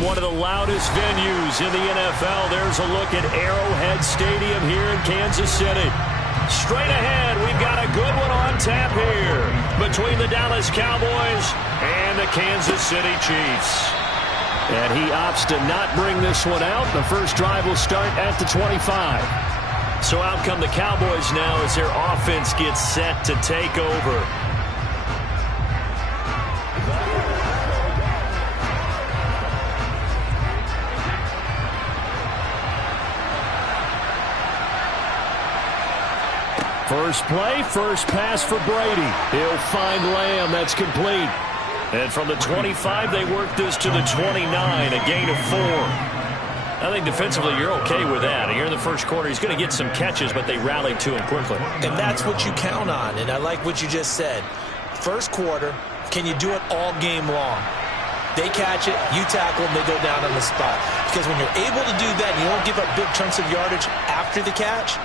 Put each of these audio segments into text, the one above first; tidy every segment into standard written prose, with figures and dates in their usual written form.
from one of the loudest venues in the NFL. There's a look at Arrowhead Stadium here in Kansas City. Straight ahead, we've got a good one on tap here between the Dallas Cowboys and the Kansas City Chiefs. And he opts to not bring this one out. The first drive will start at the 25. So out come the Cowboys now as their offense gets set to take over. First play, first pass for Brady. He'll find Lamb. That's complete. And from the 25, they work this to the 29, a gain of 4. I think defensively you're okay with that. Here in the first quarter, he's going to get some catches, but they rallied to him quickly. And that's what you count on, and I like what you just said. First quarter, can you do it all game long? They catch it, you tackle them, they go down on the spot. Because when you're able to do that, and you don't give up big chunks of yardage after the catch,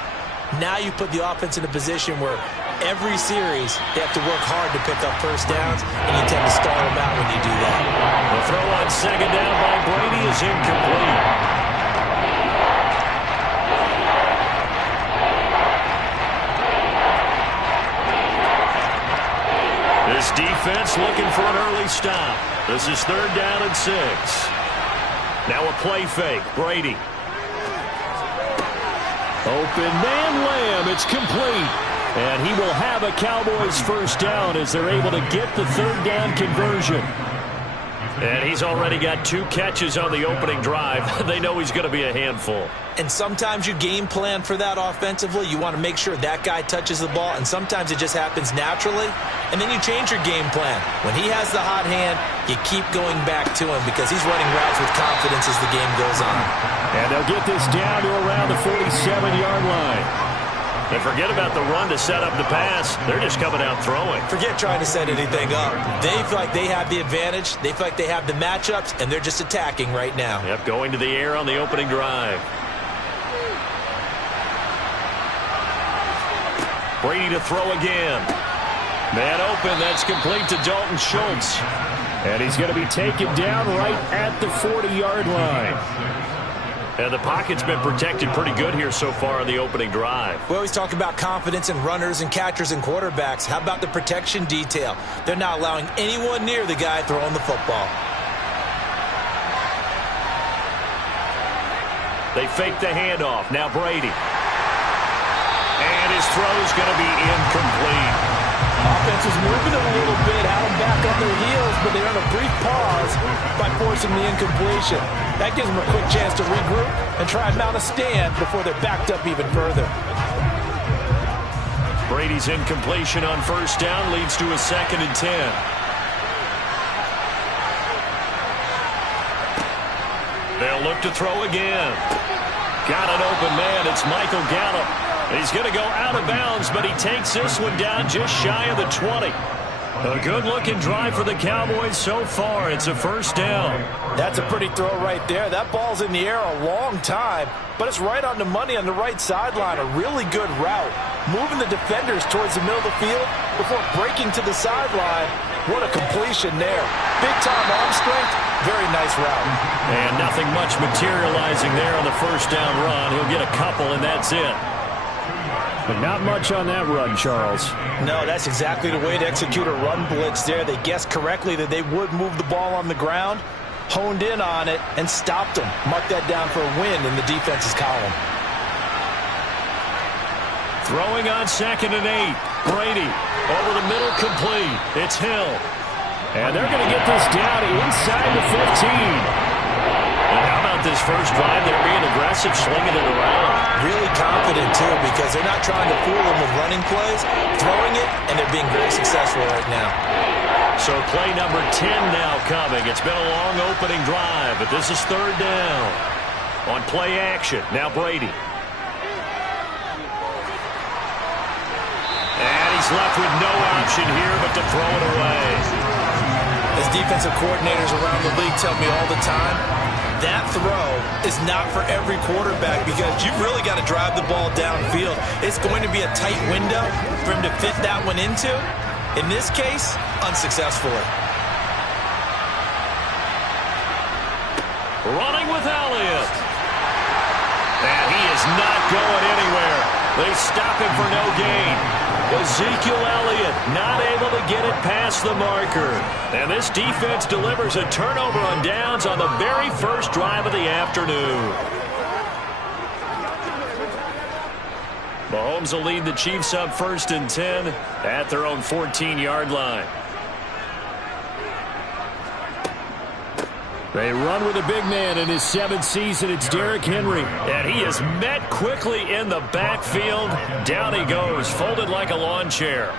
now you put the offense in a position where every series they have to work hard to pick up first downs, and you tend to stall them out when you do that. The throw on second down by Brady is incomplete. This defense looking for an early stop. This is 3rd down and 6. Now a play fake. Brady. Open man Lamb. It's complete. And he will have a Cowboys first down as they're able to get the 3rd down conversion. And he's already got 2 catches on the opening drive. They know he's going to be a handful. And sometimes you game plan for that offensively. You want to make sure that guy touches the ball, and sometimes it just happens naturally. And then you change your game plan. When he has the hot hand, you keep going back to him because he's running routes with confidence as the game goes on. And they'll get this down to around the 47-yard line. And forget about the run to set up the pass. They're just coming out throwing. Forget trying to set anything up. They feel like they have the advantage. They feel like they have the matchups, and they're just attacking right now. Yep, going to the air on the opening drive. Brady to throw again. Man open. That's complete to Dalton Schultz. And he's going to be taken down right at the 40-yard line. And the pocket's been protected pretty good here so far on the opening drive. We always talk about confidence in runners and catchers and quarterbacks. How about the protection detail? They're not allowing anyone near the guy throwing the football. They fake the handoff. Now Brady. And his throw's going to be incomplete. Offense is moving a little bit, had them back on their heels, but they're on a brief pause by forcing the incompletion. That gives them a quick chance to regroup and try and mount a stand before they're backed up even further. Brady's incompletion on first down leads to a 2nd and 10. They'll look to throw again. Got an open man. It's Michael Gallup. He's going to go out of bounds, but he takes this one down just shy of the 20. A good-looking drive for the Cowboys so far. It's a first down. That's a pretty throw right there. That ball's in the air a long time, but it's right on the money on the right sideline. A really good route. Moving the defenders towards the middle of the field before breaking to the sideline. What a completion there. Big-time arm strength. Very nice route. And nothing much materializing there on the first down run. He'll get a couple, and that's it. But not much on that run, Charles. No, that's exactly the way to execute a run blitz there. They guessed correctly that they would move the ball on the ground, honed in on it, and stopped them. Mark that down for a win in the defense's column. Throwing on 2nd and 8. Brady over the middle, complete. It's Hill. And they're going to get this down inside the 15. And how about this first drive? They're being aggressive, slinging it around. Really confident, too, because they're not trying to fool them with running plays, throwing it, and they're being very successful right now. So play number 10 now coming. It's been a long opening drive, but this is 3rd down. On play action, now Brady. And he's left with no option here but to throw it away. As defensive coordinators around the league tell me all the time, that throw is not for every quarterback because you've really got to drive the ball downfield. It's going to be a tight window for him to fit that one into. In this case, unsuccessfully. Running with Elliott. And he is not going anywhere. They stop him for no gain. Ezekiel Elliott not able to get it past the marker. And this defense delivers a turnover on downs on the very first drive of the afternoon. Mahomes will lead the Chiefs up 1st and 10 at their own 14-yard line. They run with a big man in his 7th season. It's Derrick Henry. And he is met quickly in the backfield. Down he goes, folded like a lawn chair.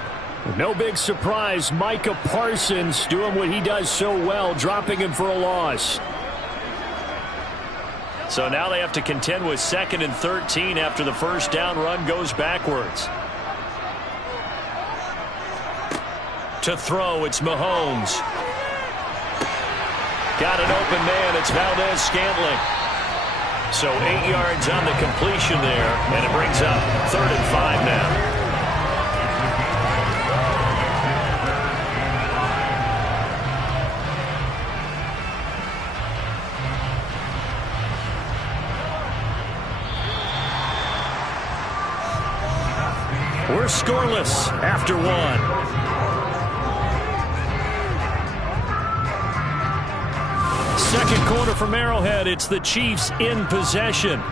No big surprise. Micah Parsons doing what he does so well, dropping him for a loss. So now they have to contend with 2nd and 13 after the first down run goes backwards. To throw, it's Mahomes. Got an open man. It's Valdez-Scantling. So 8 yards on the completion there, and it brings up 3rd and 5 now. We're scoreless after 1. Second quarter from Arrowhead. It's the Chiefs in possession.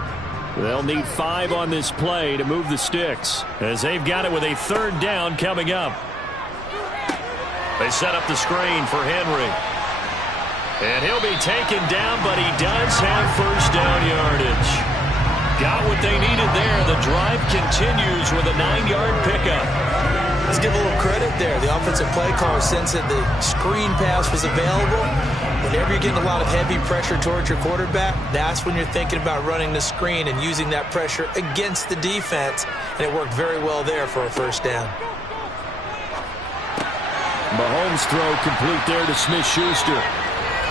They'll need 5 on this play to move the sticks, as they've got it with a 3rd down coming up. They set up the screen for Henry. And he'll be taken down, but he does have first down yardage. Got what they needed there. The drive continues with a 9-yard pickup. Let's give a little credit there. The offensive play caller sensed that the screen pass was available. Whenever you're getting a lot of heavy pressure towards your quarterback, that's when you're thinking about running the screen and using that pressure against the defense. And it worked very well there for a first down. Mahomes' throw complete there to Smith-Schuster.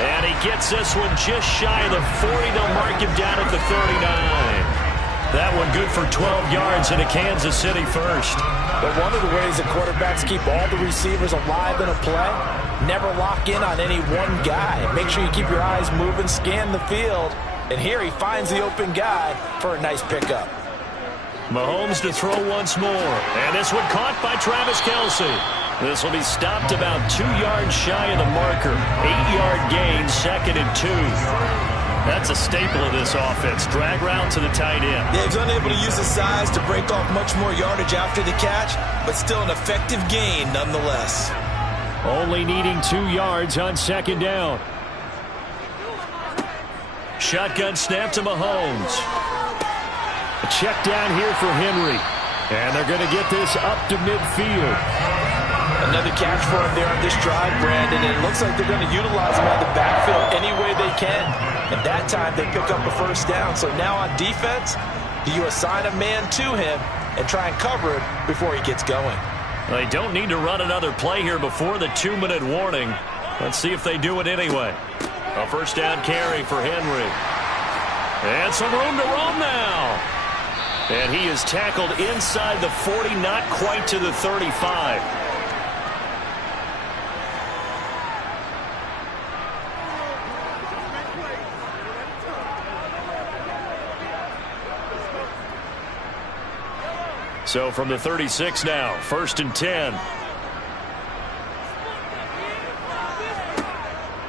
And he gets this one just shy of the 40. They'll mark him down at the 39. That one good for 12 yards into Kansas City first. But one of the ways that quarterbacks keep all the receivers alive in a play, never lock in on any one guy. Make sure you keep your eyes moving, scan the field. And here he finds the open guy for a nice pickup. Mahomes to throw once more. And this one caught by Travis Kelce. This will be stopped about 2 yards shy of the marker. 8-yard gain, 2nd and 2. That's a staple of this offense. Drag route to the tight end. Yeah, he's unable to use his size to break off much more yardage after the catch, but still an effective gain nonetheless. Only needing 2 yards on 2nd down. Shotgun snap to Mahomes. A check down here for Henry. And they're going to get this up to midfield. Another catch for him there on this drive, Brandon. And it looks like they're going to utilize him on the backfield any way they can. And that time they pick up a first down. So now on defense, do you assign a man to him and try and cover him before he gets going? They don't need to run another play here before the 2-minute warning. Let's see if they do it anyway. A first down carry for Henry. And some room to roam now. And he is tackled inside the 40, not quite to the 35. So from the 36 now, 1st and 10.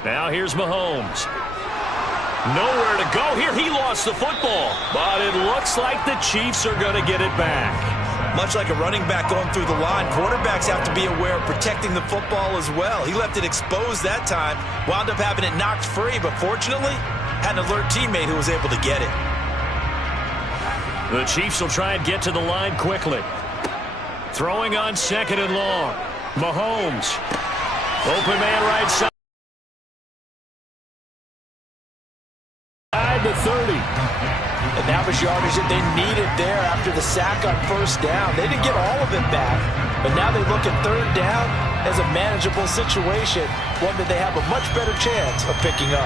Now here's Mahomes. Nowhere to go here. He lost the football. But it looks like the Chiefs are going to get it back. Much like a running back going through the line, quarterbacks have to be aware of protecting the football as well. He left it exposed that time, wound up having it knocked free, but fortunately, had an alert teammate who was able to get it. The Chiefs will try and get to the line quickly. Throwing on 2nd and long. Mahomes. Open man right side. The 30. And that was yardage that they needed there after the sack on first down. They didn't get all of it back, but now they look at 3rd down as a manageable situation, one that they have a much better chance of picking up.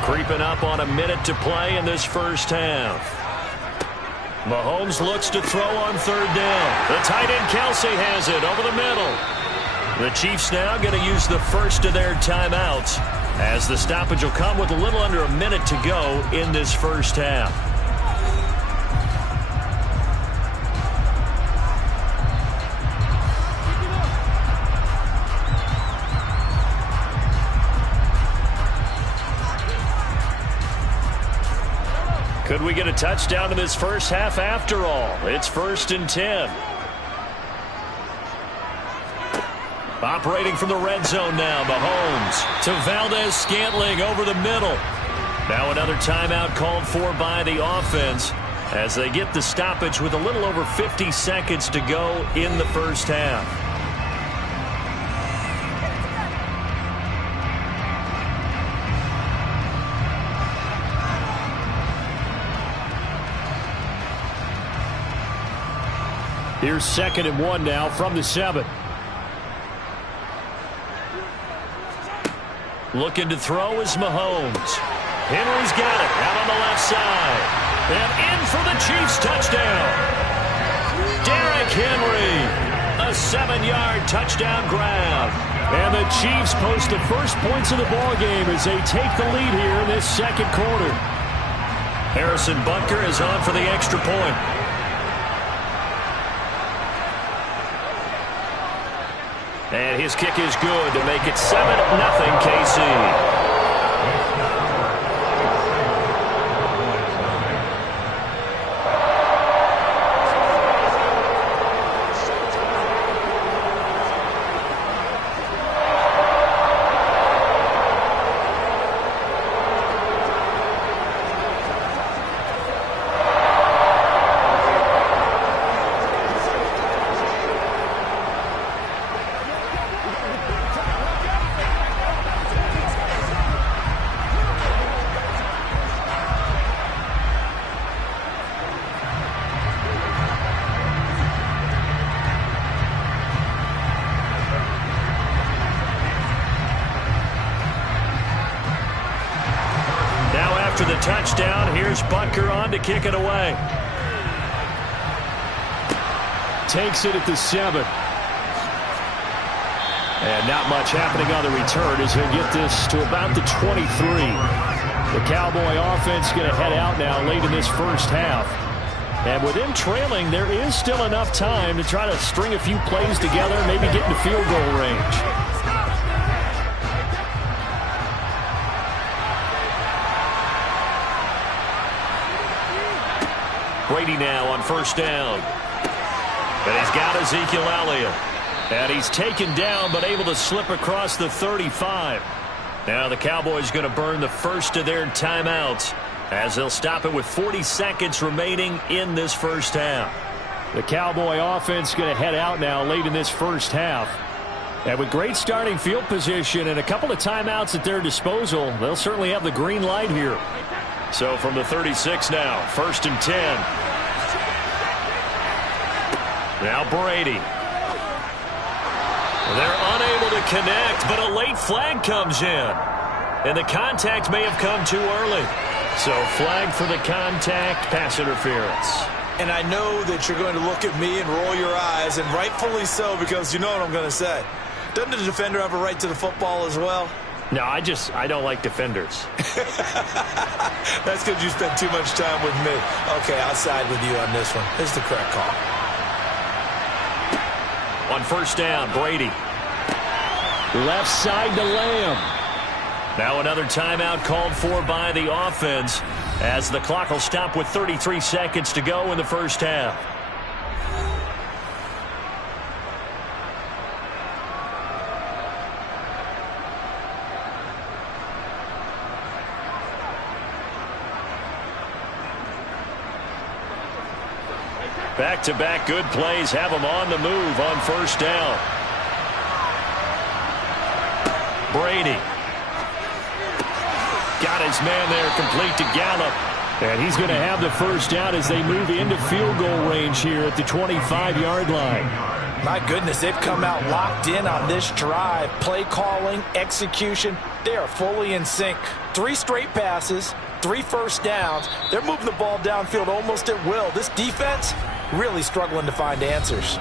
Creeping up on a minute to play in this first half. Mahomes looks to throw on 3rd down. The tight end Kelce has it over the middle. The Chiefs now going to use the first of their timeouts as the stoppage will come with a little under a minute to go in this first half. Could we get a touchdown in this first half after all? It's 1st and 10. Operating from the red zone now, Mahomes to Valdez-Scantling over the middle. Now another timeout called for by the offense as they get the stoppage with a little over 50 seconds to go in the first half. Here's 2nd and 1 now from the 7. Looking to throw is Mahomes. Henry's got it out on the left side. And in for the Chiefs touchdown. Derrick Henry. A 7-yard touchdown grab. And the Chiefs post the first points of the ball game as they take the lead here in this second quarter. Harrison Butker is on for the extra point. And his kick is good to make it 7-0 KC. After the touchdown, here's Butker on to kick it away. Takes it at the 7. And not much happening on the return as he'll get this to about the 23. The Cowboy offense going to head out now late in this first half. And with them trailing, there is still enough time to try to string a few plays together, maybe get into field goal range. Brady now on first down. And he's got Ezekiel Elliott. And he's taken down but able to slip across the 35. Now the Cowboys going to burn the first of their timeouts as they'll stop it with 40 seconds remaining in this first half. The Cowboy offense going to head out now late in this first half. And with great starting field position and a couple of timeouts at their disposal, they'll certainly have the green light here. So from the 36 now, 1st and 10. Now Brady. They're unable to connect, but a late flag comes in. And the contact may have come too early. So flag for the contact, pass interference. And I know that you're going to look at me and roll your eyes, and rightfully so, because you know what I'm going to say. Doesn't the defender have a right to the football as well? No, I don't like defenders. That's because you spent too much time with me. Okay, I'll side with you on this one. It's the correct call. On first down, Brady. Left side to Lamb. Now another timeout called for by the offense as the clock will stop with 33 seconds to go in the first half. Back-to-back good plays have them on the move on first down. Brady. Got his man there complete to Gallup. And he's going to have the first down as they move into field goal range here at the 25-yard line. My goodness, they've come out locked in on this drive. Play calling, execution, they are fully in sync. 3 straight passes, 3 first downs. They're moving the ball downfield almost at will. This defense really struggling to find answers.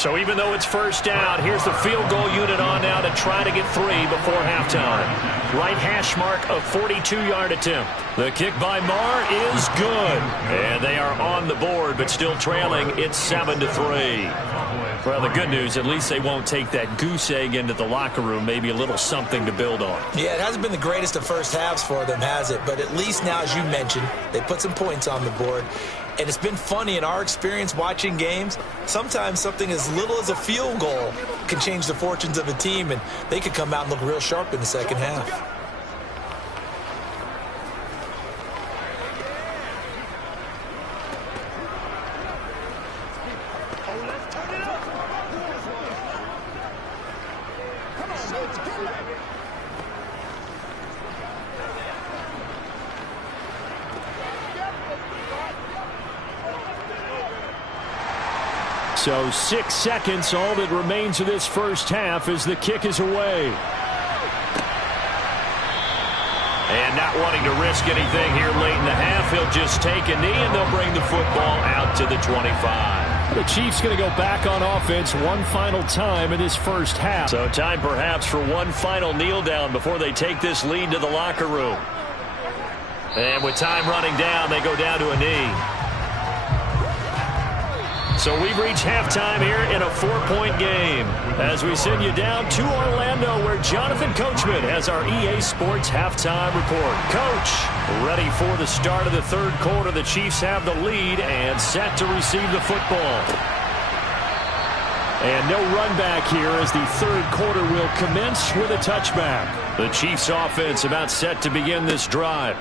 So even though it's first down, here's the field goal unit on now to try to get 3 before halftime. Right hash mark of 42-yard attempt. The kick by Marr is good. And they are on the board, but still trailing. It's 7-3. Well, the good news, at least they won't take that goose egg into the locker room. Maybe a little something to build on. Yeah, it hasn't been the greatest of first halves for them, has it? But at least now, as you mentioned, they put some points on the board. And it's been funny in our experience watching games. Sometimes something as little as a field goal can change the fortunes of a team, and they could come out and look real sharp in the second half. So 6 seconds, all that remains of this first half as the kick is away. And not wanting to risk anything here late in the half, he'll just take a knee and they'll bring the football out to the 25. The Chiefs going to go back on offense one final time in this first half. So time perhaps for one final kneel down before they take this lead to the locker room. And with time running down, they go down to a knee. So we've reached halftime here in a 4-point game as we send you down to Orlando where Jonathan Coachman has our EA Sports halftime report. Coach, ready for the start of the third quarter. The Chiefs have the lead and set to receive the football. And no run back here as the third quarter will commence with a touchback. The Chiefs offense about set to begin this drive.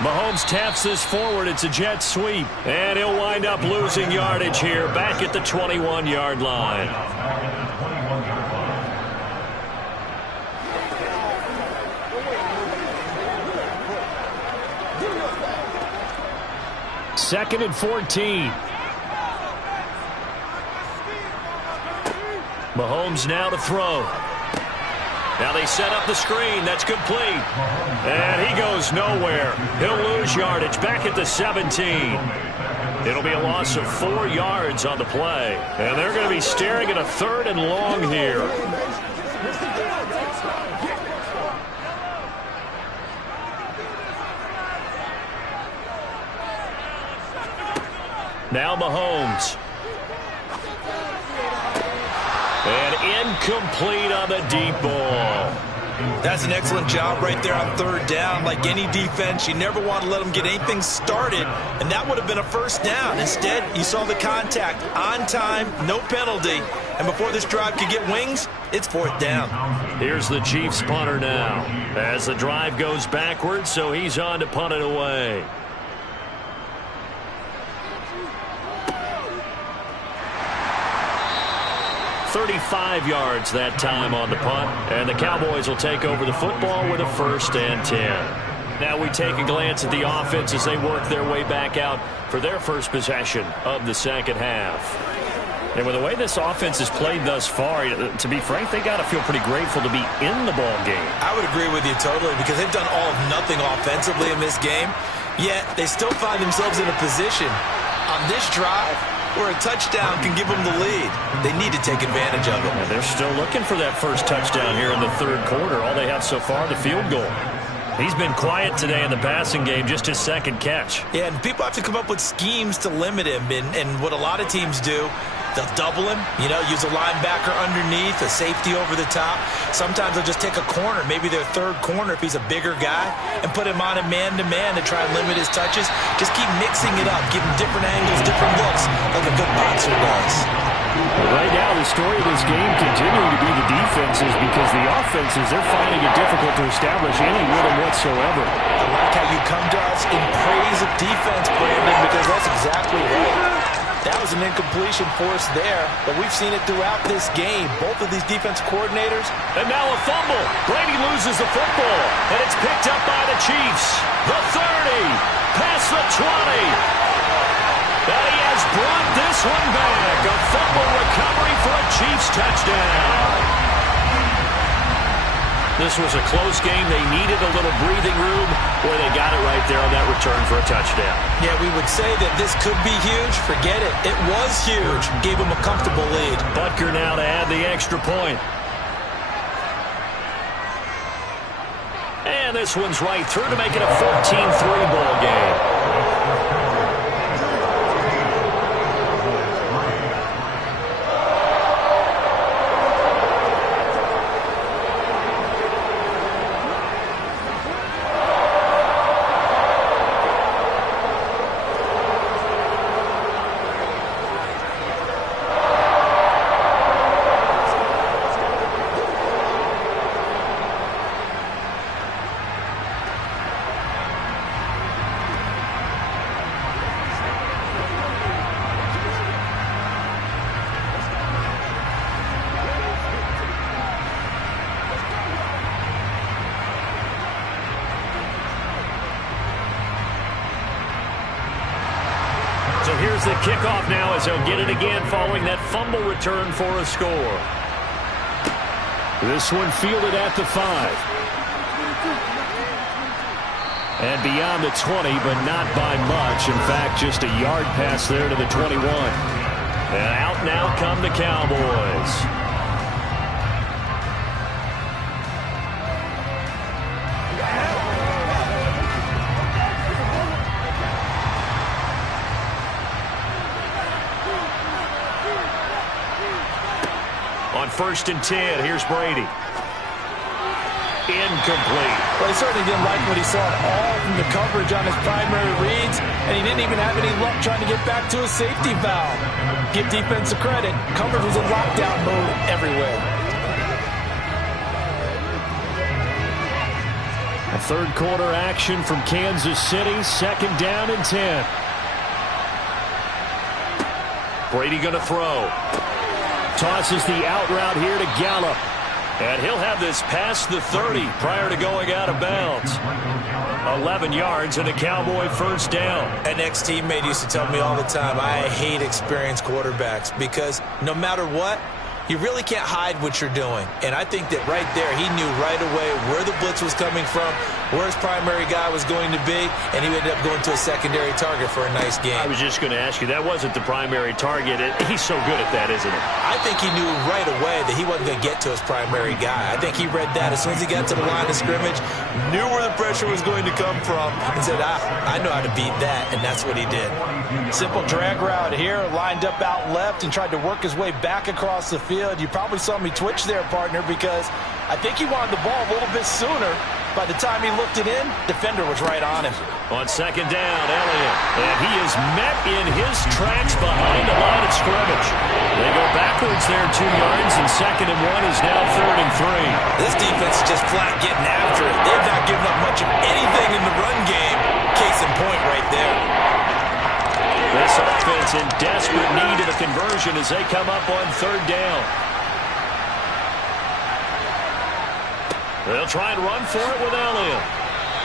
Mahomes taps this forward. It's a jet sweep. And he'll wind up losing yardage here back at the 21-yard line. Second and 14. Mahomes now to throw. Now they set up the screen. That's complete. And he goes nowhere. He'll lose yardage back at the 17. It'll be a loss of 4 yards on the play. And they're going to be staring at a 3rd and long here. Now Mahomes. And incomplete on the deep ball. That's an excellent job right there on third down. Like any defense, you never want to let them get anything started, and that would have been a first down. Instead, you saw the contact on time, no penalty, and before this drive could get wings, it's 4th down. Here's the Chiefs punter now as the drive goes backwards, so he's on to punt it away. .35 yards that time on the punt, and the Cowboys will take over the football with a 1st and 10. Now we take a glance at the offense as they work their way back out for their first possession of the second half. And with the way this offense has played thus far, to be frank, they got to feel pretty grateful to be in the ball game. I would agree with you totally because they've done all of nothing offensively in this game, yet they still find themselves in a position on this drive where a touchdown can give them the lead. They need to take advantage of it. And they're still looking for that first touchdown here in the third quarter. All they have so far, the field goal. He's been quiet today in the passing game, just his second catch. Yeah, and people have to come up with schemes to limit him. And what a lot of teams do, they'll double him, use a linebacker underneath, a safety over the top. Sometimes they'll just take a corner, maybe their third corner if he's a bigger guy, and put him on a man-to-man to try and limit his touches. Just keep mixing it up, give him different angles, different looks, like a good boxer does. Right now, the story of this game continuing to be the defenses because the offenses, they're finding it difficult to establish any rhythm whatsoever. I like how you come to us in praise of defense, Brandon, because that's exactly right. That was an incompletion force there, but we've seen it throughout this game. Both of these defense coordinators. And now a fumble. Brady loses the football, and it's picked up by the Chiefs. The 30, past the 20. And he has brought this one back. A fumble recovery for a Chiefs touchdown. This was a close game. They needed a little breathing room, where they got it right there on that return for a touchdown. Yeah, we would say that this could be huge. Forget it. It was huge. Gave them a comfortable lead. Butker now to add the extra point. And this one's right through to make it a 14-3 ball game. So here's the kickoff now as they'll get it again following that fumble return for a score. This one fielded at the 5. And beyond the 20, but not by much. In fact, just a yard pass there to the 21. And out now come the Cowboys. On 1st and 10, here's Brady. Incomplete. Well, he certainly didn't like what he saw at all from the coverage on his primary reads, and he didn't even have any luck trying to get back to his safety valve. Give defense a credit. Coverage was in lockdown mode everywhere. A third quarter action from Kansas City. 2nd down and 10. Brady going to throw. Tosses the out route here to Gallup. And he'll have this past the 30 prior to going out of bounds. 11 yards and a Cowboy first down. An ex-teammate used to tell me all the time, I hate experienced quarterbacks because no matter what, you really can't hide what you're doing. And I think that right there, he knew right away where the blitz was coming from, where his primary guy was going to be, and he ended up going to a secondary target for a nice game. I was just going to ask you, that wasn't the primary target. He's so good at that, isn't he? I think he knew right away that he wasn't going to get to his primary guy. I think he read that as soon as he got to the line of scrimmage, knew where the pressure was going to come from, and said, I know how to beat that, and that's what he did. Simple drag route here, lined up out left and tried to work his way back across the field. You probably saw me twitch there, partner, because I think he wanted the ball a little bit sooner. By the time he looked it in, defender was right on him. On 2nd down, Elliott. And he is met in his tracks behind the line of scrimmage. They go backwards there 2 yards, and 2nd and 1 is now 3rd and 3. This defense is just flat getting after it. They've not given up much of anything in the run game. Case in point right there. This offense in desperate need of a conversion as they come up on 3rd down. They'll try and run for it with Elliott.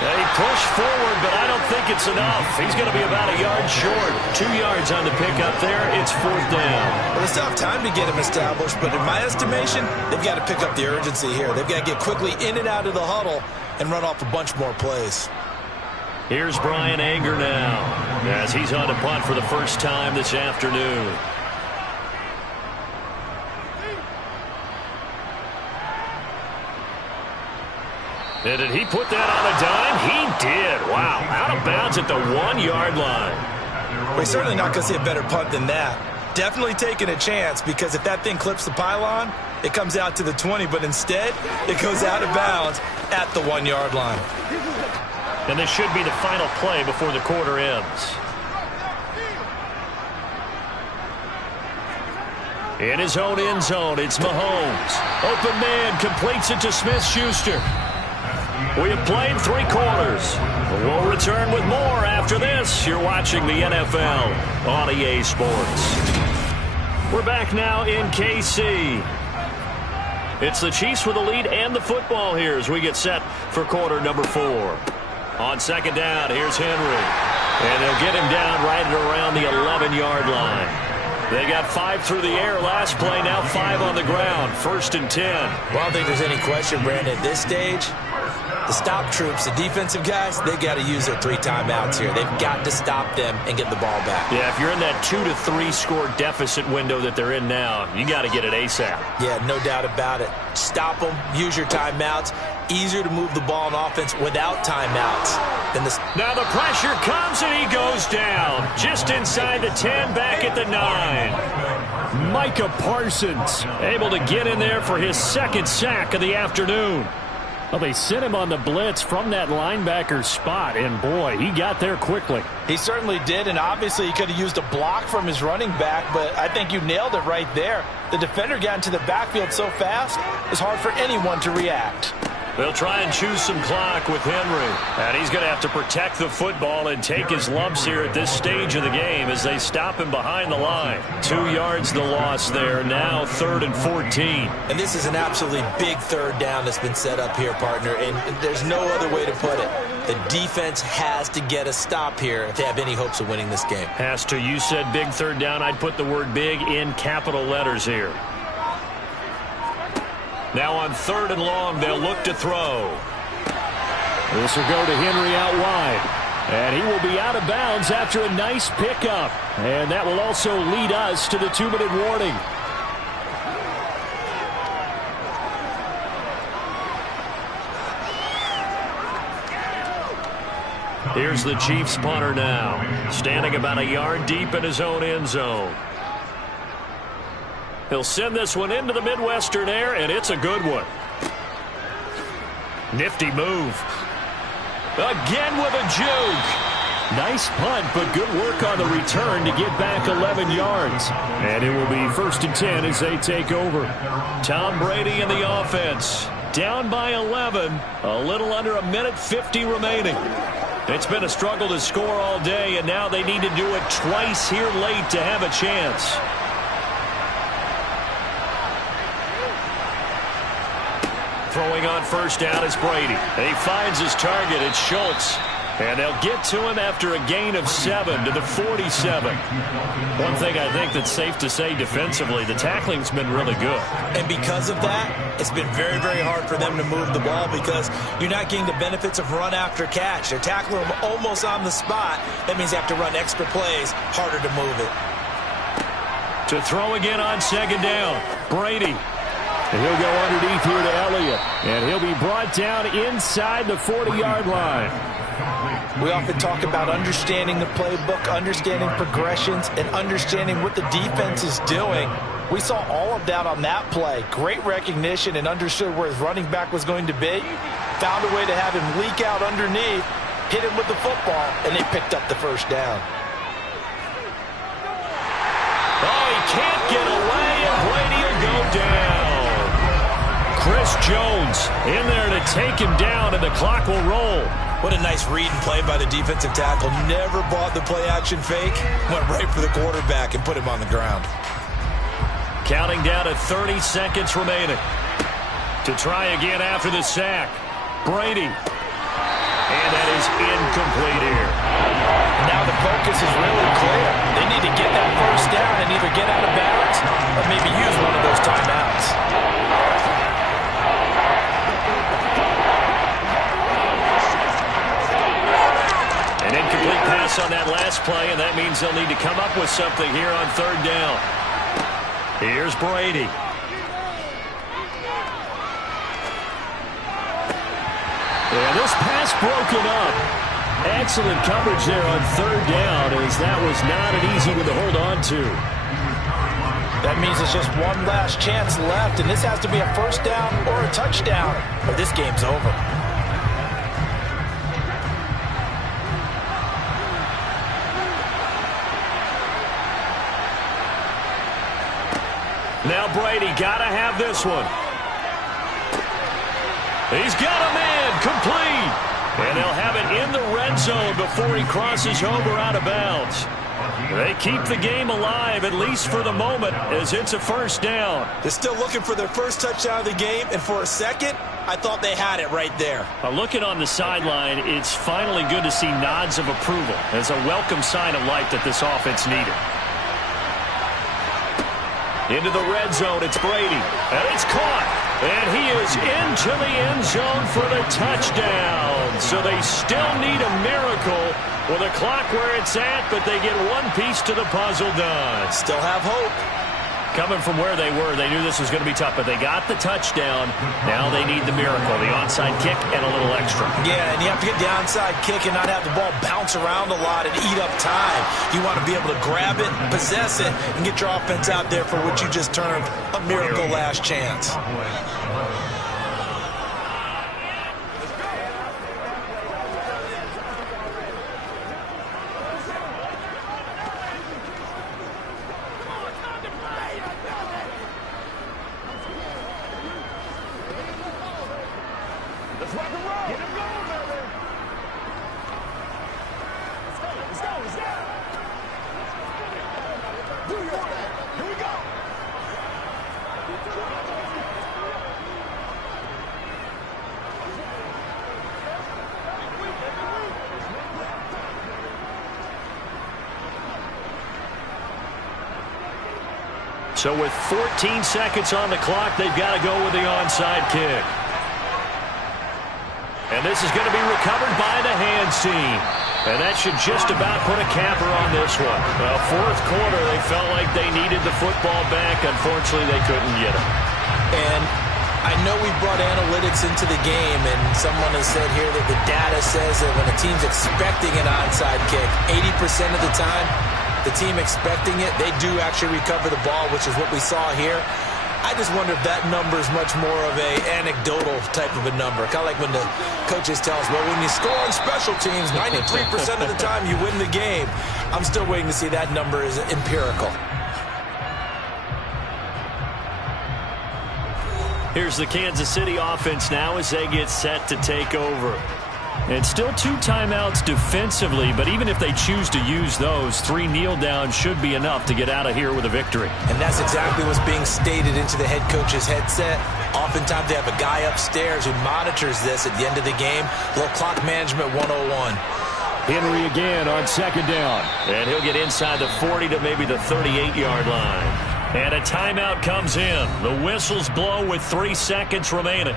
They push forward, but I don't think it's enough. He's going to be about a yard short. 2 yards on the pickup there. It's 4th down. Well, they still have time to get him established, but in my estimation, they've got to pick up the urgency here. They've got to get quickly in and out of the huddle and run off a bunch more plays. Here's Brian Anger now as he's on to punt for the first time this afternoon. And did he put that on a dime? He did. Wow. Out of bounds at the 1 yard line. We're certainly not going to see a better punt than that. Definitely taking a chance because if that thing clips the pylon, it comes out to the 20, but instead it goes out of bounds at the 1 yard line. And this should be the final play before the quarter ends. In his own end zone, it's Mahomes. Open man, completes it to Smith-Schuster. We have played 3 quarters. We'll return with more after this. You're watching the NFL on EA Sports. We're back now in KC. It's the Chiefs with the lead and the football here as we get set for quarter number 4. On 2nd down, here's Henry. And they'll get him down right at around the 11 yard line. They got 5 through the air last play, now 5 on the ground. 1st and 10. Well, I don't think there's any question, Brandon, at this stage, the stop troops, the defensive guys, they got to use their 3 timeouts here. They've got to stop them and get the ball back. Yeah, if you're in that 2 to 3 score deficit window that they're in now, you got to get it ASAP. Yeah, no doubt about it. Stop them, use your timeouts. Easier to move the ball on offense without timeouts. Now the pressure comes and he goes down. Just inside the 10, back at the 9. Micah Parsons able to get in there for his 2nd sack of the afternoon. Well, they sent him on the blitz from that linebacker spot, and boy, he got there quickly. He certainly did, and obviously he could have used a block from his running back, but I think you nailed it right there. The defender got into the backfield so fast, it's hard for anyone to react. They'll try and choose some clock with Henry. And he's going to have to protect the football and take his lumps here at this stage of the game as they stop him behind the line. 2 yards the loss there. Now 3rd and 14. And this is an absolutely big 3rd down that's been set up here, partner. And there's no other way to put it. The defense has to get a stop here if they have any hopes of winning this game. Has to. You said big 3rd down. I'd put the word big in capital letters here. Now on 3rd and long, they'll look to throw. This will go to Henry out wide. And he will be out of bounds after a nice pickup. And that will also lead us to the 2-minute warning. Here's the Chiefs punter now, standing about a yard deep in his own end zone. He'll send this one into the Midwestern air, and it's a good one. Nifty move. Again with a juke. Nice punt, but good work on the return to get back 11 yards. And it will be 1st and 10 as they take over. Tom Brady in the offense. Down by 11. A little under 1:50 remaining. It's been a struggle to score all day, and now they need to do it twice here late to have a chance. Throwing on 1st down is Brady. And he finds his target. It's Schultz. And they'll get to him after a gain of 7 to the 47. One thing I think that's safe to say defensively, the tackling's been really good. And because of that, it's been very, very hard for them to move the ball because you're not getting the benefits of run after catch. They're tackling them almost on the spot. That means they have to run extra plays, harder to move it. To throw again on 2nd down, Brady. And he'll go underneath here to Elliott. And he'll be brought down inside the 40-yard line. We often talk about understanding the playbook, understanding progressions, and understanding what the defense is doing. We saw all of that on that play. Great recognition and understood where his running back was going to be. Found a way to have him leak out underneath, hit him with the football, and they picked up the 1st down. Oh, he can't get away, and Brady will go down. Chris Jones in there to take him down, and the clock will roll. What a nice read and play by the defensive tackle. Never bought the play-action fake. Went right for the quarterback and put him on the ground. Counting down to 30 seconds remaining. To try again after the sack. Brady. And that is incomplete here. Now the focus is really clear. They need to get that 1st down and either get out of bounds or maybe use one of those timeouts. An incomplete pass on that last play, and that means they'll need to come up with something here on 3rd down. Here's Brady. And this pass broken up. Excellent coverage there on 3rd down, as that was not an easy one to hold on to. That means it's just one last chance left, and this has to be a 1st down or a touchdown, or this game's over. Now Brady got to have this one. He's got him in, complete. And they'll have it in the red zone before he crosses over out of bounds. They keep the game alive, at least for the moment, as it's a 1st down. They're still looking for their 1st touchdown of the game, and for a second, I thought they had it right there. Looking on the sideline, it's finally good to see nods of approval as a welcome sign of life that this offense needed. Into the red zone, it's Brady. And it's caught. And he is into the end zone for the touchdown. So they still need a miracle with a clock where it's at, but they get one piece to the puzzle done. Still have hope. Coming from where they were, they knew this was going to be tough, but they got the touchdown. Now they need the miracle, the onside kick and a little extra. Yeah, and you have to get the onside kick and not have the ball bounce around a lot and eat up time. You want to be able to grab it, possess it, and get your offense out there for what you just termed a miracle last chance. So with 14 seconds on the clock, they've got to go with the onside kick. And this is going to be recovered by the hands team. And that should just about put a capper on this one. Well, fourth quarter, they felt like they needed the football back. Unfortunately, they couldn't get it. And I know we brought analytics into the game, and someone has said here that the data says that when a team's expecting an onside kick, 80% of the time, the team expecting it, they do actually recover the ball, which is what we saw here. I just wonder if that number is much more of a anecdotal type of a number. Kind of like when the coaches tell us, well, when you score on special teams, 93% of the time you win the game. I'm still waiting to see that number is empirical. Here's the Kansas City offense now as they get set to take over. And still 2 timeouts defensively, but even if they choose to use those, 3 kneel downs should be enough to get out of here with a victory. And that's exactly what's being stated into the head coach's headset. Oftentimes they have a guy upstairs who monitors this at the end of the game. A little clock management 101. Henry again on second down. And he'll get inside the 40 to maybe the 38-yard line. And a timeout comes in. The whistles blow with 3 seconds remaining.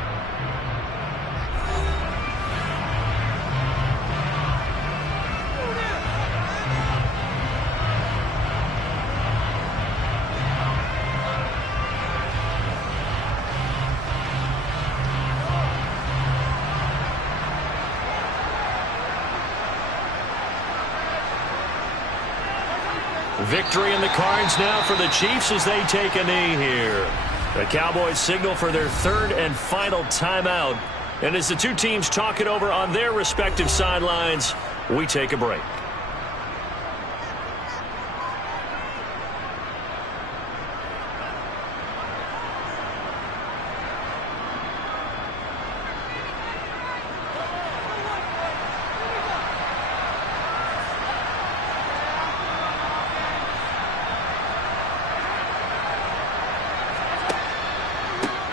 Victory in the cards now for the Chiefs as they take a knee here. The Cowboys signal for their 3rd and final timeout. And as the two teams talk it over on their respective sidelines, we take a break.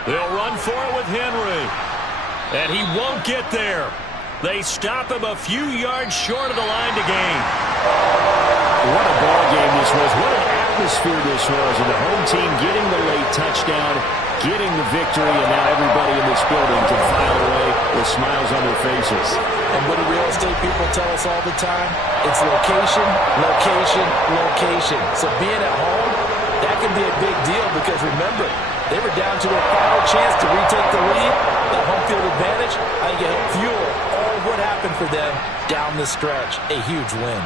They'll run for it with Henry. And he won't get there. They stop him a few yards short of the line to gain. What a ball game this was. What an atmosphere this was. And the home team getting the late touchdown, getting the victory, and now everybody in this building can file away with smiles on their faces. And what do real estate people tell us all the time? It's location, location, location. So being at home, that can be a big deal because remember, they were down to their final chance to retake the lead. That home field advantage, I think it helped fuel all of what happened for them down the stretch. A huge win.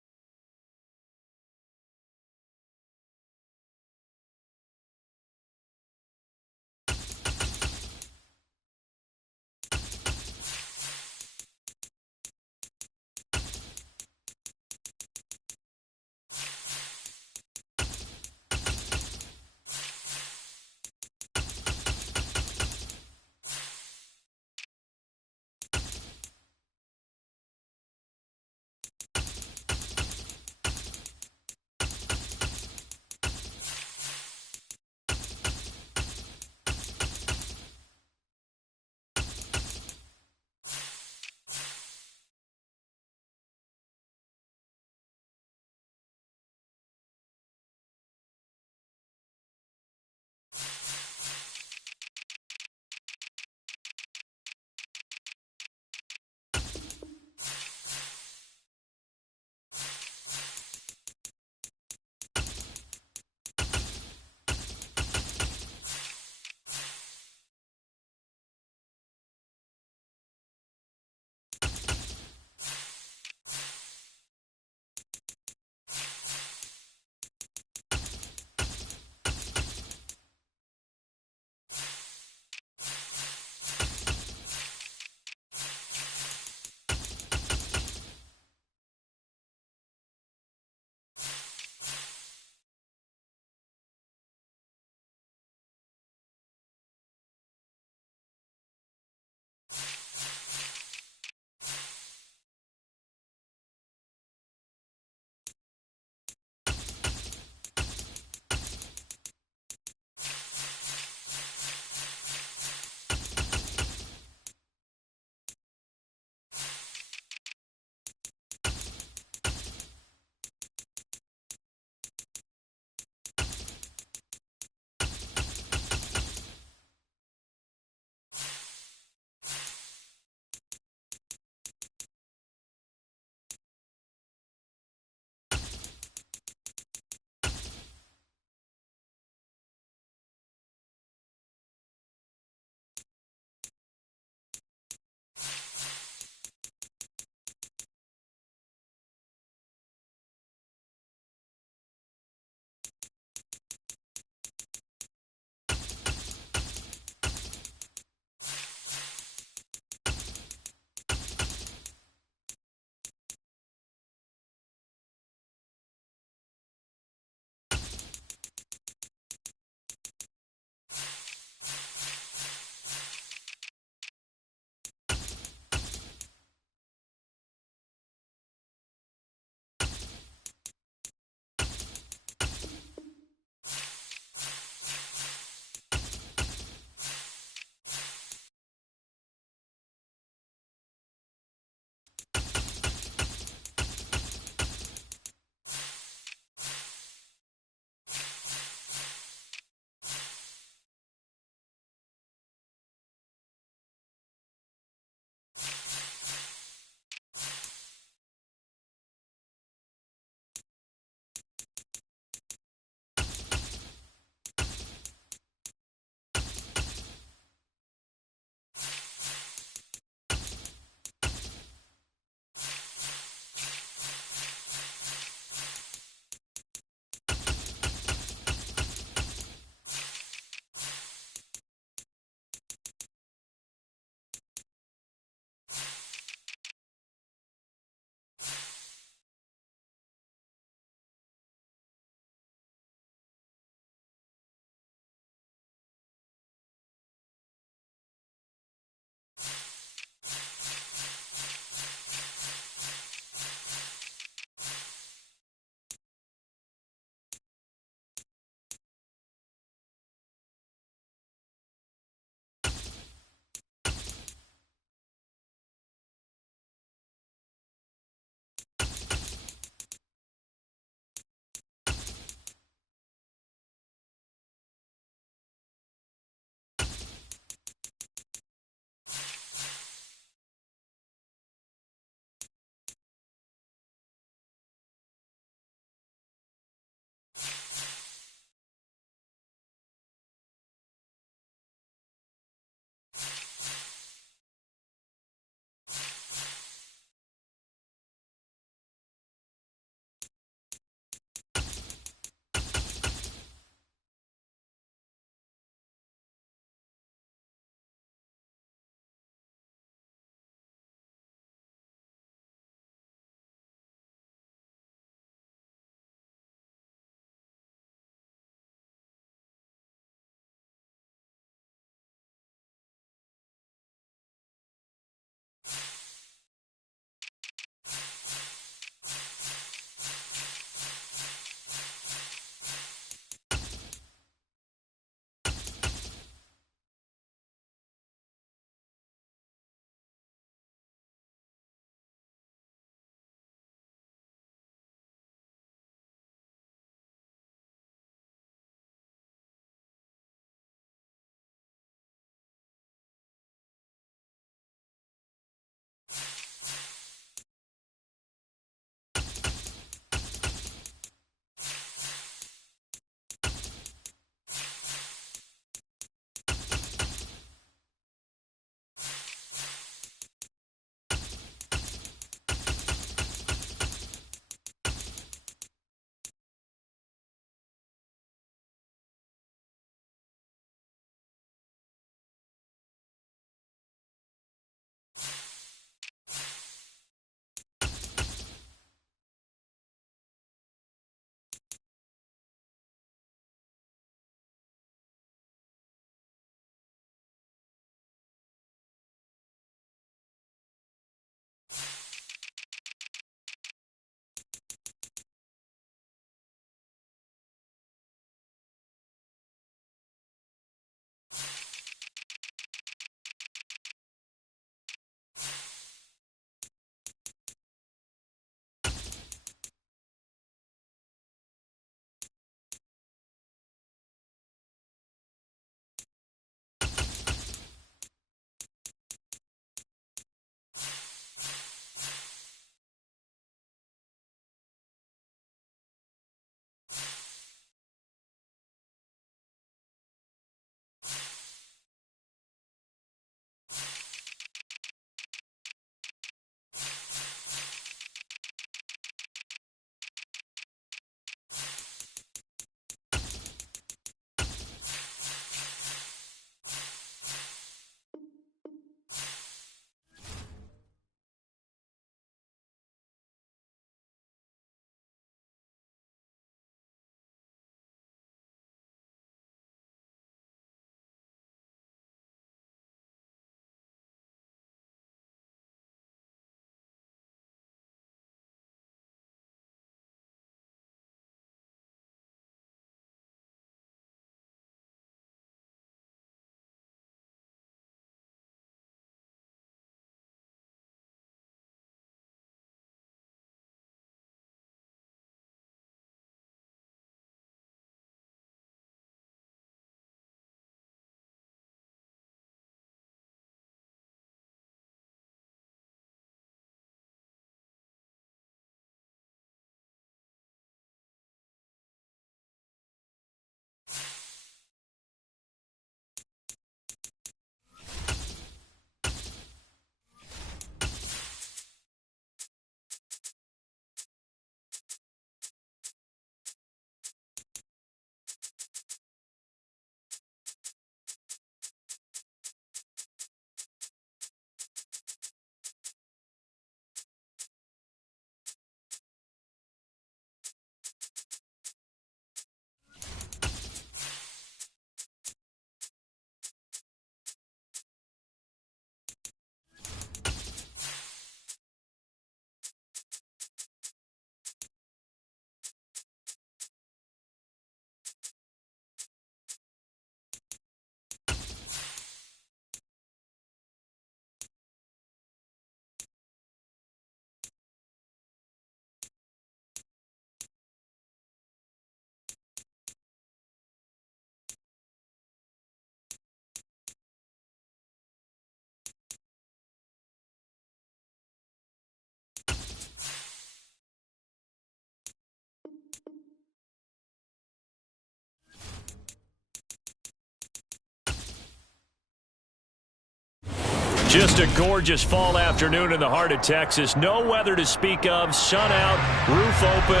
Just a gorgeous fall afternoon in the heart of Texas. No weather to speak of. Sun out, roof open.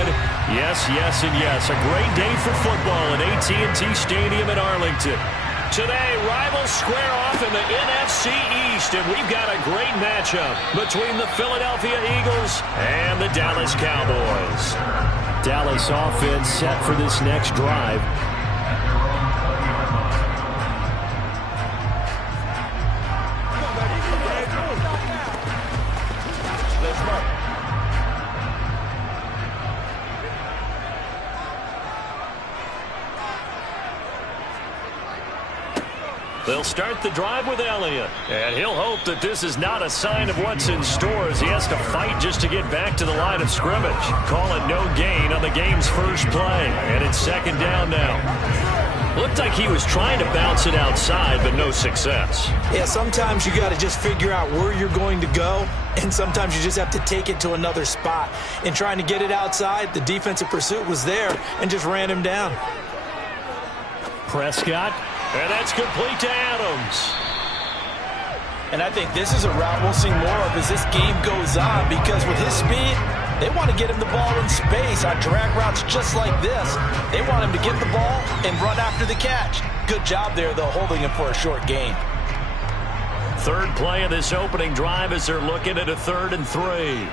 Yes, yes, and yes. A great day for football at AT&T Stadium in Arlington. Today, rivals square off in the NFC East, and we've got a great matchup between the Philadelphia Eagles and the Dallas Cowboys. Dallas offense set for this next drive. They'll start the drive with Elliott, and he'll hope that this is not a sign of what's in store as he has to fight just to get back to the line of scrimmage. Call it no gain on the game's first play, and it's second down now. Looked like he was trying to bounce it outside, but no success. Yeah, sometimes you got to just figure out where you're going to go, and sometimes you just have to take it to another spot. In trying to get it outside, the defensive pursuit was there and just ran him down. Prescott. And that's complete to Adams. And I think this is a route we'll see more of as this game goes on, because with his speed, they want to get him the ball in space on drag routes just like this. They want him to get the ball and run after the catch. Good job there, though, holding him for a short gain. Third play of this opening drive as they're looking at a 3rd and 3.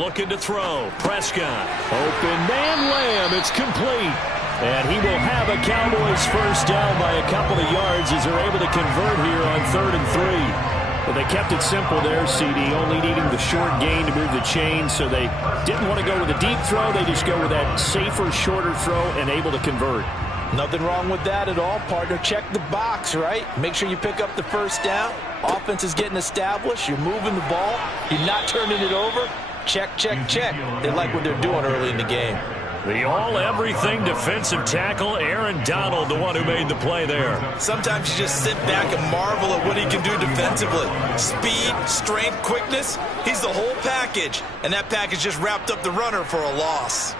Looking to throw. Prescott. Open man, Lamb. It's complete. And he will have a Cowboys first down by a couple of yards as they're able to convert here on 3rd and 3. Well, they kept it simple there, CD, only needing the short gain to move the chain, so they didn't want to go with a deep throw. They just go with that safer, shorter throw and able to convert. Nothing wrong with that at all, partner. Check the box, right? Make sure you pick up the first down. Offense is getting established. You're moving the ball. You're not turning it over. Check, check, check. They like what they're doing early in the game. The all-everything defensive tackle, Aaron Donald, the one who made the play there. Sometimes you just sit back and marvel at what he can do defensively. Speed, strength, quickness, he's the whole package. And that package just wrapped up the runner for a loss.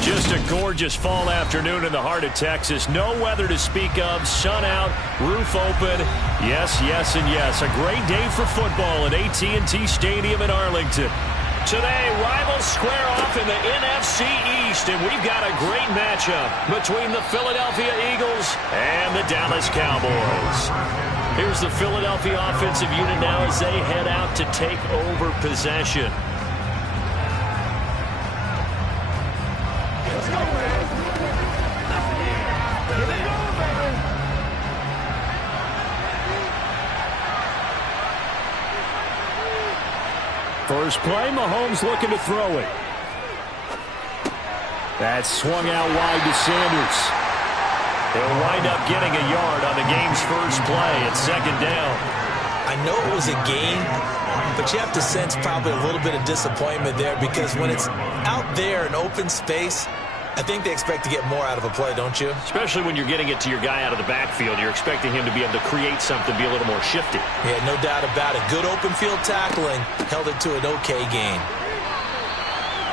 Just a gorgeous fall afternoon in the heart of Texas. No weather to speak of. Sun out, roof open. Yes, yes, and yes. A great day for football at AT&T Stadium in Arlington. Today, rivals square off in the NFC East, and we've got a great matchup between the Philadelphia Eagles and the Dallas Cowboys. Here's the Philadelphia offensive unit now as they head out to take over possession. First play, Mahomes looking to throw it. That's swung out wide to Sanders. He'll wind up getting a yard on the game's first play at second down. I know it was a gain, but you have to sense probably a little bit of disappointment there because when it's out there in open space, I think they expect to get more out of a play, don't you? Especially when you're getting it to your guy out of the backfield. You're expecting him to be able to create something, be a little more shifty. Yeah, no doubt about it. Good open field tackling held it to an okay gain.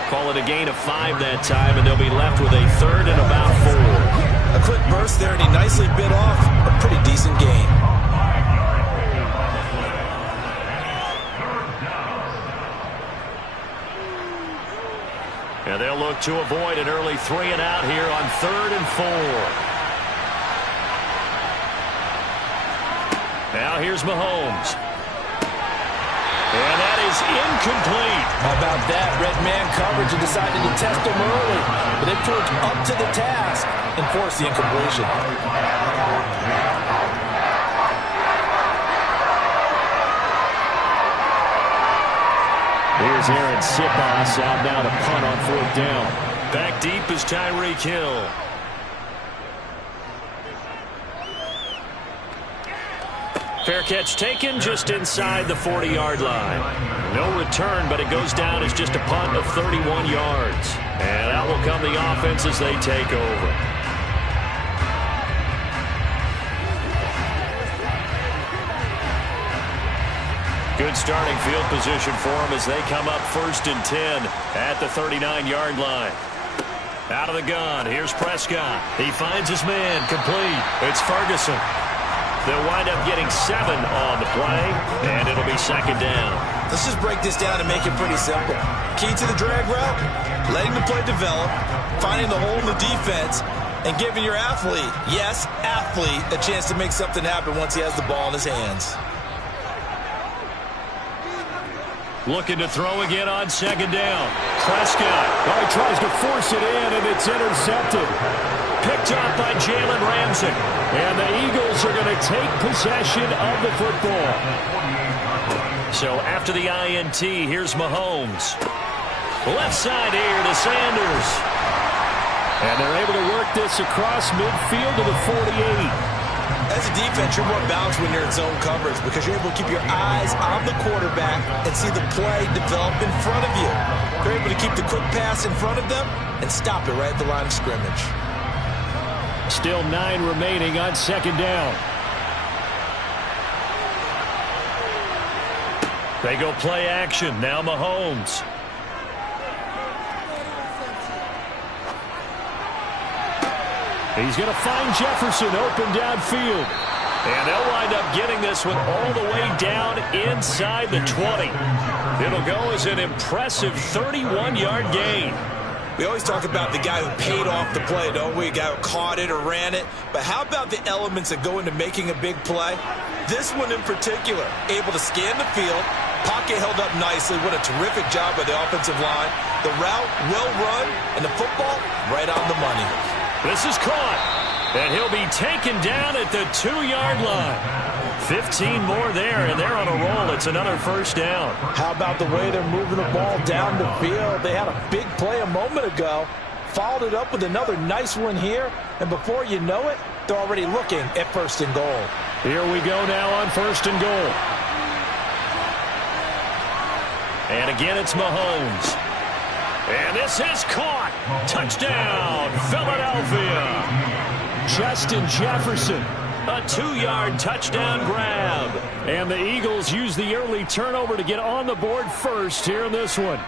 Call it a gain of 5 that time, and they'll be left with a third and about 4. A quick burst there, and he nicely bit off a pretty decent gain. And they'll look to avoid an early 3 and out here on 3rd and 4. Now here's Mahomes. And that is incomplete. How about that? Red man coverage and decided to test him early. But they proved up to the task and forced the incompletion. Here's Aaron Siposs out now to punt on 4th down. Back deep is Tyreek Hill. Fair catch taken just inside the 40-yard line. No return, but it goes down as just a punt of 31 yards. And out will come the offense as they take over. Good starting field position for them as they come up 1st and 10 at the 39-yard line. Out of the gun, here's Prescott. He finds his man, complete. It's Ferguson. They'll wind up getting 7 on the play, and it'll be 2nd down. Let's just break this down and make it pretty simple. Key to the drag route, letting the play develop, finding the hole in the defense, and giving your athlete, yes, athlete, a chance to make something happen once he has the ball in his hands. Looking to throw again on 2nd down. Prescott. Oh, he tries to force it in, and it's intercepted. Picked up by Jalen Ramsey. And the Eagles are going to take possession of the football. So after the INT, here's Mahomes. Left side here to Sanders. And they're able to work this across midfield to the 48. As a defense, you're more balanced when you're in zone coverage because you're able to keep your eyes on the quarterback and see the play develop in front of you. They're able to keep the quick pass in front of them and stop it right at the line of scrimmage. Still 9 remaining on 2nd down. They go play action. Now Mahomes. He's going to find Jefferson open downfield. And they'll wind up getting this one all the way down inside the 20. It'll go as an impressive 31-yard gain. We always talk about the guy who paid off the play, don't we? A guy who caught it or ran it. But how about the elements that go into making a big play? This one in particular, able to scan the field, pocket held up nicely. What a terrific job by the offensive line. The route well run, and the football right on the money. This is caught, and he'll be taken down at the 2-yard line. 15 more there, and they're on a roll. It's another 1st down. How about the way they're moving the ball down the field? They had a big play a moment ago, followed it up with another nice one here, and before you know it, they're already looking at 1st and goal. Here we go now on 1st and goal. And again, it's Mahomes. And this is caught. Touchdown, Philadelphia. Justin Jefferson. A 2-yard touchdown grab. And the Eagles use the early turnover to get on the board first here in this one.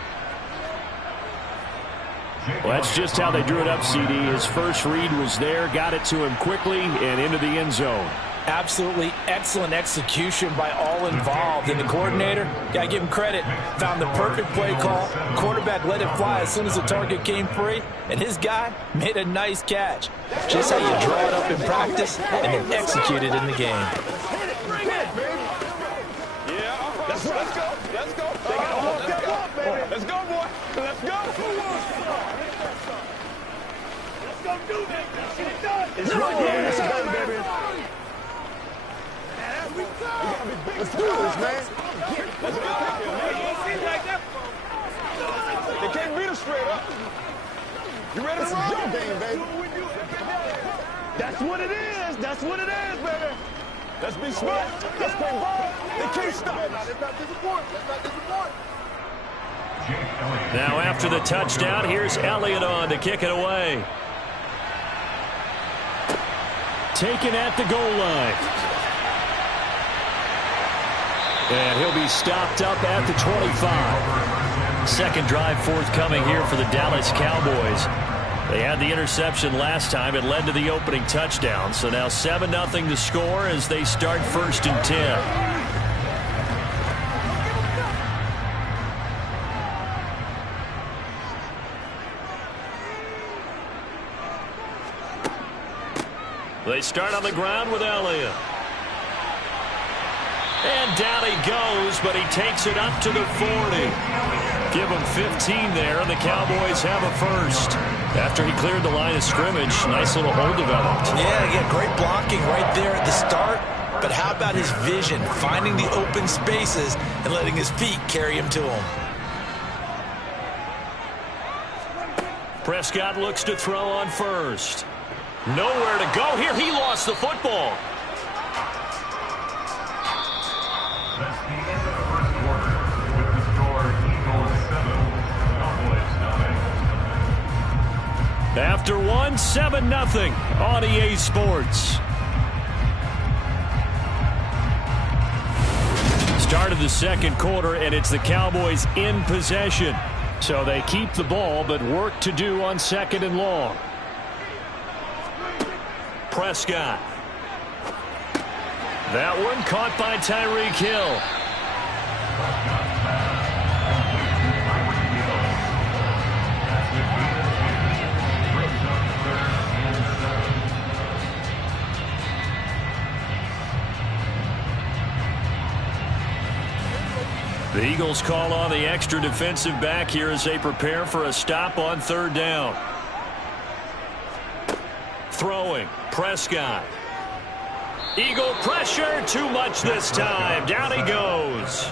Well, that's just how they drew it up, CD. His first read was there, got it to him quickly, and into the end zone. Absolutely excellent execution by all involved. And the coordinator, gotta give him credit, found the perfect play call. Quarterback let it fly as soon as the target came free, and his guy made a nice catch. Just how you draw it up in practice and then execute it in the game. Let's go. Let's go. Let's go, boy. Let's go. Let's go do that. Let's get it done. It's right here. Let's go, baby. Let's do this, man. Let's go. You ready to roll? Your game, baby. That's what it is. That's what it is, baby. Let's be smart. Let's play ball. They can't stop. Let's not disappoint. Let's not disappoint. Now after the touchdown, here's Elliott on to kick it away. Taken at the goal line. And he'll be stopped up at the 25. Second drive forthcoming here for the Dallas Cowboys. They had the interception last time. It led to the opening touchdown. So now 7-0 to score as they start 1st and 10. They start on the ground with Elliott. And down he goes, but he takes it up to the 40. Give him 15 there, and the Cowboys have a first. After he cleared the line of scrimmage, nice little hole developed. Yeah, great blocking right there at the start. But how about his vision, finding the open spaces and letting his feet carry him to him. Prescott looks to throw on first. Nowhere to go here. He lost the football. That's the end of the first quarter with the score Eagles 7, Cowboys 0. After one, 7-0 on EA Sports. Start of the second quarter, and it's the Cowboys in possession. So they keep the ball, but work to do on 2nd and long. Prescott. That one caught by Tyreek Hill. The Eagles call on the extra defensive back here as they prepare for a stop on 3rd down. Throwing, Prescott. Eagle pressure, too much this time. Down he goes.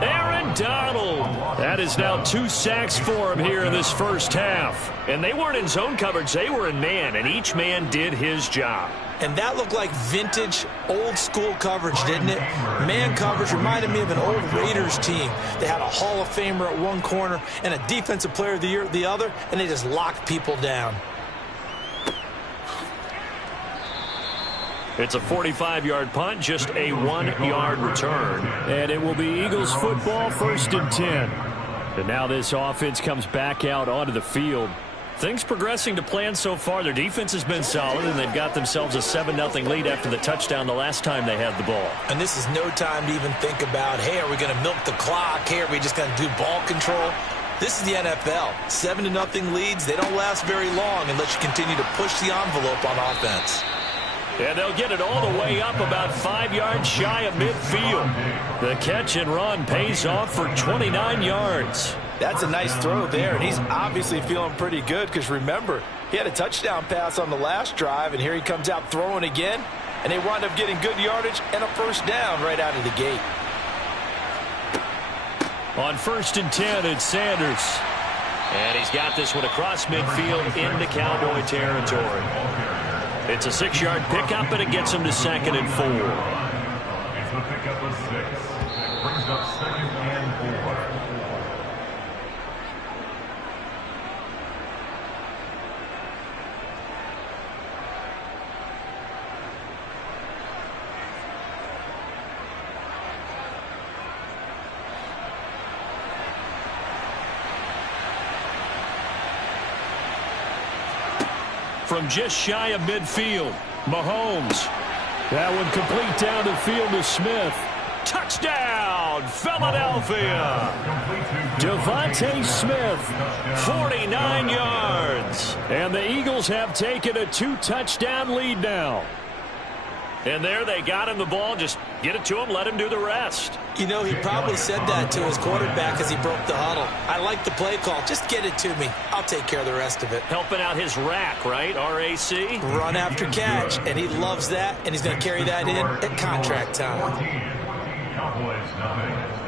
Aaron Donald. That is now 2 sacks for him here in this first half. And they weren't in zone coverage, they were in man, and each man did his job. And that looked like vintage, old-school coverage, didn't it? Man coverage reminded me of an old Raiders team. They had a Hall of Famer at one corner and a Defensive Player of the Year at the other, and they just locked people down. It's a 45-yard punt, just a 1-yard return. And it will be Eagles football, 1st and 10. And now this offense comes back out onto the field. Things progressing to plan so far. Their defense has been solid, and they've got themselves a 7-0 lead after the touchdown the last time they had the ball. And this is no time to even think about, hey, are we going to milk the clock? Hey, are we just going to do ball control? This is the NFL. 7-0 leads, they don't last very long unless you continue to push the envelope on offense. And they'll get it all the way up about 5 yards shy of midfield. The catch and run pays off for 29 yards. That's a nice throw there, and he's obviously feeling pretty good because, remember, he had a touchdown pass on the last drive, and here he comes out throwing again, and they wind up getting good yardage and a first down right out of the gate. On 1st and 10, it's Sanders. And he's got this one across midfield into Cowboy territory. It's a 6-yard pickup, and it gets him to 2nd and 4. It's a pickup of 6. Brings up 2nd and 4. From just shy of midfield, Mahomes. That one complete down the field to Smith. Touchdown, Philadelphia. Devontae Smith, 49 yards. And the Eagles have taken a 2-touchdown lead now. And there they got him the ball. Just get it to him, let him do the rest. You know, he probably said that to his quarterback as he broke the huddle. I like the play call. Just get it to me. I'll take care of the rest of it. Helping out his rack, right? R-A-C? Run after catch, and he loves that, and he's going to carry that in at contract time. 14, Cowboys nothing.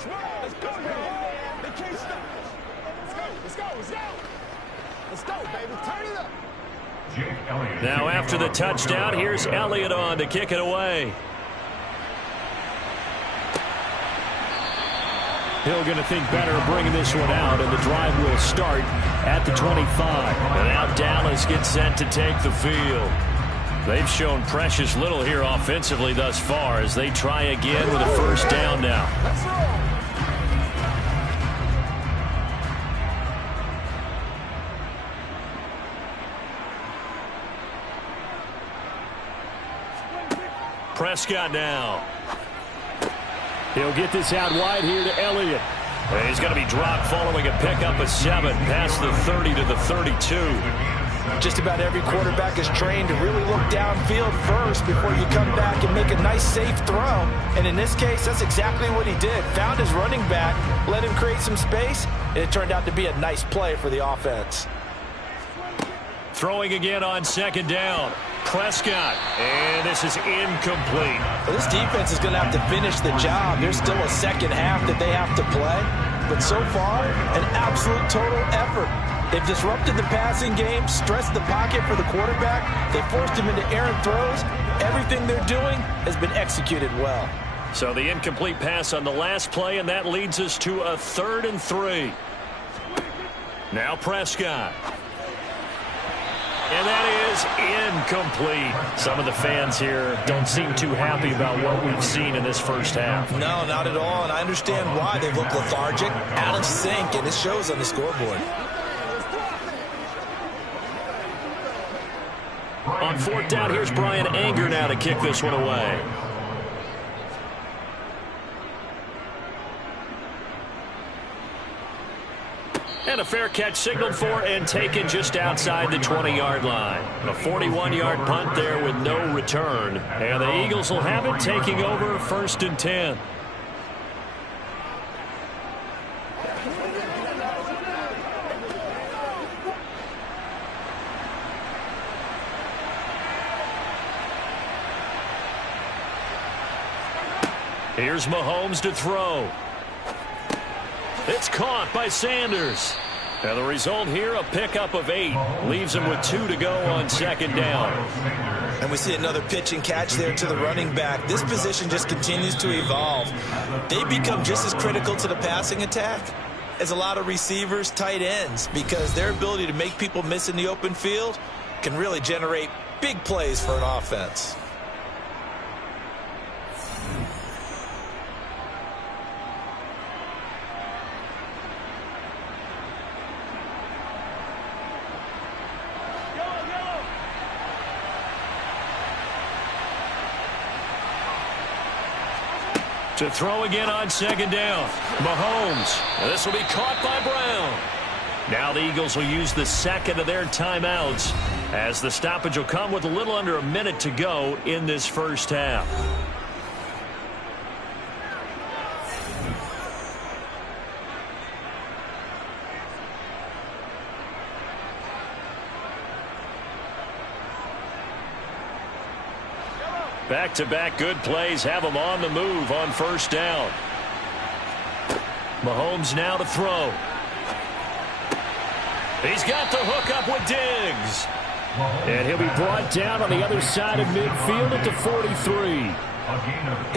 smart. Let's go, baby. They can't stop us. Let's go. Let's go. Let's go. Let's go, baby. Turn it up. Jake Elliott. Now after the touchdown, here's Elliott on to kick it away. Hill going to think better of bringing this one out, and the drive will start at the 25. And now Dallas gets set to take the field. They've shown precious little here offensively thus far as they try again with a first down now. Let's roll. Prescott now. He'll get this out wide here to Elliott. And he's going to be dropped following a pickup of 7 past the 30 to the 32. Just about every quarterback is trained to really look downfield first before you come back and make a nice, safe throw. And in this case, that's exactly what he did. Found his running back, let him create some space, and it turned out to be a nice play for the offense. Throwing again on second down. Prescott, and this is incomplete. Well, this defense is going to have to finish the job. There's still a second half that they have to play. But so far, an absolute total effort. They've disrupted the passing game, stressed the pocket for the quarterback. They forced him into errant throws. Everything they're doing has been executed well. So the incomplete pass on the last play, and that leads us to a 3rd and 3. Now Prescott. And that is incomplete. Some of the fans here don't seem too happy about what we've seen in this first half. No, not at all, and I understand why. They look lethargic, out of sync, and it shows on the scoreboard. On 4th down, here's Brian Anger now to kick this one away. And a fair catch signaled for and taken just outside the 20-yard line. A 41-yard punt there with no return. And the Eagles will have it, taking over 1st and 10. Here's Mahomes to throw. It's caught by Sanders. And the result here, a pickup of 8. Leaves him with 2 to go on second down. And we see another pitch and catch there to the running back. This position just continues to evolve. They become just as critical to the passing attack as a lot of receivers, tight ends, because their ability to make people miss in the open field can really generate big plays for an offense. To throw again on second down. Mahomes. This will be caught by Brown. Now the Eagles will use the second of their timeouts as the stoppage will come with a little under a minute to go in this first half. Back-to-back good plays have them on the move on first down. Mahomes now to throw. He's got the hook up with Diggs. And he'll be brought down on the other side of midfield at the 43.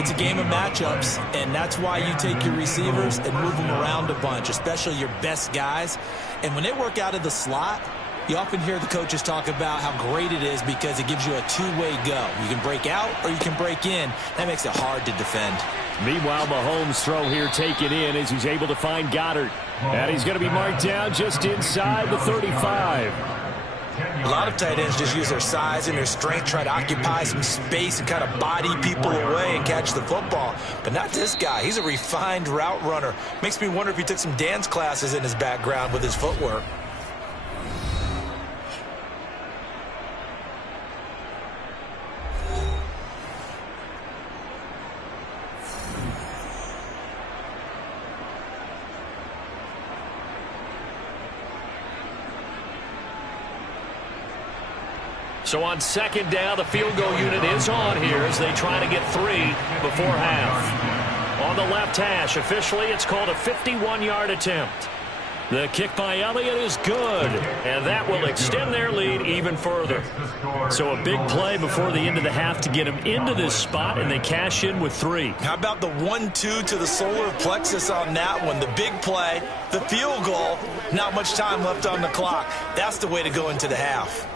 It's a game of matchups, and that's why you take your receivers and move them around a bunch, especially your best guys. And when they work out of the slot, you often hear the coaches talk about how great it is because it gives you a two-way go. You can break out or you can break in. That makes it hard to defend. Meanwhile, Mahomes' throw here taken in as he's able to find Goddard. And he's going to be marked down just inside the 35. A lot of tight ends just use their size and their strength, try to occupy some space and kind of body people away and catch the football. But not this guy. He's a refined route runner. Makes me wonder if he took some dance classes in his background with his footwork. So on second down, the field goal unit is on here as they try to get 3 before half. on the left hash. Officially, it's called a 51-yard attempt. The kick by Elliott is good, and that will extend their lead even further. So a big play before the end of the half to get them into this spot, and they cash in with 3. How about the 1-2 to the solar plexus on that one? The big play, the field goal, not much time left on the clock. That's the way to go into the half.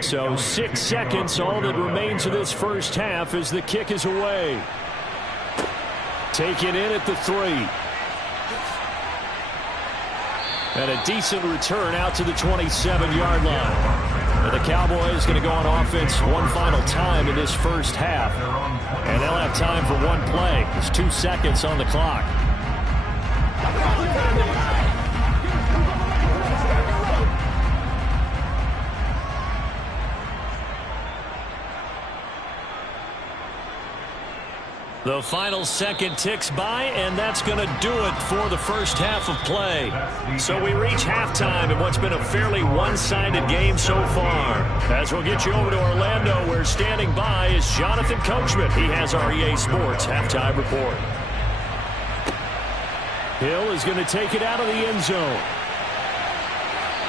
So 6 seconds, all that remains of this first half as the kick is away. Taken in at the 3. And a decent return out to the 27-yard line. And the Cowboys going to go on offense one final time in this first half. And they'll have time for one play. There's 2 seconds on the clock. The final second ticks by, and that's going to do it for the first half of play. So we reach halftime in what's been a fairly one-sided game so far. As we'll get you over to Orlando, where standing by is Jonathan Coachman. He has our EA Sports halftime report. Hill is going to take it out of the end zone.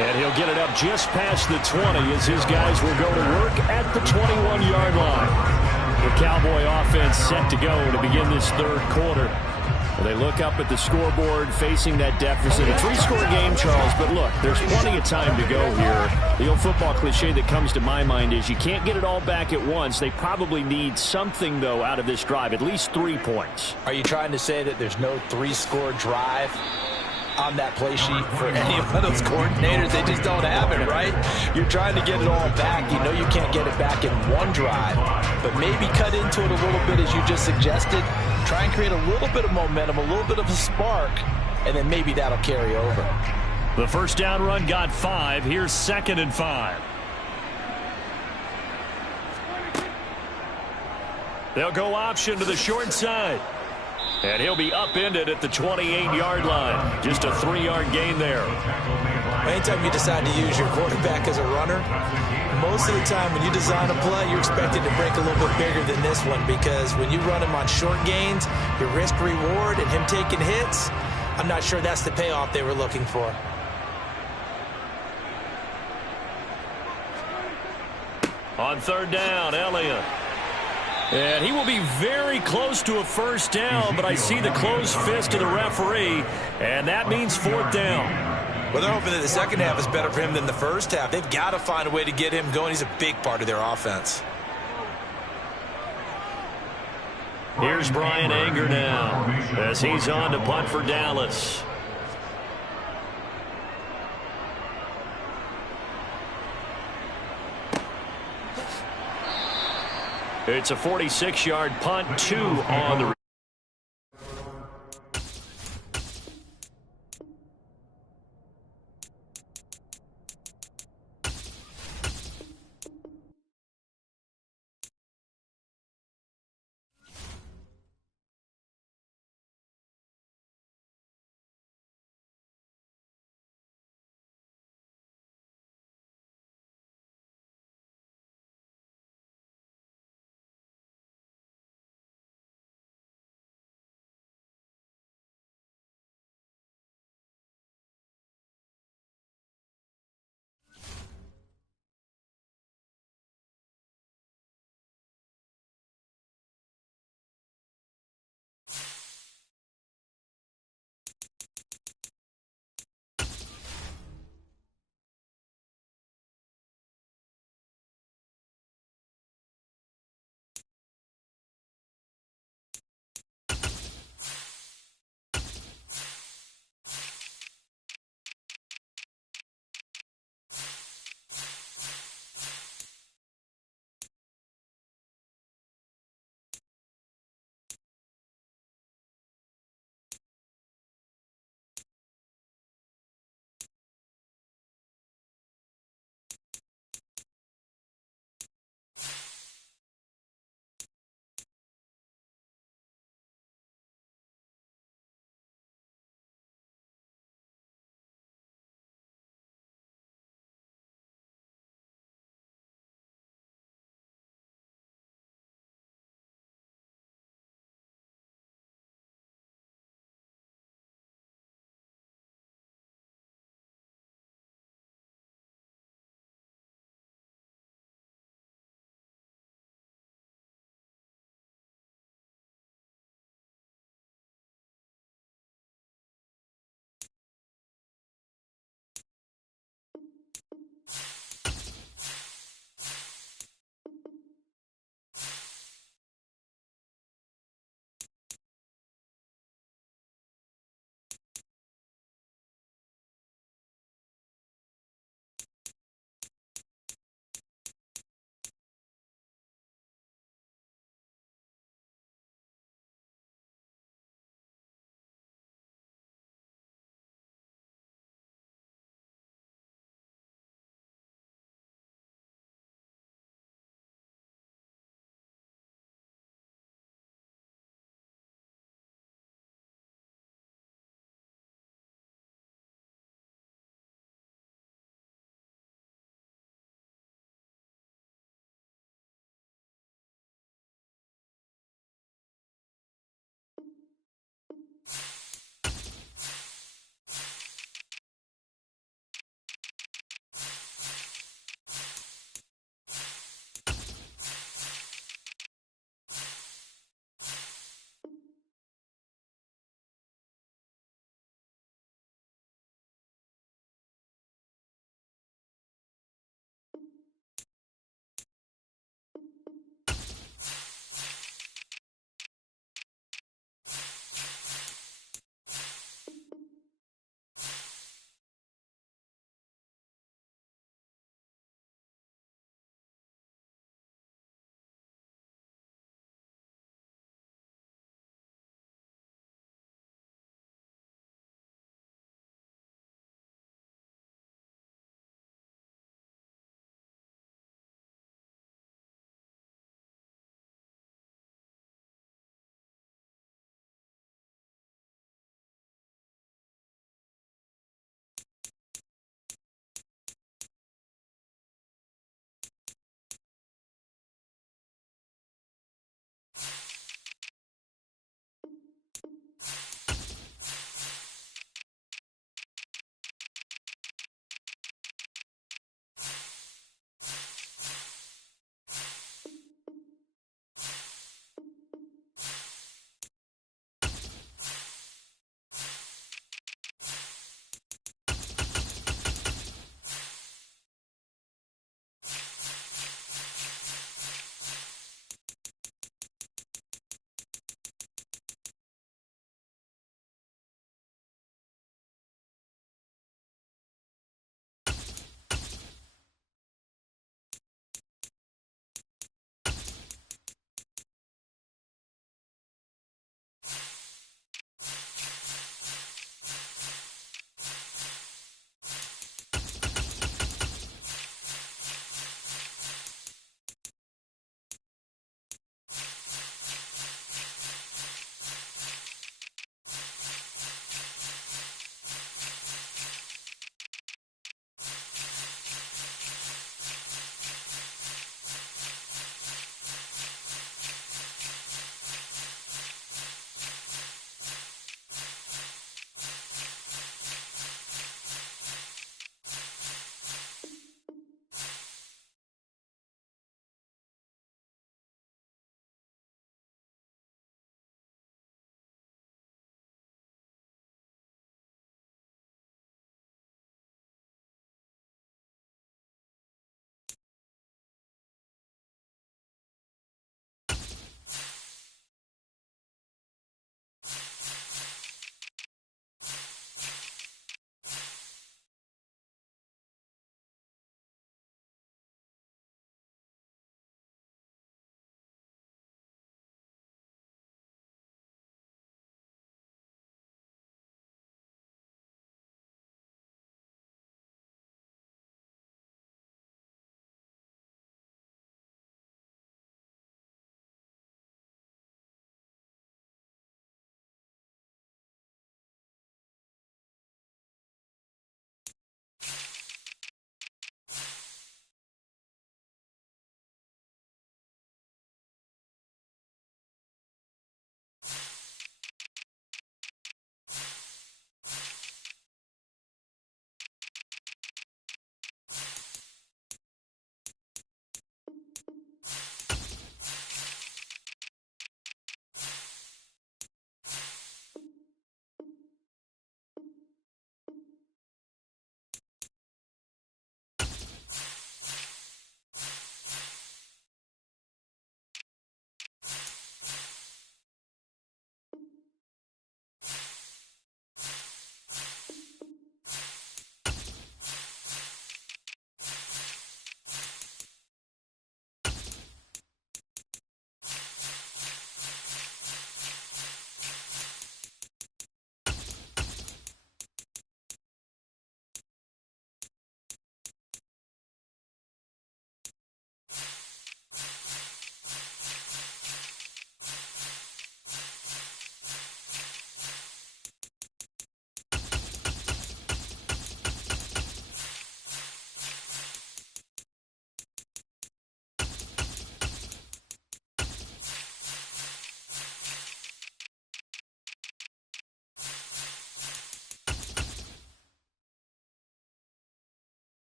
And he'll get it up just past the 20 as his guys will go to work at the 21-yard line. The Cowboy offense set to go to begin this third quarter. Well, they look up at the scoreboard facing that deficit. A 3-score game, Charles, but look, there's plenty of time to go here. The old football cliche that comes to my mind is you can't get it all back at once. They probably need something, though, out of this drive, at least 3 points. Are you trying to say that there's no 3-score drive on that play sheet for any of those coordinators? They just don't have it, right? You're trying to get it all back. You know you can't get it back in one drive, but maybe cut into it a little bit as you just suggested. Try and create a little bit of momentum, a little bit of a spark, and then maybe that'll carry over. The first down run got 5. Here's 2nd and 5. They'll go option to the short side. And he'll be upended at the 28-yard line. Just a 3-yard gain there. Anytime you decide to use your quarterback as a runner, most of the time when you design a play, you're expected to break a little bit bigger than this one, because when you run him on short gains, your risk-reward and him taking hits, I'm not sure that's the payoff they were looking for. On 3rd down, Elliott. And he will be very close to a first down, but I see the closed fist of the referee, and that means 4th down. Well, they're hoping that the second half is better for him than the first half. They've got to find a way to get him going. He's a big part of their offense. Here's Brian Anger now as he's on to punt for Dallas. It's a 46-yard punt, 2 on the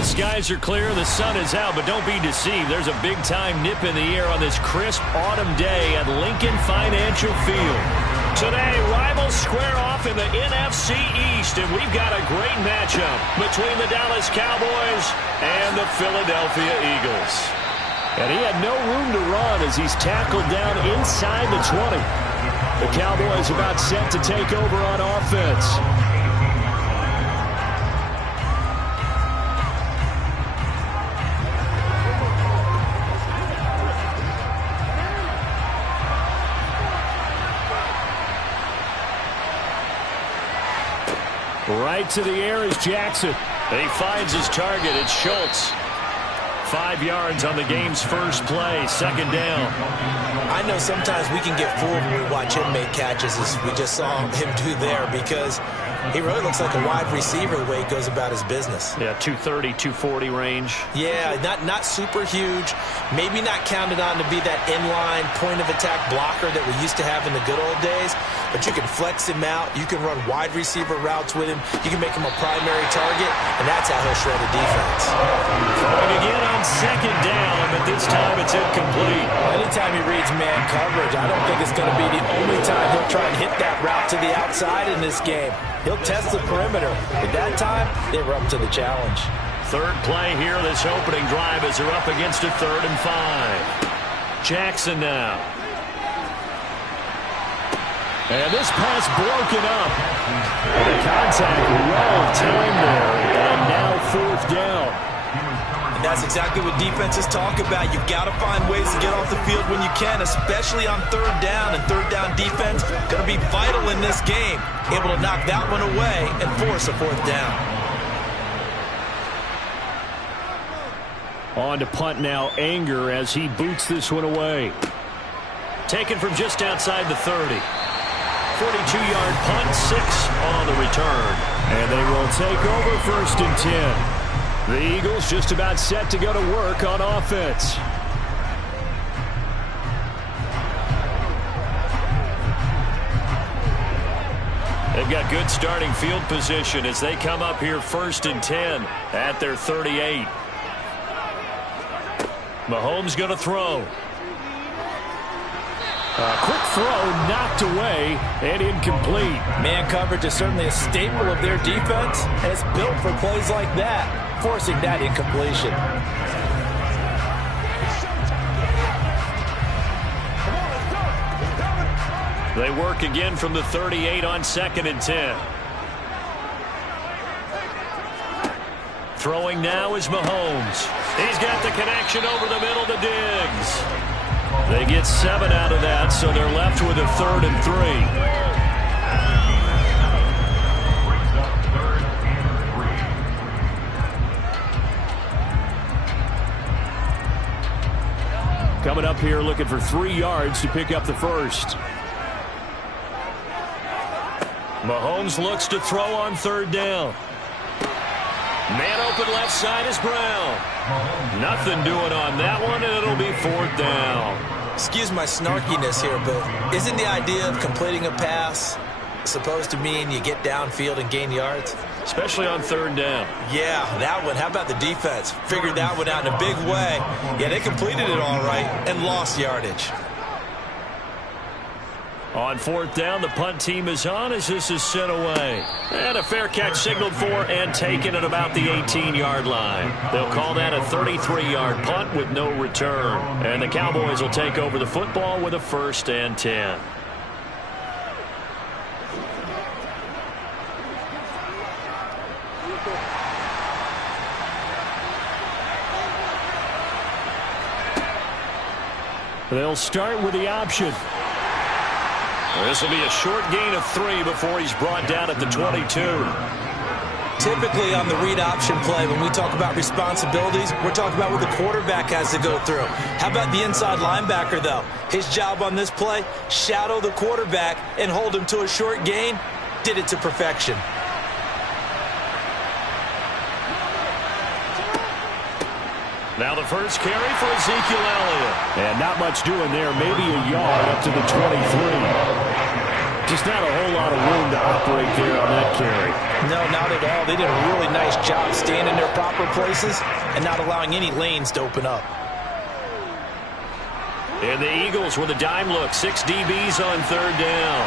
the skies are clear, the sun is out, but don't be deceived. There's a big-time nip in the air on this crisp autumn day at Lincoln Financial Field. Today, rivals square off in the NFC East, and we've got a great matchup between the Dallas Cowboys and the Philadelphia Eagles. And he had no room to run as he's tackled down inside the 20. The Cowboys about set to take over on offense. Right to the air is Jackson. He finds his target. It's Schultz. 5 yards on the game's first play. Second down. I know sometimes we can get fooled when we watch him make catches, as we just saw him do there, because he really looks like a wide receiver the way he goes about his business. Yeah, 230, 240 range. Yeah, not super huge. Maybe not counted on to be that inline point-of-attack blocker that we used to have in the good old days, but you can flex him out. You can run wide receiver routes with him. You can make him a primary target, and that's how he'll shred a defense. Throwing again on second down, but this time it's incomplete. Anytime he reads man coverage, I don't think it's going to be the only time he'll try and hit that route to the outside in this game. He'll test the perimeter. At that time, they were up to the challenge. Third play here, this opening drive, as they're up against a 3rd and 5. Jackson now. And this pass broken up. The contact well timed there, and now 4th down. And that's exactly what defenses talk about. You've got to find ways to get off the field when you can, especially on 3rd down. And 3rd down defense going to be vital in this game. Able to knock that one away and force a 4th down. On to punt now, Anger, as he boots this one away. Taken from just outside the 30. 42-yard punt, 6 on the return. And they will take over 1st and 10. The Eagles just about set to go to work on offense. They've got good starting field position as they come up here 1st and 10 at their 38. Mahomes going to throw. A quick throw knocked away and incomplete. Man coverage is certainly a staple of their defense, and it's built for plays like that, forcing that incompletion. They work again from the 38 on 2nd and 10. Throwing now is Mahomes. He's got the connection over the middle to Diggs. They get 7 out of that, so they're left with a 3rd and 3. Coming up here looking for 3 yards to pick up the first. Mahomes looks to throw on 3rd down. Man open left side is Brown. Nothing doing on that one, and it'll be 4th down. Excuse my snarkiness here, but isn't the idea of completing a pass supposed to mean you get downfield and gain yards? Especially on 3rd down. Yeah, that one. How about the defense? Figured that one out in a big way. Yeah, they completed it all right and lost yardage. On 4th down, the punt team is on as this is sent away. And a fair catch signaled for and taken at about the 18-yard line. They'll call that a 33-yard punt with no return. And the Cowboys will take over the football with a 1st and 10. They'll start with the option. This will be a short gain of 3 before he's brought down at the 22. Typically on the read option play, when we talk about responsibilities, we're talking about what the quarterback has to go through. How about the inside linebacker, though? His job on this play, shadow the quarterback and hold him to a short gain. Did it to perfection. Now the first carry for Ezekiel Elliott. And not much doing there. Maybe a yard up to the 23. Just not a whole lot of room to operate there on that carry. No, not at all. They did a really nice job staying in their proper places and not allowing any lanes to open up. And the Eagles with a dime look. 6 DBs on third down.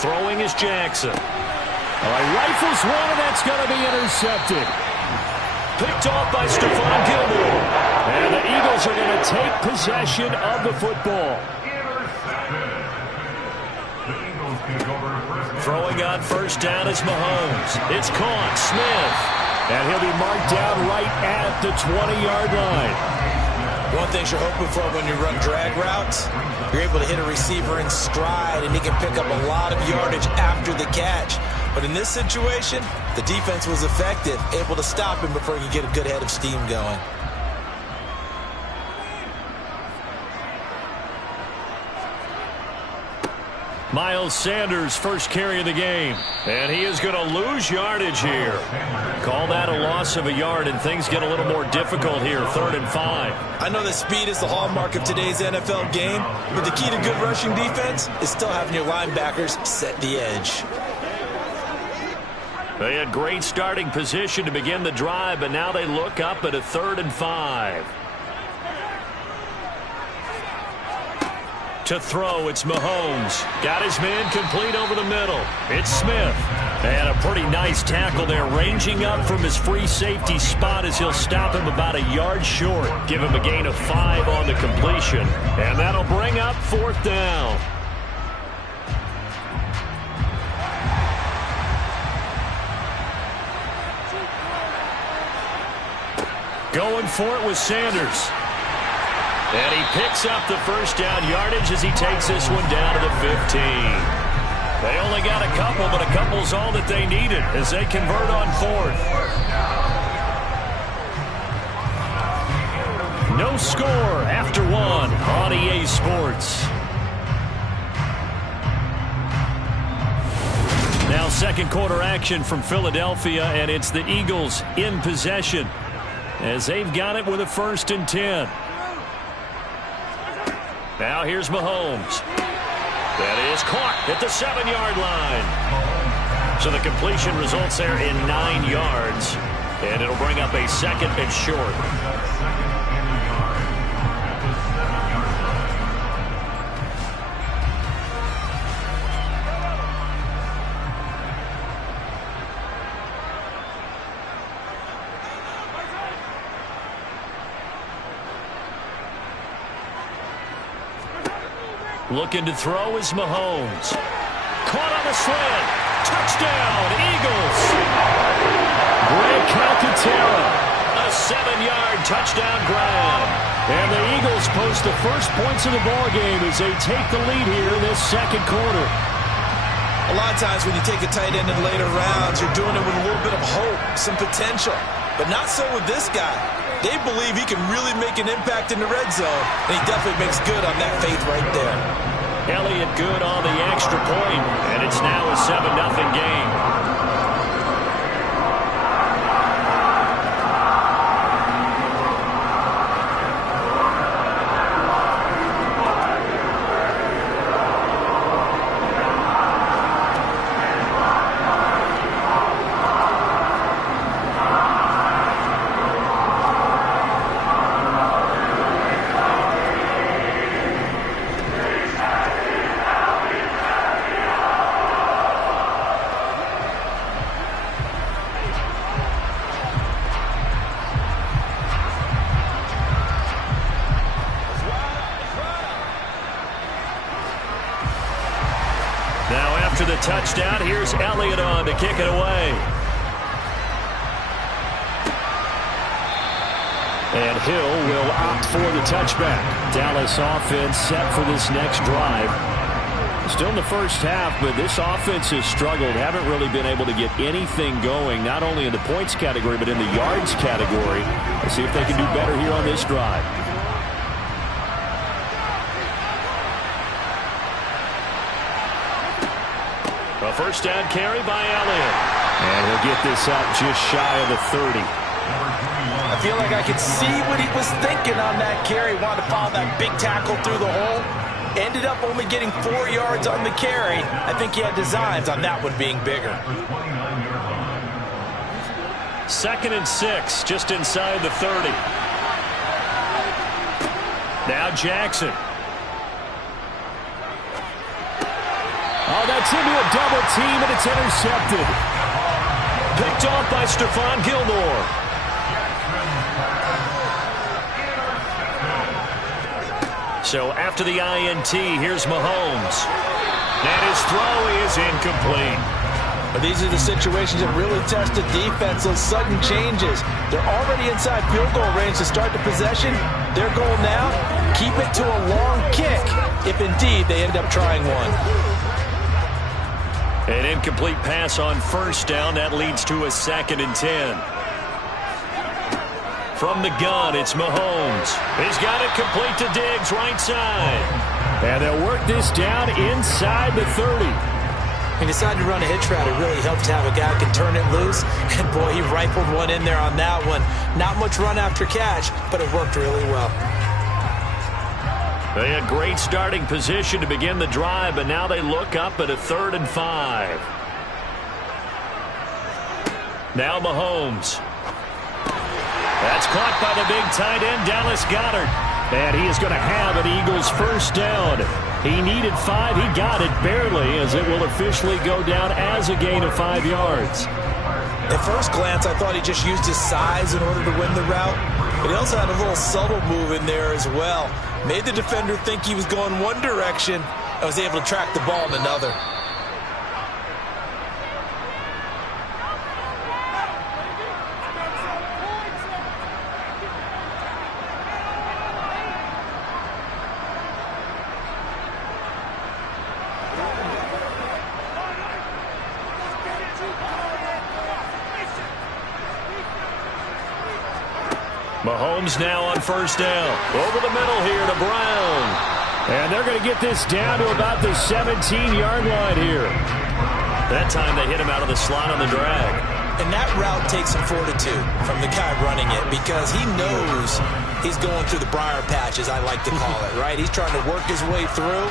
Throwing is Jackson. All right, rifles one, and that's going to be intercepted. Picked off by Stephon Gilmore. And the Eagles are going to take possession of the football. Throwing on first down is Mahomes. It's caught. Smith. And he'll be marked down right at the 20-yard line. One thing you're hoping for when you run drag routes, you're able to hit a receiver in stride, and he can pick up a lot of yardage after the catch. But in this situation, the defense was effective, able to stop him before he could get a good head of steam going. Miles Sanders, first carry of the game. And he is going to lose yardage here. Call that a loss of a yard, and things get a little more difficult here, 3rd and 5. I know that speed is the hallmark of today's NFL game, but the key to good rushing defense is still having your linebackers set the edge. They had great starting position to begin the drive, but now they look up at a 3rd and 5. To throw, it's Mahomes. Got his man complete over the middle. It's Smith. And a pretty nice tackle there, ranging up from his free safety spot as he'll stop him about a yard short. Give him a gain of 5 on the completion. And that'll bring up 4th down. Going for it with Sanders. And he picks up the first down yardage as he takes this one down to the 15. They only got a couple, but a couple's all that they needed as they convert on 4th. No score after 1 on EA Sports. Now 2nd quarter action from Philadelphia, and it's the Eagles in possession as they've got it with a 1st and 10. Now here's Mahomes. That is caught at the 7-yard line. So the completion results there in 9 yards. And it'll bring up a 2nd and short. Looking to throw is Mahomes. Caught on the slant. Touchdown, Eagles. Greg Calcaterra. A 7-yard touchdown grab. And the Eagles post the first points of the ballgame as they take the lead here in this 2nd quarter. A lot of times when you take a tight end in later rounds, you're doing it with a little bit of hope, some potential. But not so with this guy. They believe he can really make an impact in the red zone, and he definitely makes good on that faith right there. Elliott good on the extra point, and it's now a 7-0 game. After the touchdown, here's Elliott on to kick it away. And Hill will opt for the touchback. Dallas offense set for this next drive. Still in the first half, but this offense has struggled. Haven't really been able to get anything going, not only in the points category, but in the yards category. Let's see if they can do better here on this drive. A first down carry by Elliott. And he'll get this up just shy of the 30. I feel like I could see what he was thinking on that carry. Wanted to follow that big tackle through the hole. Ended up only getting 4 yards on the carry. I think he had designs on that one being bigger. 2nd and 6, just inside the 30. Now Jackson. Oh, that's into a double team, and it's intercepted. Picked off by Stephon Gilmore. So after the INT, here's Mahomes. And his throw is incomplete. But these are the situations that really test the defense, those sudden changes. They're already inside field goal range to start the possession. Their goal now, keep it to a long kick, if indeed they end up trying one. An incomplete pass on 1st down. That leads to a 2nd and 10. From the gun, it's Mahomes. He's got it complete to Diggs, right side. And they'll work this down inside the 30. He decided to run a hitch route. It really helps to have a guy who can turn it loose. And, boy, he rifled one in there on that one. Not much run after catch, but it worked really well. They had great starting position to begin the drive, but now they look up at a 3rd and 5. Now Mahomes. That's caught by the big tight end, Dallas Goedert. And he is going to have an Eagles 1st down. He needed 5. He got it barely, as it will officially go down as a gain of 5 yards. At first glance, I thought he just used his size in order to win the route. But he also had a little subtle move in there as well. Made the defender think he was going one direction and was able to track the ball in another. Mahomes now on 1st down. Over the middle here to Brown. And they're going to get this down to about the 17-yard line here. That time they hit him out of the slot on the drag. And that route takes some fortitude from the guy running it, because he knows he's going through the briar patch, as I like to call it, right? He's trying to work his way through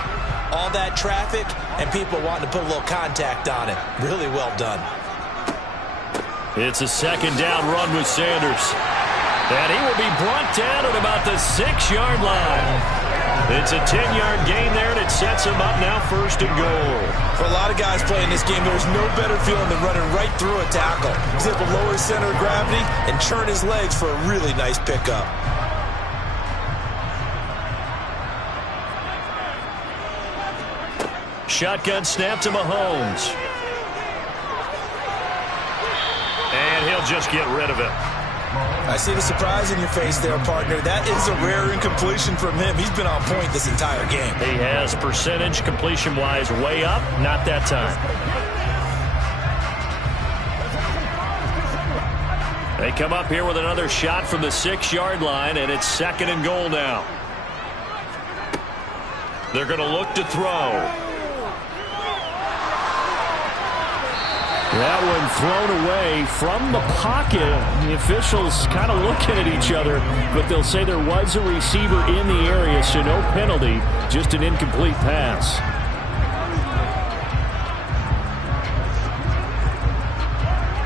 all that traffic and people wanting to put a little contact on it. Really well done. It's a 2nd down run with Sanders. And he will be brought down at about the 6-yard line. It's a 10-yard gain there, and it sets him up now 1st and goal. For a lot of guys playing this game, there's no better feeling than running right through a tackle. He's able to lower his center of gravity and churn his legs for a really nice pickup. Shotgun snap to Mahomes. And he'll just get rid of it. I see the surprise in your face there, partner. That is a rare incompletion from him. He's been on point this entire game. He has percentage completion-wise way up. Not that time. They come up here with another shot from the 6-yard line, and it's 2nd and goal now. They're going to look to throw. That one thrown away from the pocket. The officials kind of looking at each other, but they'll say there was a receiver in the area, so no penalty, just an incomplete pass.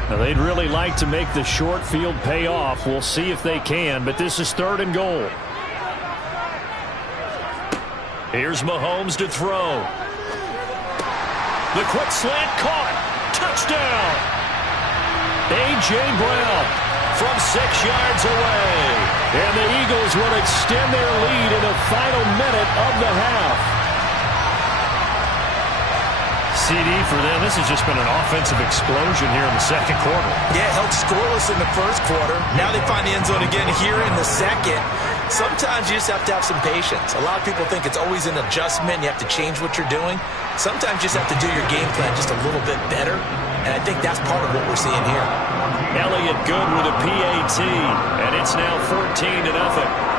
Now, they'd really like to make the short field pay off. We'll see if they can, but this is 3rd and goal. Here's Mahomes to throw. The quick slant caught. Touchdown! A.J. Brown from 6 yards away. And the Eagles will extend their lead in the final minute of the half. CD for them. This has just been an offensive explosion here in the 2nd quarter. Yeah, held scoreless in the 1st quarter. Now they find the end zone again here in the 2nd. Sometimes you just have to have some patience. A lot of people think it's always an adjustment. You have to change what you're doing. Sometimes you just have to do your game plan just a little bit better. And I think that's part of what we're seeing here. Elliott good with a PAT. And it's now 14-0.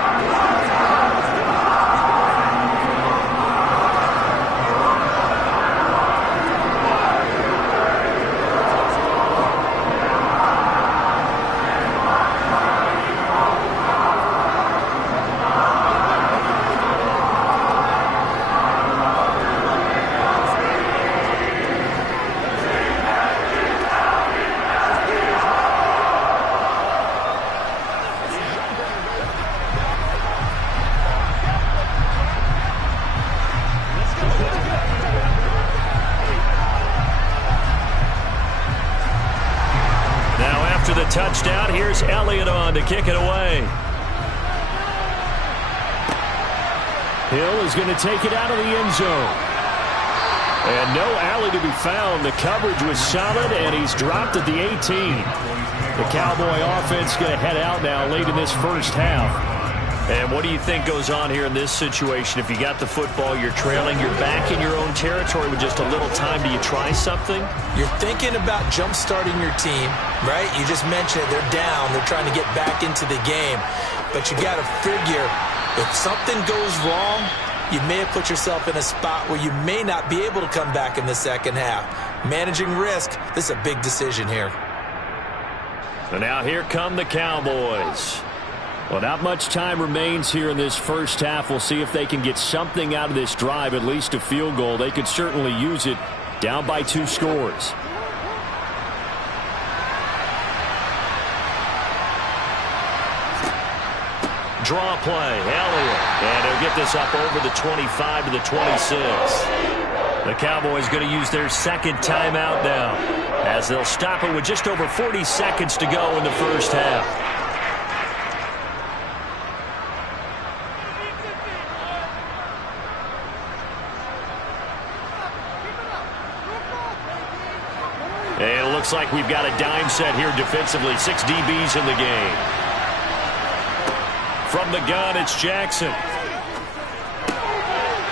touchdown. Here's Elliott on to kick it away. Hill is going to take it out of the end zone. And no alley to be found. The coverage was solid, and he's dropped at the 18. The Cowboy offense going to head out now late in this first half. And what do you think goes on here in this situation? If you got the football, you're trailing, you're back in your own territory with just a little time. Do you try something? You're thinking about jump-starting your team, right? You just mentioned it. They're down. They're trying to get back into the game. But you got to figure, if something goes wrong, you may have put yourself in a spot where you may not be able to come back in the second half. Managing risk, this is a big decision here. And now here come the Cowboys. Well, not much time remains here in this first half. We'll see if they can get something out of this drive, at least a field goal. They could certainly use it, down by 2 scores. Draw play, Elliott. And he'll get this up over the 25 to the 26. The Cowboys going to use their second timeout now, as they'll stop it with just over 40 seconds to go in the first half. And it looks like we've got a dime set here defensively. 6 DBs in the game. From the gun, it's Jackson.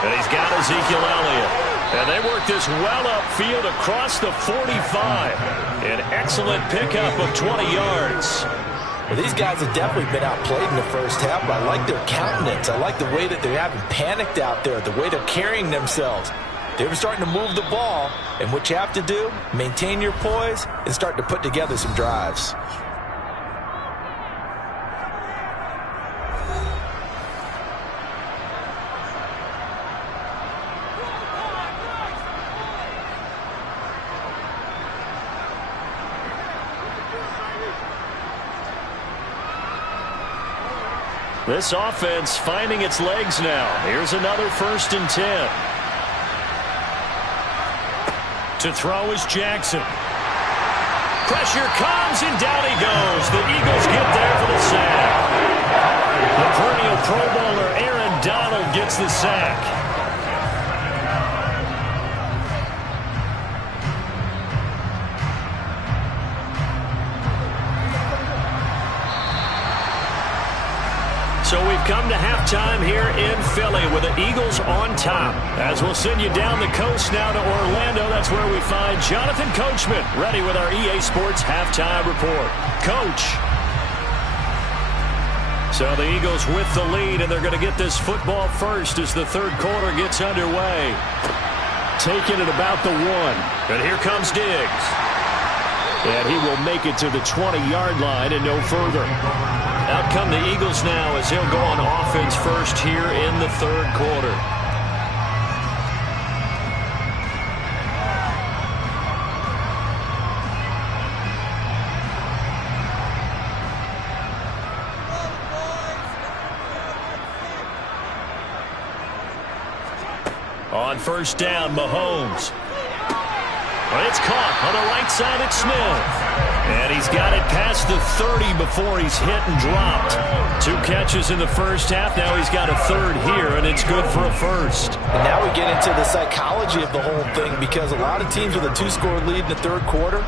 And he's got Ezekiel Elliott. And they work this well upfield across the 45. An excellent pickup of 20 yards. Well, these guys have definitely been outplayed in the first half, but I like their countenance. I like the way that they haven't panicked out there, the way they're carrying themselves. They were starting to move the ball, and what you have to do, maintain your poise and start to put together some drives. This offense finding its legs now. Here's another 1st and 10. To throw is Jackson. Pressure comes, and down he goes. The Eagles get there for the sack. The perennial Pro Bowler Aaron Donald gets the sack. So we've come to halftime here in Philly with the Eagles on top. As we'll send you down the coast now to Orlando, that's where we find Jonathan Coachman ready with our EA Sports Halftime Report. Coach. So the Eagles with the lead, and they're going to get this football first as the third quarter gets underway. Taking it about the 1. And here comes Diggs. And he will make it to the 20-yard line and no further. Out come the Eagles now as they'll go on offense first here in the third quarter. On first down, Mahomes. It's caught on the right side at Smith. And he's got it past the 30 before he's hit and dropped. 2 catches in the first half. Now he's got a third here, and it's good for a first. And now we get into the psychology of the whole thing, because a lot of teams with a 2-score lead in the third quarter,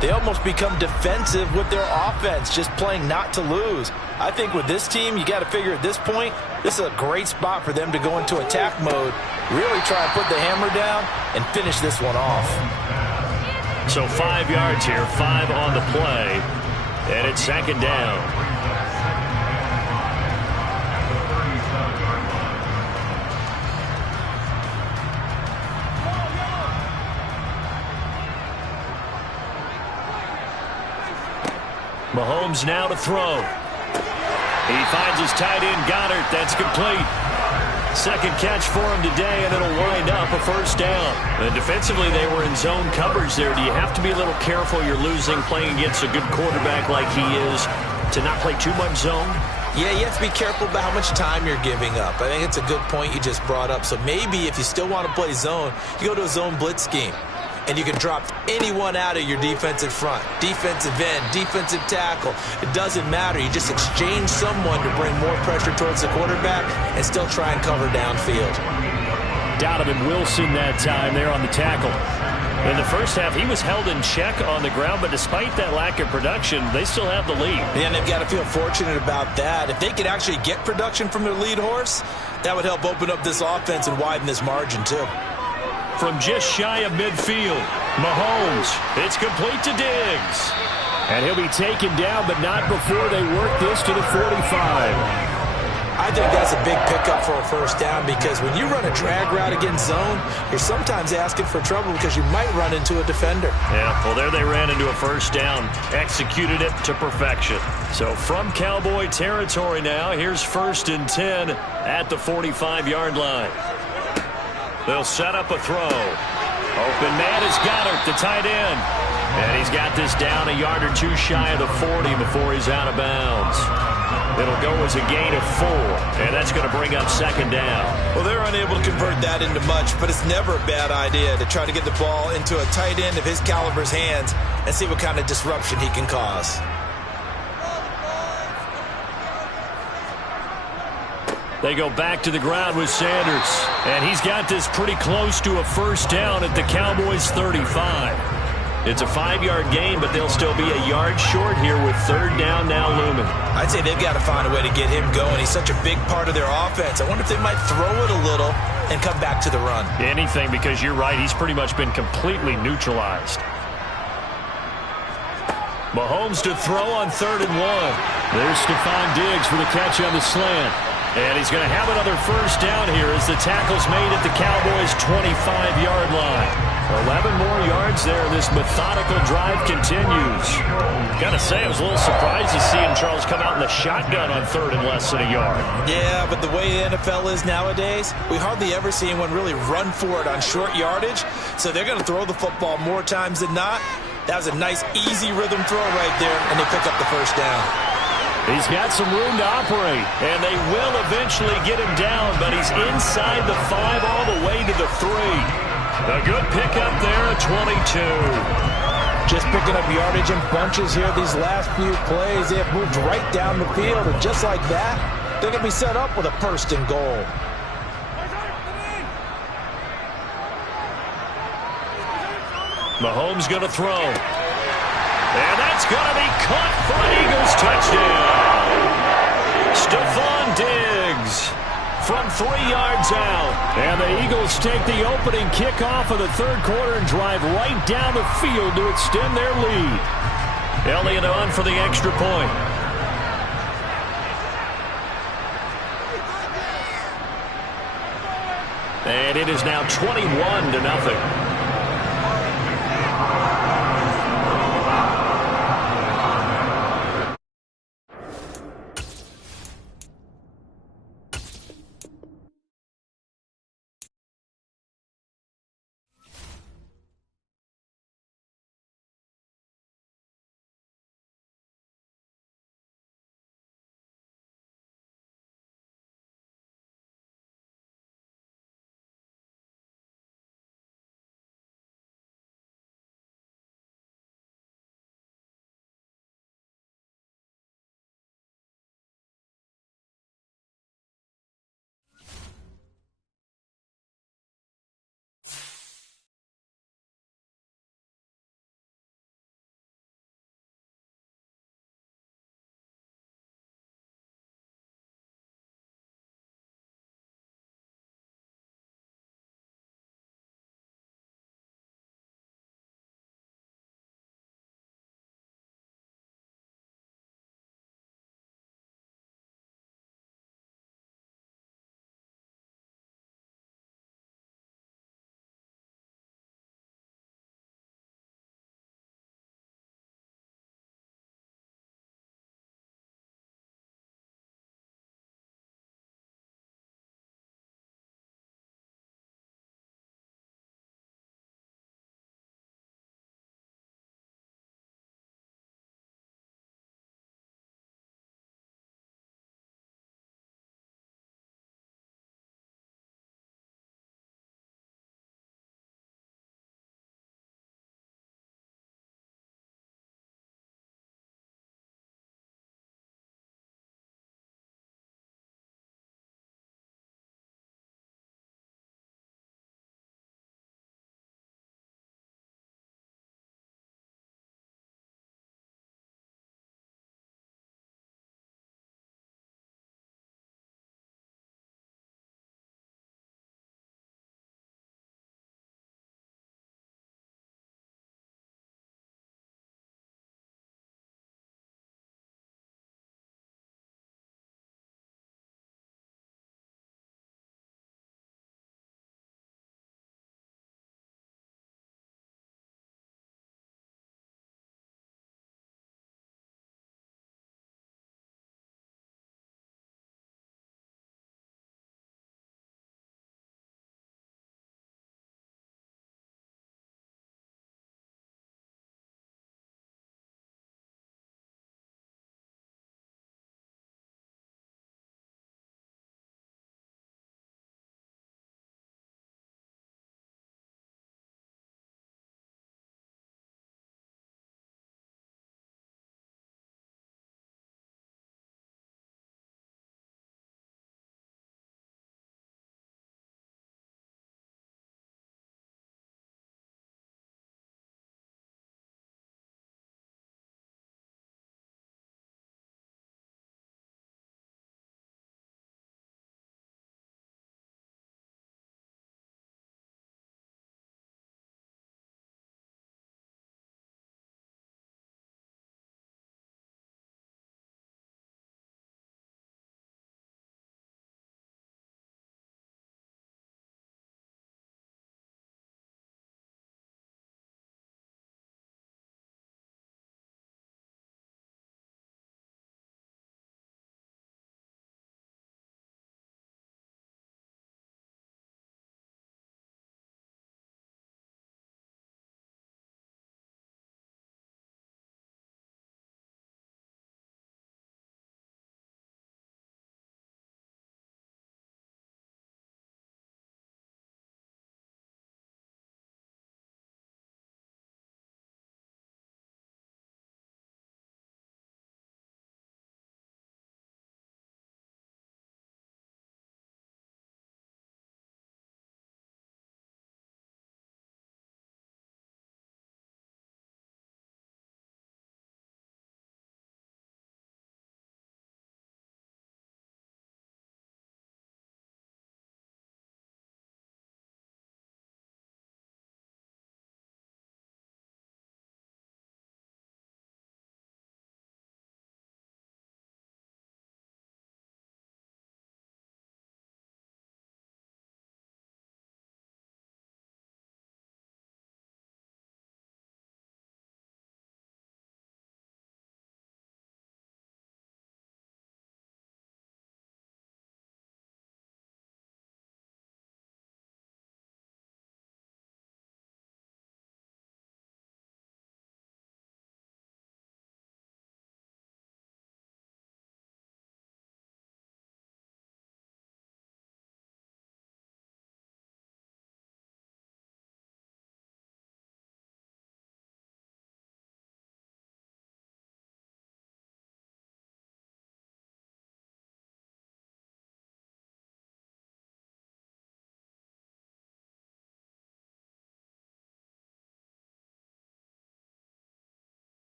they almost become defensive with their offense, just playing not to lose. I think with this team, you got to figure at this point, this is a great spot for them to go into attack mode, really try and put the hammer down and finish this one off. So 5 yards here, 5 on the play, and it's second down. Mahomes now to throw. He finds his tight end, Goddard. That's complete. Second catch for him today, and it'll wind up a first down. And defensively, they were in zone coverage there. Do you have to be a little careful? You're losing playing against a good quarterback like he is to not play too much zone? Yeah, you have to be careful about how much time you're giving up. I think it's a good point you just brought up. So maybe if you still want to play zone, you go to a zone blitz scheme. and you can drop anyone out of your defensive front. Defensive end, defensive tackle. It doesn't matter. You just exchange someone to bring more pressure towards the quarterback and still try and cover downfield. Donovan Wilson that time there on the tackle. In the first half, he was held in check on the ground, but despite that lack of production, they still have the lead. And they've got to feel fortunate about that. If they could actually get production from their lead horse, that would help open up this offense and widen this margin too. From just shy of midfield, Mahomes, it's complete to Diggs. And he'll be taken down, but not before they work this to the 45. I think that's a big pickup for a first down because when you run a drag route against zone, you're sometimes asking for trouble because you might run into a defender. Yeah, well, there they ran into a first down, executed it to perfection. So from Cowboy territory now, here's 1st and 10 at the 45-yard line. They'll set up a throw. Open man is Goddard, the tight end. And he's got this down a yard or two shy of the 40 before he's out of bounds. It'll go as a gain of 4, and that's going to bring up 2nd down. Well, they're unable to convert that into much, but it's never a bad idea to try to get the ball into a tight end of his caliber's hands and see what kind of disruption he can cause. They go back to the ground with Sanders, and he's got this pretty close to a first down at the Cowboys' 35. It's a 5-yard gain, but they'll still be a yard short here with 3rd down now looming. I'd say they've got to find a way to get him going. He's such a big part of their offense. I wonder if they might throw it a little and come back to the run. Anything, because you're right. He's pretty much been completely neutralized. Mahomes to throw on 3rd and 1. There's Stephon Diggs for the catch on the slant. And he's going to have another first down here as the tackle's made at the Cowboys' 25-yard line. 11 more yards there. This methodical drive continues. Got to say, I was a little surprised to see him, Charles, come out in the shotgun on 3rd and less than a yard. Yeah, but the way the NFL is nowadays, we hardly ever see anyone really run for it on short yardage. So they're going to throw the football more times than not. That was a nice, easy rhythm throw right there, and they pick up the first down. He's got some room to operate, and they will eventually get him down, but he's inside the 5 all the way to the 3. A good pickup there at 22. Just picking up yardage in bunches here these last few plays. They have moved right down the field, and just like that, they're going to be set up with a 1st and goal. Mahomes going to throw. And that's going to be caught for an Eagles touchdown. Stephon Diggs from 3 yards out. And the Eagles take the opening kickoff of the 3rd quarter and drive right down the field to extend their lead. Elliott on for the extra point. And it is now 21-0.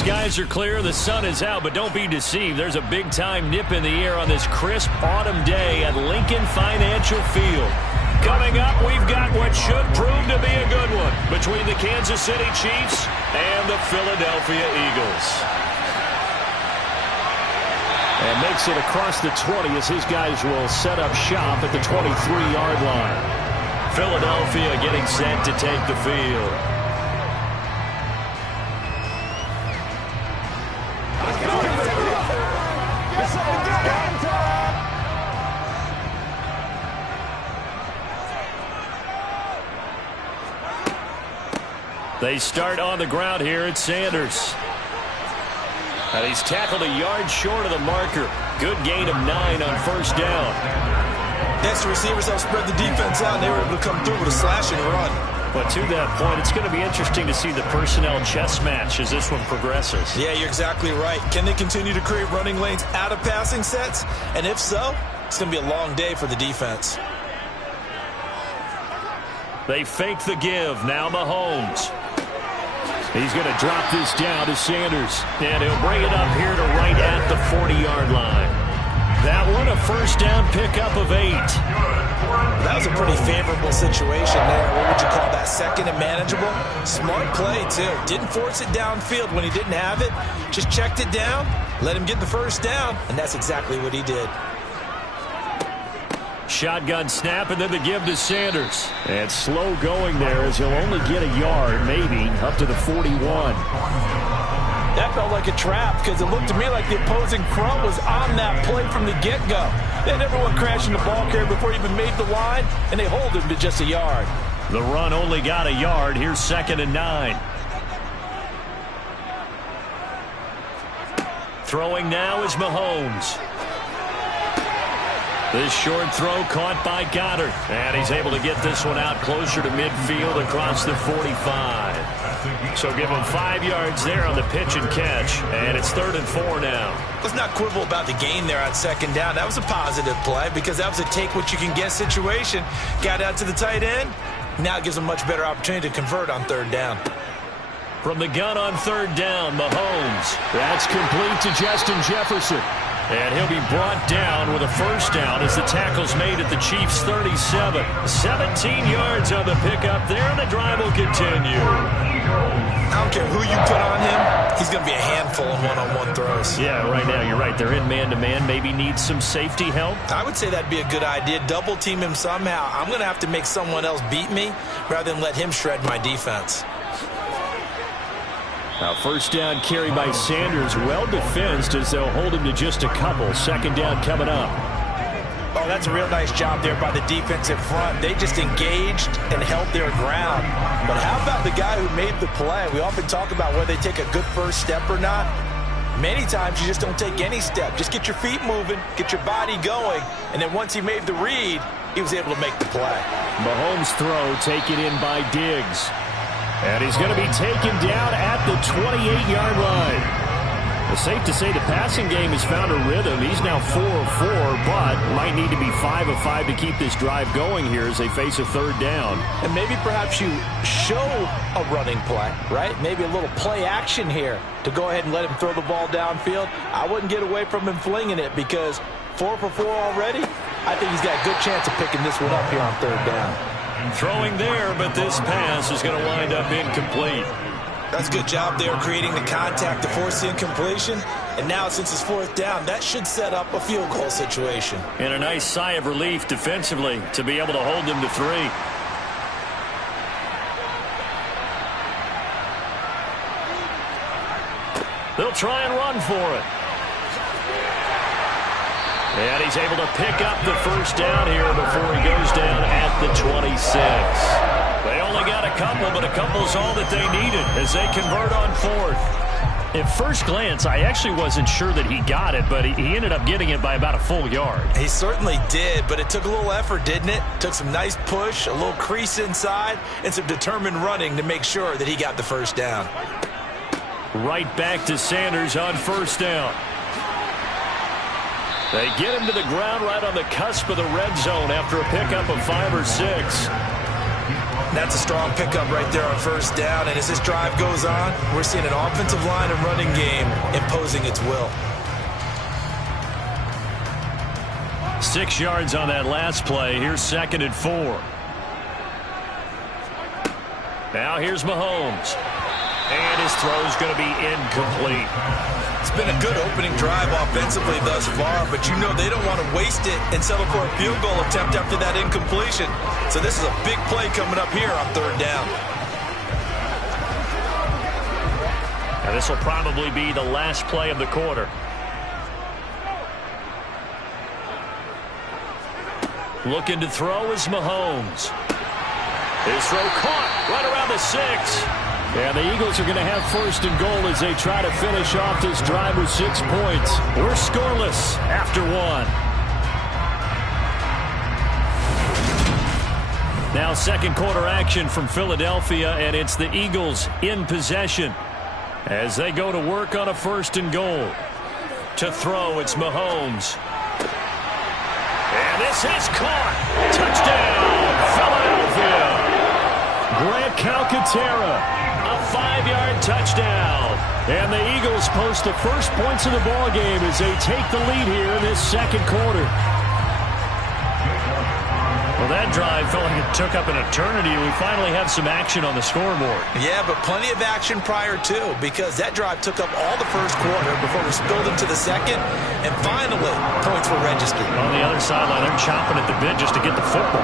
Skies are clear, the sun is out, but don't be deceived. There's a big-time nip in the air on this crisp autumn day at Lincoln Financial Field. Coming up, we've got what should prove to be a good one between the Kansas City Chiefs and the Philadelphia Eagles. And makes it across the 20 as his guys will set up shop at the 23-yard line. Philadelphia getting set to take the field. They start on the ground here at Sanders. And he's tackled a yard short of the marker. Good gain of 9 on first down. Next, the receivers help spread the defense out, and they were able to come through with a slashing run. But to that point, it's going to be interesting to see the personnel chess match as this one progresses. Yeah, you're exactly right. Can they continue to create running lanes out of passing sets? And if so, it's going to be a long day for the defense. They fake the give. Now Mahomes. He's going to drop this down to Sanders. And he'll bring it up here to right at the 40-yard line. That one a first down pickup of 8. That was a pretty favorable situation there. What would you call that? Second and manageable? Smart play, too. Didn't force it downfield when he didn't have it. Just checked it down, let him get the first down, and that's exactly what he did. Shotgun snap, and then the give to Sanders. And slow going there as he'll only get a yard, maybe, up to the 41. That felt like a trap because it looked to me like the opposing front was on that play from the get-go. They had everyone crashing the ball carrier before he even made the line, and they hold him to just a yard. The run only got a yard. Here's 2nd and 9. Throwing now is Mahomes. This short throw caught by Goddard. And he's able to get this one out closer to midfield across the 45. So give him 5 yards there on the pitch and catch. And it's 3rd and 4 now. Let's not quibble about the gain there on 2nd down. That was a positive play because that was a take-what-you-can-get situation. Got out to the tight end. Now it gives him a much better opportunity to convert on 3rd down. From the gun on 3rd down, Mahomes. That's complete to Justin Jefferson. And he'll be brought down with a first down as the tackle's made at the Chiefs' 37. 17 yards on the pickup there, and the drive will continue. I don't care who you put on him, he's going to be a handful in one-on-one throws. Yeah, right now you're right. They're in man-to-man. Maybe need some safety help. I would say that'd be a good idea. Double team him somehow. I'm going to have to make someone else beat me rather than let him shred my defense. Now first down carry by Sanders, well defensed as they'll hold him to just a couple. 2nd down coming up. Oh, that's a real nice job there by the defensive front. They just engaged and held their ground. But how about the guy who made the play? We often talk about whether they take a good first step or not. Many times you just don't take any step. Just get your feet moving, get your body going, and then once he made the read, he was able to make the play. Mahomes' throw taken in by Diggs. And he's going to be taken down at the 28-yard line. It's safe to say the passing game has found a rhythm. He's now 4 of 4, but might need to be 5 of 5 to keep this drive going here as they face a 3rd down. And maybe perhaps you show a running play, right? Maybe a little play action here to go ahead and let him throw the ball downfield. I wouldn't get away from him flinging it because 4 for 4 already. I think he's got a good chance of picking this one up here on 3rd down. Throwing there, but this pass is going to wind up incomplete. That's a good job there creating the contact to force the incompletion. And now since it's 4th down, that should set up a field goal situation. And a nice sigh of relief defensively to be able to hold them to 3. They'll try and run for it. And he's able to pick up the first down here before he goes down at the 26. They only got a couple, but a couple's all that they needed as they convert on 4th. At first glance, I actually wasn't sure that he got it, but he ended up getting it by about a full yard. He certainly did, but it took a little effort, didn't it? Took some nice push, a little crease inside, and some determined running to make sure that he got the first down. Right back to Sanders on first down. They get him to the ground right on the cusp of the red zone after a pickup of 5 or 6. That's a strong pickup right there on first down. And as this drive goes on, we're seeing an offensive line and running game imposing its will. 6 yards on that last play. Here's 2nd and 4. Now here's Mahomes. And his throw's going to be incomplete. It's been a good opening drive offensively thus far, but you know they don't want to waste it and settle for a field goal attempt after that incompletion. So this is a big play coming up here on 3rd down. And this will probably be the last play of the quarter. Looking to throw is Mahomes. His throw caught right around the 6. And the Eagles are going to have 1st and goal as they try to finish off this drive with 6 points. We're scoreless after 1. Now 2nd quarter action from Philadelphia, and it's the Eagles in possession as they go to work on a 1st and goal. To throw, it's Mahomes. And this is caught. Touchdown, Philadelphia. Grant Calcaterra. A 5-yard touchdown. And the Eagles post the first points of the ball game as they take the lead here in this 2nd quarter. Well, that drive felt like it took up an eternity. We finally have some action on the scoreboard. Yeah, but plenty of action prior to, because that drive took up all the 1st quarter before we spilled into the 2nd, and finally points were registered. On the other sideline, they're chomping at the bit just to get the football.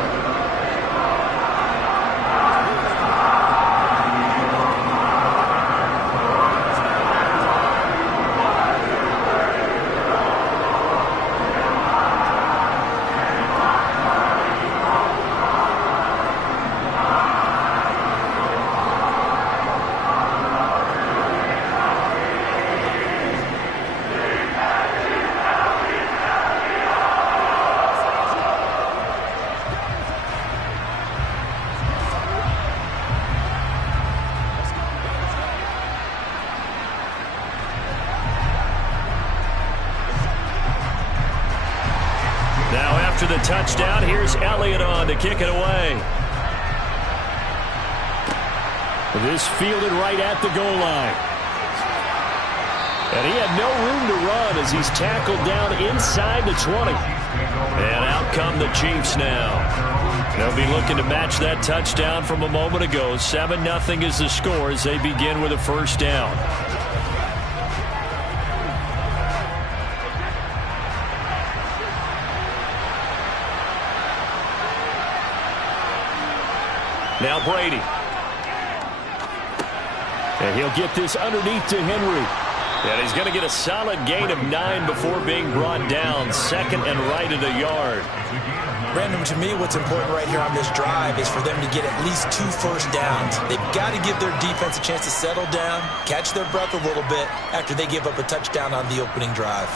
After the touchdown, here's Elliott on to kick it away. This fielded right at the goal line. And he had no room to run as he's tackled down inside the 20. And out come the Chiefs now. They'll be looking to match that touchdown from a moment ago. 7-0 is the score as they begin with a 1st down. Now Brady. And he'll get this underneath to Henry. And he's going to get a solid gain of 9 before being brought down. 2nd and right at a yard. Brandon, to me, what's important right here on this drive is for them to get at least 2 first downs. They've got to give their defense a chance to settle down, catch their breath a little bit after they give up a touchdown on the opening drive.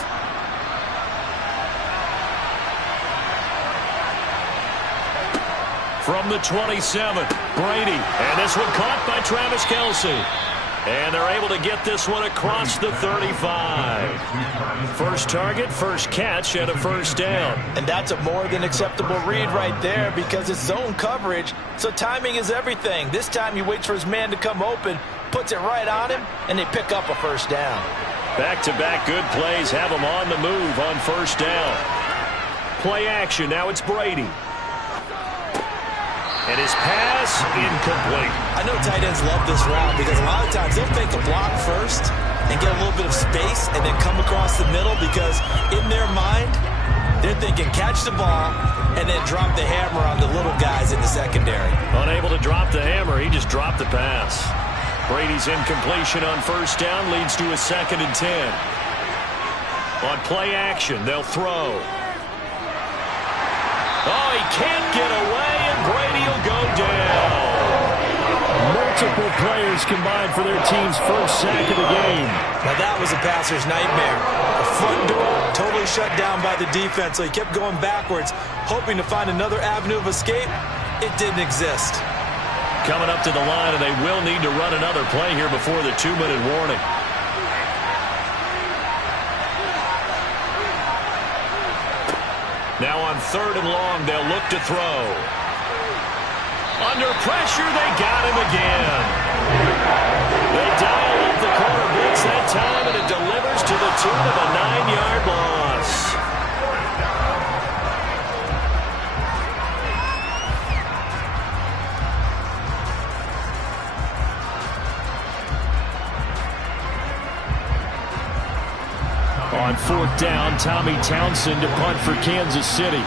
From the 27, Brady. And this one caught by Travis Kelce. And they're able to get this one across the 35. First target, first catch, and a 1st down. And that's a more than acceptable read right there because it's zone coverage, so timing is everything. This time he waits for his man to come open, puts it right on him, and they pick up a 1st down. Back-to-back good plays have him on the move on 1st down. Play action, now it's Brady. And his pass, incomplete. I know tight ends love this route because a lot of times they'll fake a block first and get a little bit of space and then come across the middle because in their mind, they're thinking catch the ball and then drop the hammer on the little guys in the secondary. Unable to drop the hammer, he just dropped the pass. Brady's incompletion on 1st down leads to a 2nd and 10. On play action, they'll throw. Oh, he can't get away, and Brady will go down. Multiple players combined for their team's first sack of the game. Now that was a passer's nightmare. The front door totally shut down by the defense, so he kept going backwards, hoping to find another avenue of escape. It didn't exist. Coming up to the line, and they will need to run another play here before the 2-minute warning. Now on 3rd and long, they'll look to throw. Under pressure, they got him again. They dial up the corner blitz that time, and it delivers to the tune of a 9-yard loss. On 4th down, Tommy Townsend to punt for Kansas City.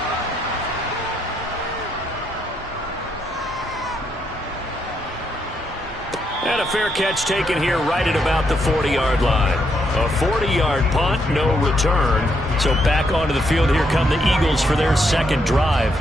And a fair catch taken here right at about the 40-yard line. A 40-yard punt, no return. So back onto the field, here come the Eagles for their second drive.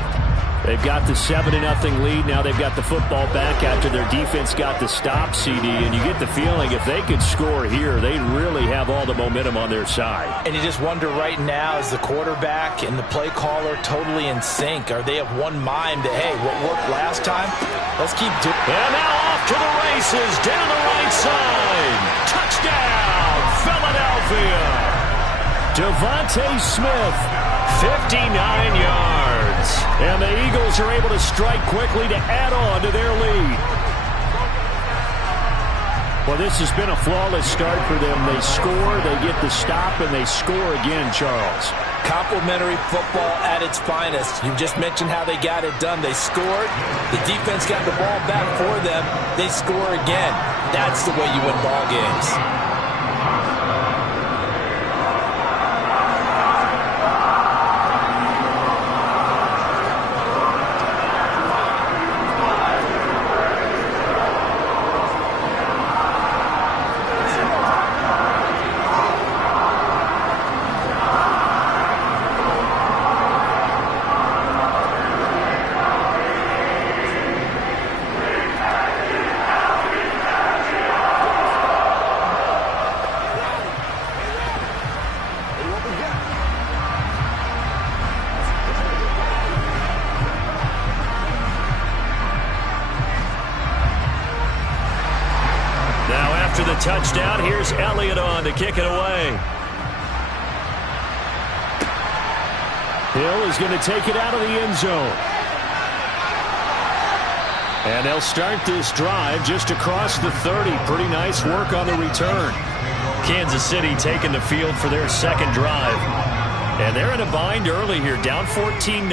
They've got the 7-0 lead. Now they've got the football back after their defense got the stop, CD. And you get the feeling if they could score here, they really have all the momentum on their side. And you just wonder right now, is the quarterback and the play caller totally in sync? Are they of one mind that, hey, what worked last time, let's keep doing it. And now off to the races, down the right side. Touchdown, Philadelphia. Devontae Smith, 59 yards. And the Eagles are able to strike quickly to add on to their lead. Well, this has been a flawless start for them. They score, they get the stop, and they score again, Charles. Complimentary football at its finest. You just mentioned how they got it done. They scored. The defense got the ball back for them. They score again. That's the way you win ball games. After the touchdown, here's Elliott on to kick it away. Hill is going to take it out of the end zone. And they'll start this drive just across the 30. Pretty nice work on the return. Kansas City taking the field for their second drive. And they're in a bind early here, down 14-0.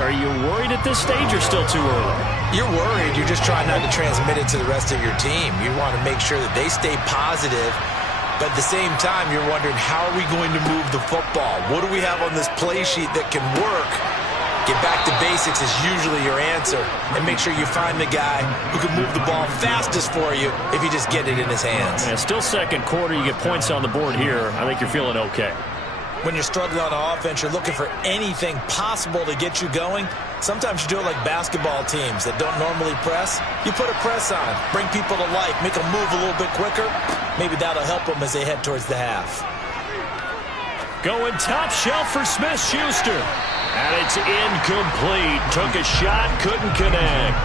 Are you worried at this stage or still too early? You're worried. You're just trying not to transmit it to the rest of your team. You want to make sure that they stay positive. But at the same time, you're wondering, how are we going to move the football? What do we have on this play sheet that can work? Get back to basics is usually your answer. And make sure you find the guy who can move the ball fastest for you if you just get it in his hands. Yeah, still second quarter. You get points on the board here. I think you're feeling okay. When you're struggling on offense, you're looking for anything possible to get you going. Sometimes you do it like basketball teams that don't normally press. You put a press on, bring people to life, make them move a little bit quicker. Maybe that'll help them as they head towards the half. Going top shelf for Smith-Schuster. And it's incomplete. Took a shot, couldn't connect.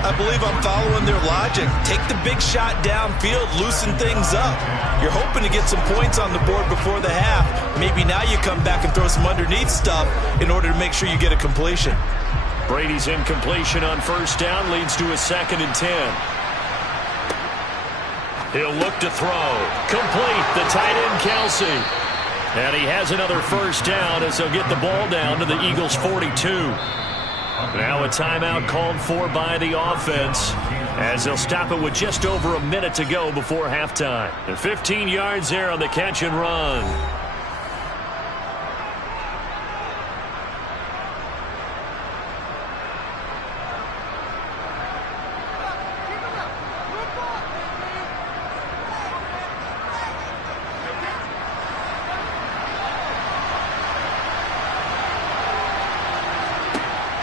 I believe I'm following their logic. Take the big shot downfield, loosen things up. You're hoping to get some points on the board before the half. Maybe now you come back and throw some underneath stuff in order to make sure you get a completion. Brady's incompletion on first down leads to a 2nd and 10. He'll look to throw. Complete, the tight end Kelsey. And he has another first down as they'll get the ball down to the Eagles' 42. Now a timeout called for by the offense as they'll stop it with just over a minute to go before halftime. And 15 yards there on the catch and run.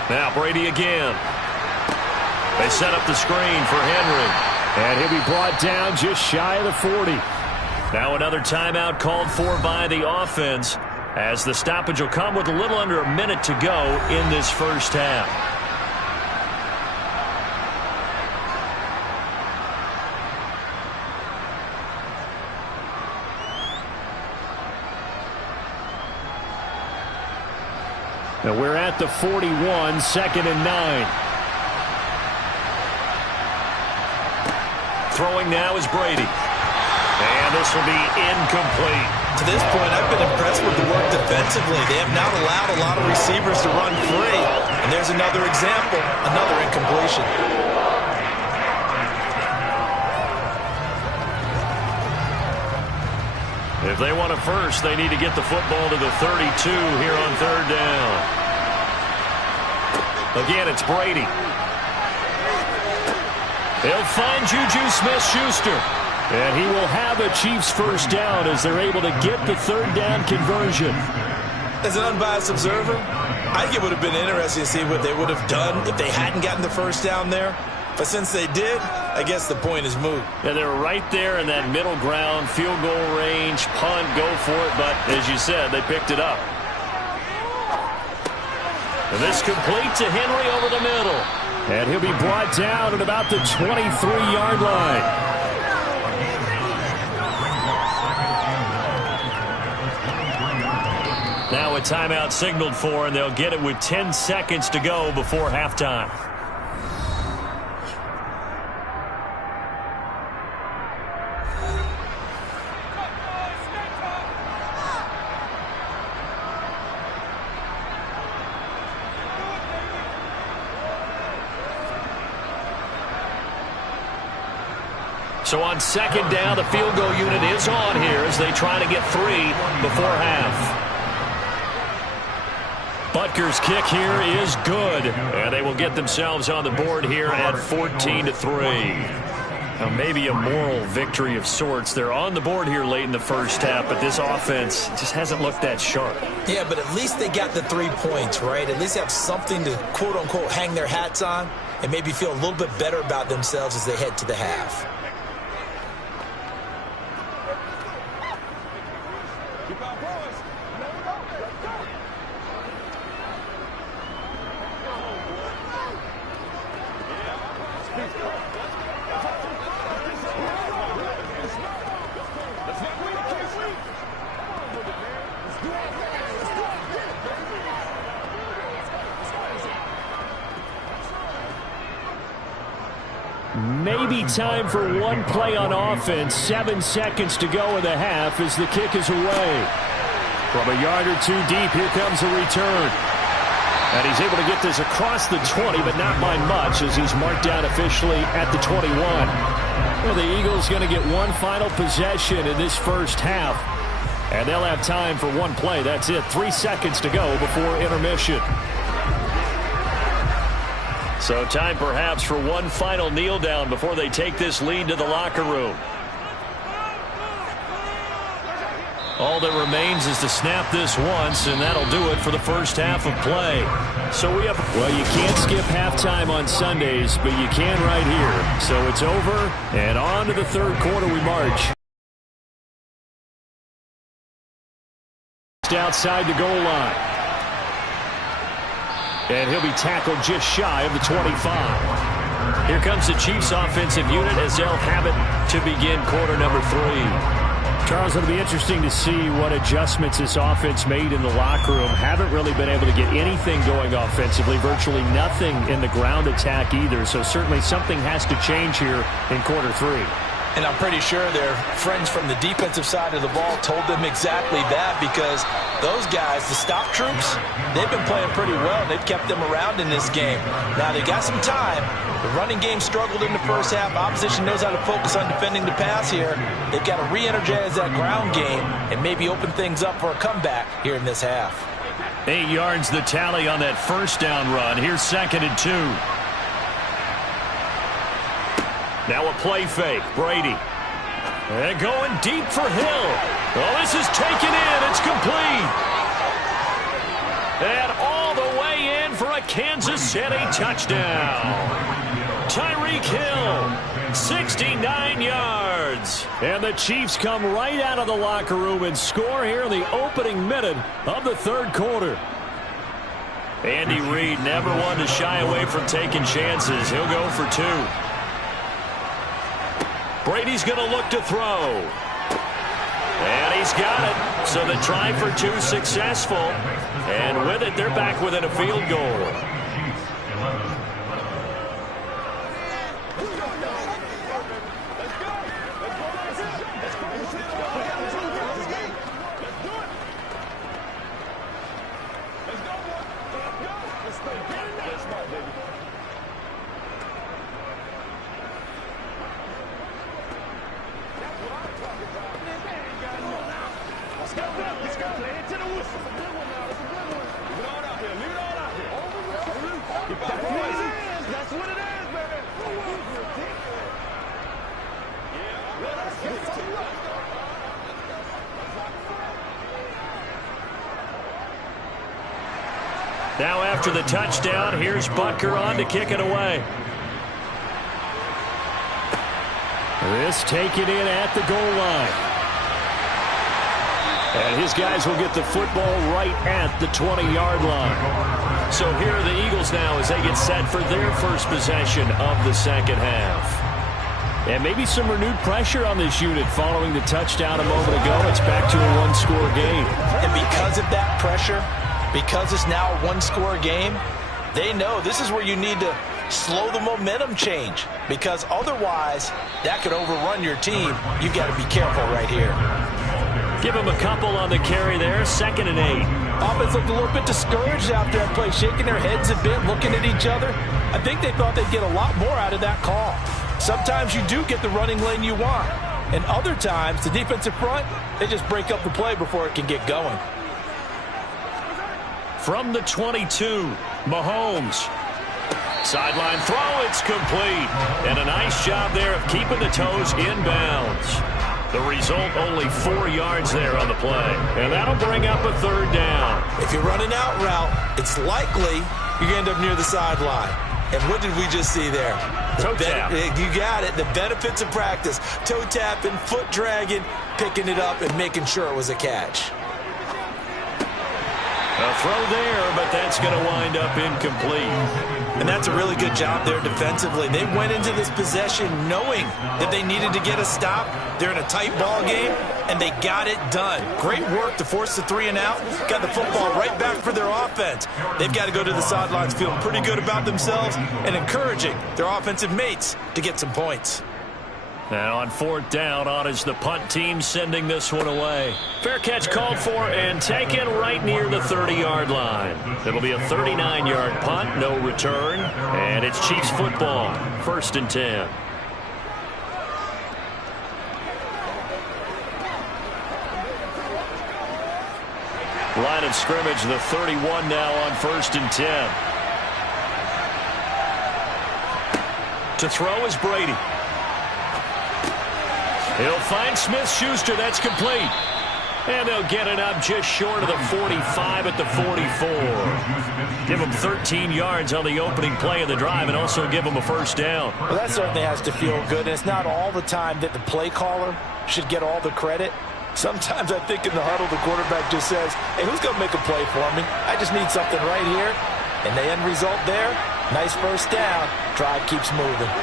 Now Brady again. They set up the screen for Henry. And he'll be brought down just shy of the 40. Now another timeout called for by the offense as the stoppage will come with a little under a minute to go in this first half. Now we're at the 41, 2nd and 9. Throwing now is Brady. And this will be incomplete. To this point, I've been impressed with the work defensively. They have not allowed a lot of receivers to run free. And there's another example, another incompletion. If they want a first, they need to get the football to the 32 here on third down. Again, it's Brady. He'll find Juju Smith-Schuster. And he will have a Chiefs first down as they're able to get the third down conversion. As an unbiased observer, I think it would have been interesting to see what they would have done if they hadn't gotten the first down there. But since they did, I guess the point is moot. Yeah, they were right there in that middle ground, field goal range, punt, go for it. But as you said, they picked it up. And this complete to Henry over the middle. And he'll be brought down at about the 23-yard line. Now a timeout signaled for, and they'll get it with 10 seconds to go before halftime. So on second down, the field goal unit is on here as they try to get 3 before half. Butker's kick here is good, and they will get themselves on the board here at 14-3. Now maybe a moral victory of sorts. They're on the board here late in the first half, but this offense just hasn't looked that sharp. Yeah, but at least they got the 3 points, right? At least they have something to, quote-unquote, hang their hats on and maybe feel a little bit better about themselves as they head to the half. Maybe time for one play on offense. 7 seconds to go in the half as the kick is away. From a yard or 2 deep, here comes a return. And he's able to get this across the 20, but not by much as he's marked down officially at the 21. Well, the Eagles going to get one final possession in this first half. And they'll have time for one play. That's it. 3 seconds to go before intermission. So time perhaps for one final kneel down before they take this lead to the locker room. All that remains is to snap this once, and that'll do it for the first half of play. So we have... Well, you can't skip halftime on Sundays, but you can right here. So it's over, and on to the third quarter we march. Outside the goal line. And he'll be tackled just shy of the 25. Here comes the Chiefs offensive unit as they'll have it to begin quarter number 3. Charles, it'll be interesting to see what adjustments this offense made in the locker room. Haven't really been able to get anything going offensively, virtually nothing in the ground attack either. So certainly something has to change here in quarter 3. And I'm pretty sure their friends from the defensive side of the ball told them exactly that, because those guys, the stop troops, they've been playing pretty well. They've kept them around in this game. Now, they got some time. The running game struggled in the first half. Opposition knows how to focus on defending the pass here. They've got to re-energize that ground game and maybe open things up for a comeback here in this half. 8 yards the tally on that first down run. Here's 2nd and 2. Now a play fake. Brady. And going deep for Hill. Oh, this is taken in. It's complete. And all the way in for a Kansas City touchdown. Tyreek Hill, 69 yards. And the Chiefs come right out of the locker room and score here in the opening minute of the third quarter. Andy Reid never one to shy away from taking chances. He'll go for 2. Brady's going to look to throw. And he's got it. So the try for 2 successful. And with it, they're back within a field goal. after the touchdown. Here's Butker on to kick it away. This taken in at the goal line. And his guys will get the football right at the 20-yard line. So here are the Eagles now as they get set for their first possession of the second half. And maybe some renewed pressure on this unit following the touchdown a moment ago. It's back to a one-score game. And because of that pressure, because it's now a one-score game, they know this is where you need to slow the momentum change, because otherwise that could overrun your team. You got to be careful right here. Give them a couple on the carry there. 2nd and 8. Offense looked a little bit discouraged after that play, shaking their heads a bit, looking at each other. I think they thought they'd get a lot more out of that call. Sometimes you do get the running lane you want, and other times the defensive front, they just break up the play before it can get going. From the 22, Mahomes. Sideline throw, it's complete. And a nice job there of keeping the toes in bounds. The result, only 4 yards there on the play. And that'll bring up a 3rd down. If you're running out route, it's likely you're going to end up near the sideline. And what did we just see there? Toe tap. You got it. The benefits of practice. Toe tapping, foot dragging, picking it up, and making sure it was a catch. A throw there, but that's going to wind up incomplete. And that's a really good job there defensively. They went into this possession knowing that they needed to get a stop. They're in a tight ball game, and they got it done. Great work to force the 3 and out. Got the football right back for their offense. They've got to go to the sidelines feeling pretty good about themselves and encouraging their offensive mates to get some points. And on 4th down, on is the punt team sending this one away. Fair catch called for and taken right near the 30-yard line. It'll be a 39-yard punt, no return, and it's Chiefs football, 1st and 10. Line of scrimmage, the 31 now on 1st and 10. To throw is Brady. He'll find Smith-Schuster. That's complete. And they'll get it up just short of the 45 at the 44. Give them 13 yards on the opening play of the drive and also give them a 1st down. Well, that certainly has to feel good. And it's not all the time that the play caller should get all the credit. Sometimes I think in the huddle, the quarterback just says, hey, who's going to make a play for me? I just need something right here. And the end result there, nice 1st down. Drive keeps moving.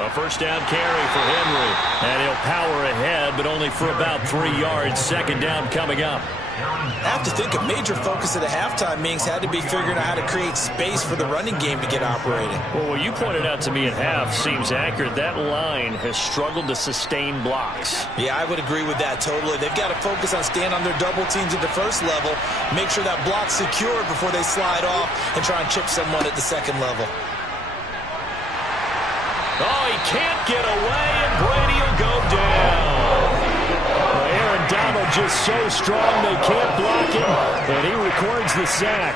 A 1st down carry for Henry. And he'll power ahead, but only for about 3 yards. 2nd down coming up. I have to think a major focus of the halftime meetings had to be figuring out how to create space for the running game to get operating. Well, what you pointed out to me at half seems accurate. That line has struggled to sustain blocks. Yeah, I would agree with that totally. They've got to focus on staying on their double teams at the 1st level, make sure that block's secure before they slide off and try and chip someone at the 2nd level. Oh, he can't get away, and Brady will go down. Aaron Donald just so strong they can't block him, and he records the sack.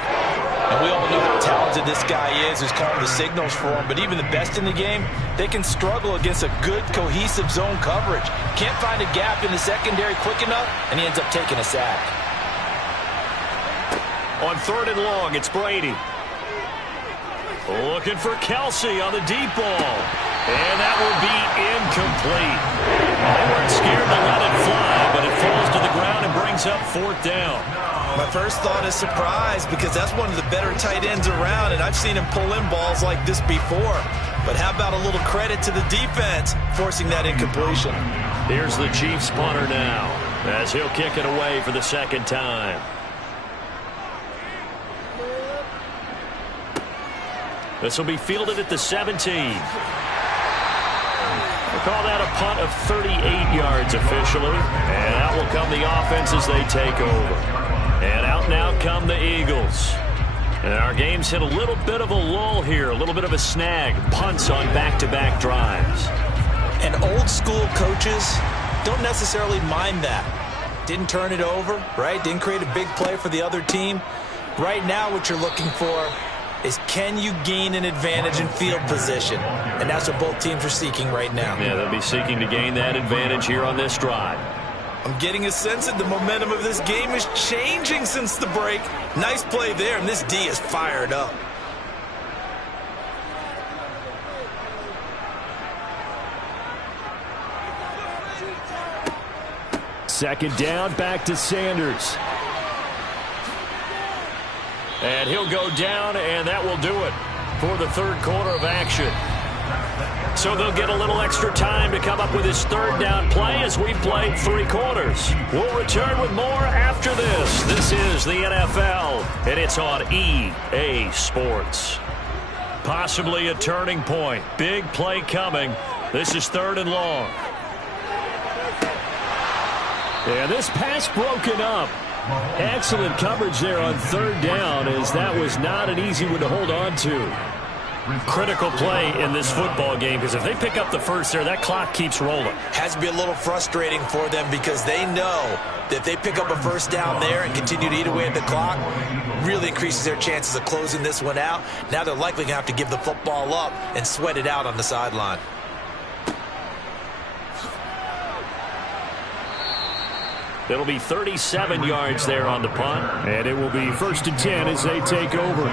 And we all know how talented this guy is who's calling the signals for him, but even the best in the game, they can struggle against a good, cohesive zone coverage. Can't find a gap in the secondary quick enough, and he ends up taking a sack. On 3rd and long, it's Brady. Looking for Kelsey on the deep ball. And that will be incomplete. They weren't scared to let it fly, but it falls to the ground and brings up 4th down. My first thought is surprise, because that's one of the better tight ends around, and I've seen him pull in balls like this before. But how about a little credit to the defense forcing that incompletion? Here's the Chiefs punter now, as he'll kick it away for the 2nd time. This will be fielded at the 17. We'll call that a punt of 38 yards officially. And out will come the offense as they take over. And out now come the Eagles. And our game's hit a little bit of a lull here, a little bit of a snag. Punts on back-to-back drives. And old school coaches don't necessarily mind that. Didn't turn it over, right? Didn't create a big play for the other team. Right now what you're looking for is, can you gain an advantage in field position? And that's what both teams are seeking right now. Yeah, they'll be seeking to gain that advantage here on this drive. I'm getting a sense that the momentum of this game is changing since the break. Nice play there, and this D is fired up. Second down, back to Sanders. And he'll go down, and that will do it for the third quarter of action. So they'll get a little extra time to come up with his third down play as we've played 3 quarters. We'll return with more after this. This is the NFL, and it's on EA Sports. Possibly a turning point. Big play coming. This is 3rd and long. Yeah, this pass broken up. Excellent coverage there on 3rd down, as that was not an easy one to hold on to. Critical play in this football game, because if they pick up the first there, that clock keeps rolling. Has to be a little frustrating for them because they know that if they pick up a first down there and continue to eat away at the clock, really increases their chances of closing this one out. Now they're likely going to have to give the football up and sweat it out on the sideline. It'll be 37 yards there on the punt. And it will be 1st and 10 as they take over.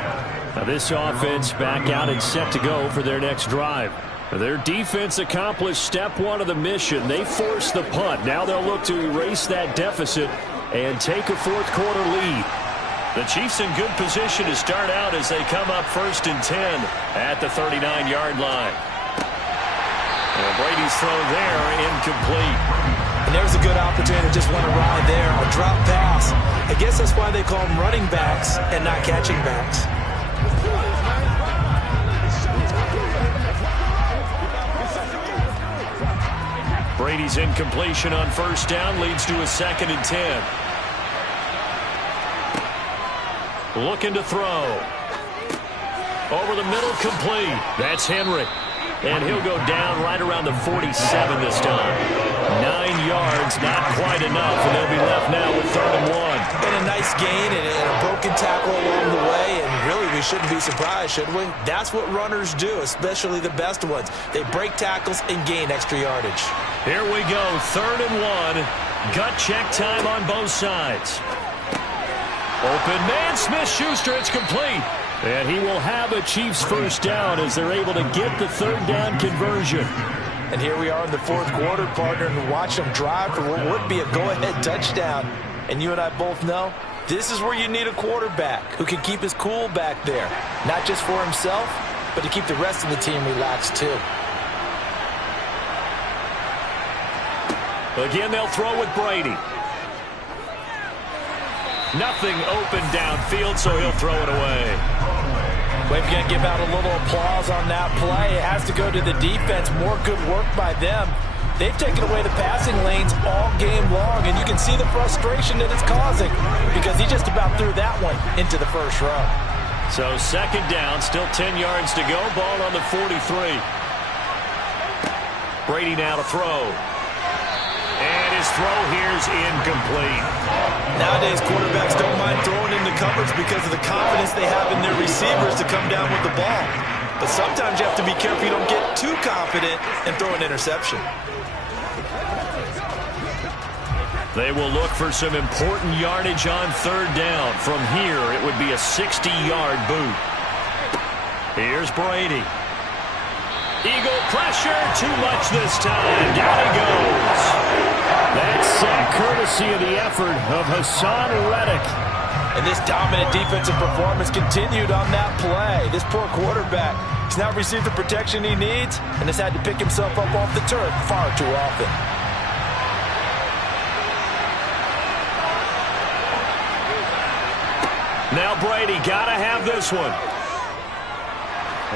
Now this offense back out and set to go for their next drive. Their defense accomplished step 1 of the mission. They forced the punt. Now they'll look to erase that deficit and take a 4th quarter lead. The Chiefs in good position to start out as they come up 1st and 10 at the 39-yard line. And Brady's throw there incomplete. And there's a good opportunity to just want to ride there. A drop pass. I guess that's why they call them running backs and not catching backs. Brady's incompletion on 1st down leads to a 2nd and 10. Looking to throw. Over the middle, complete. That's Henry. And he'll go down right around the 47 this time. 9 yards, not quite enough, and they'll be left now with 3rd and 1. And a nice gain and a broken tackle along the way, and really we shouldn't be surprised, should we? That's what runners do, especially the best ones. They break tackles and gain extra yardage. Here we go, 3rd and 1. Gut check time on both sides. Open man, Smith-Schuster, it's complete. And he will have a Chiefs first down as they're able to get the 3rd down conversion. And here we are in the 4th quarter, partner, and watch them drive for what would be a go-ahead touchdown. And you and I both know this is where you need a quarterback who can keep his cool back there. Not just for himself, but to keep the rest of the team relaxed too. Again, they'll throw with Brady. Nothing open downfield, so he'll throw it away. We're going to give out a little applause on that play. It has to go to the defense. More good work by them. They've taken away the passing lanes all game long, and you can see the frustration that it's causing because he just about threw that one into the first row. So 2nd down, still 10 yards to go. Ball on the 43. Brady now to throw. And his throw here's incomplete. Nowadays, quarterbacks don't mind throwing into coverage because of the confidence they have in their receivers to come down with the ball. But sometimes you have to be careful you don't get too confident and throw an interception. They will look for some important yardage on 3rd down. From here, it would be a 60-yard boot. Here's Brady. Eagle pressure, too much this time. Down he goes. That's sack courtesy of the effort of Hassan Reddick. And this dominant defensive performance continued on that play. This poor quarterback has now received the protection he needs and has had to pick himself up off the turf far too often. Now Brady got to have this one.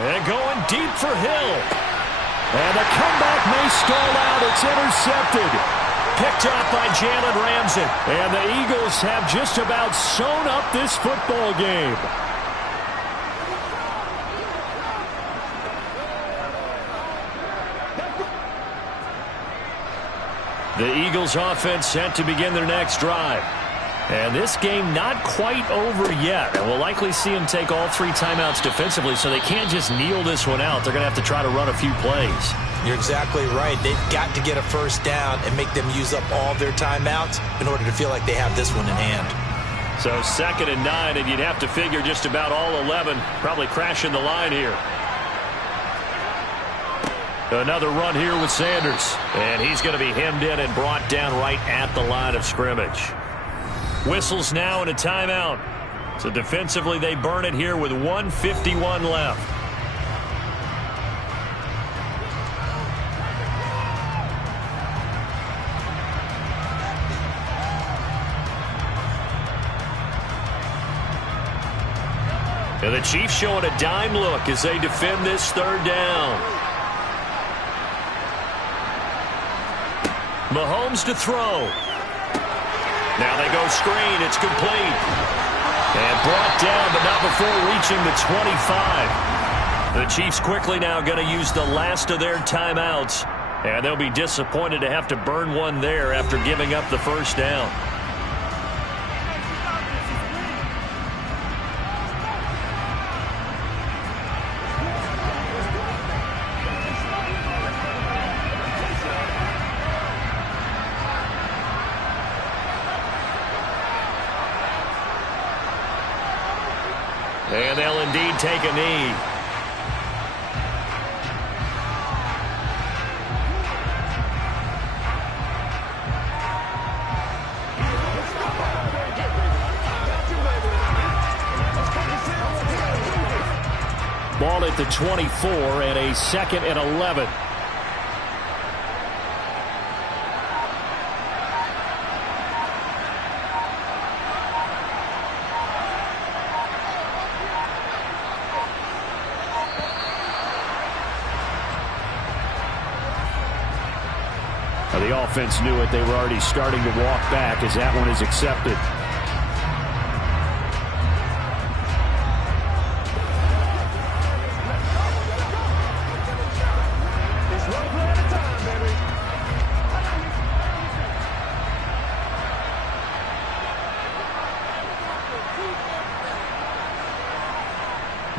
And going deep for Hill. And the comeback may stall out. It's intercepted. Picked up by Jalen Ramsey. And the Eagles have just about sewn up this football game. The Eagles offense set to begin their next drive. And this game not quite over yet. And we'll likely see them take all 3 timeouts defensively, so they can't just kneel this one out. They're going to have to try to run a few plays. You're exactly right. They've got to get a first down and make them use up all their timeouts in order to feel like they have this one in hand. So 2nd and 9, and you'd have to figure just about all 11 probably crashing the line here. Another run here with Sanders. And he's going to be hemmed in and brought down right at the line of scrimmage. Whistles now and a timeout. So defensively they burn it here with 1:51 left. And the Chiefs showing a dime look as they defend this 3rd down. Mahomes to throw. Now they go screen. It's complete. And brought down, but not before reaching the 25. The Chiefs quickly now going to use the last of their timeouts. And they'll be disappointed to have to burn one there after giving up the first down. And they'll indeed take a knee. Ball at the 24 and a 2nd and 11. The offense knew it. They were already starting to walk back as that one is accepted.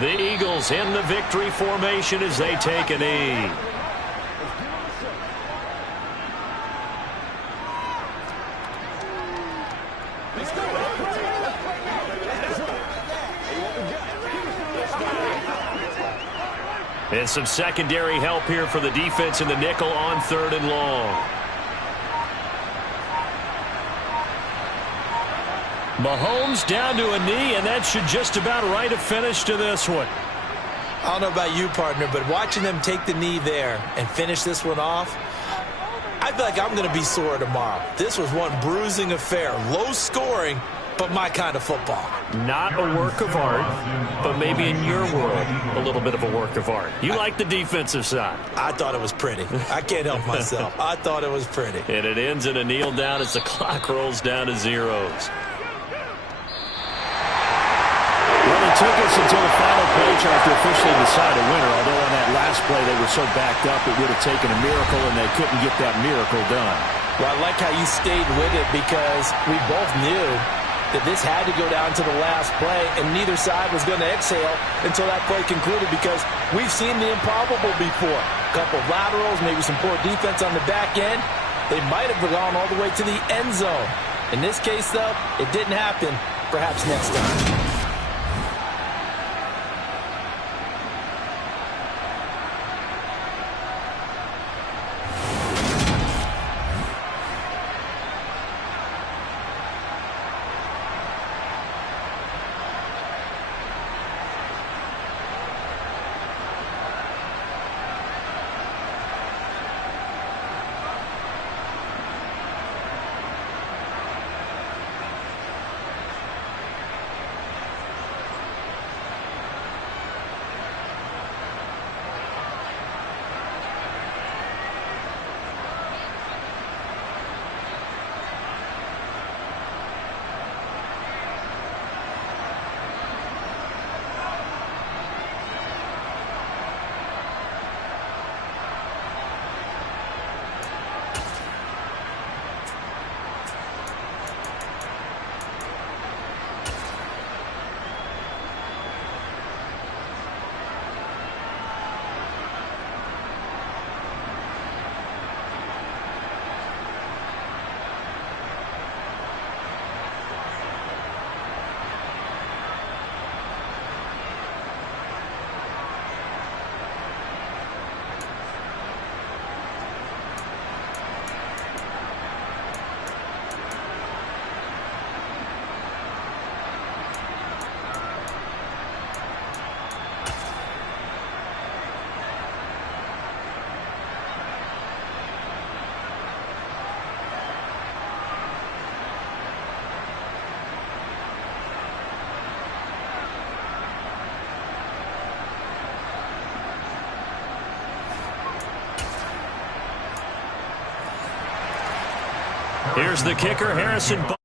The Eagles in the victory formation as they take a knee. And some secondary help here for the defense in the nickel on 3rd and long. Mahomes down to a knee, and that should just about write a finish to this one. I don't know about you, partner, but watching them take the knee there and finish this one off, I feel like I'm going to be sore tomorrow. This was one bruising affair. Low scoring, but my kind of football. Not a work of art, but maybe in your world, a little bit of a work of art. You like the defensive side. I thought it was pretty. I can't help myself. I thought it was pretty. And it ends in a kneel down as the clock rolls down to zeros. Well, it took us until the final play chart to officially decide a winner, although on that last play they were so backed up it would have taken a miracle, and they couldn't get that miracle done. Well, I like how you stayed with it because we both knew that this had to go down to the last play, and neither side was going to exhale until that play concluded because we've seen the improbable before. A couple of laterals, maybe some poor defense on the back end. They might have gone all the way to the end zone. In this case, though, it didn't happen. Perhaps next time. Here's the kicker, Harrison Butker.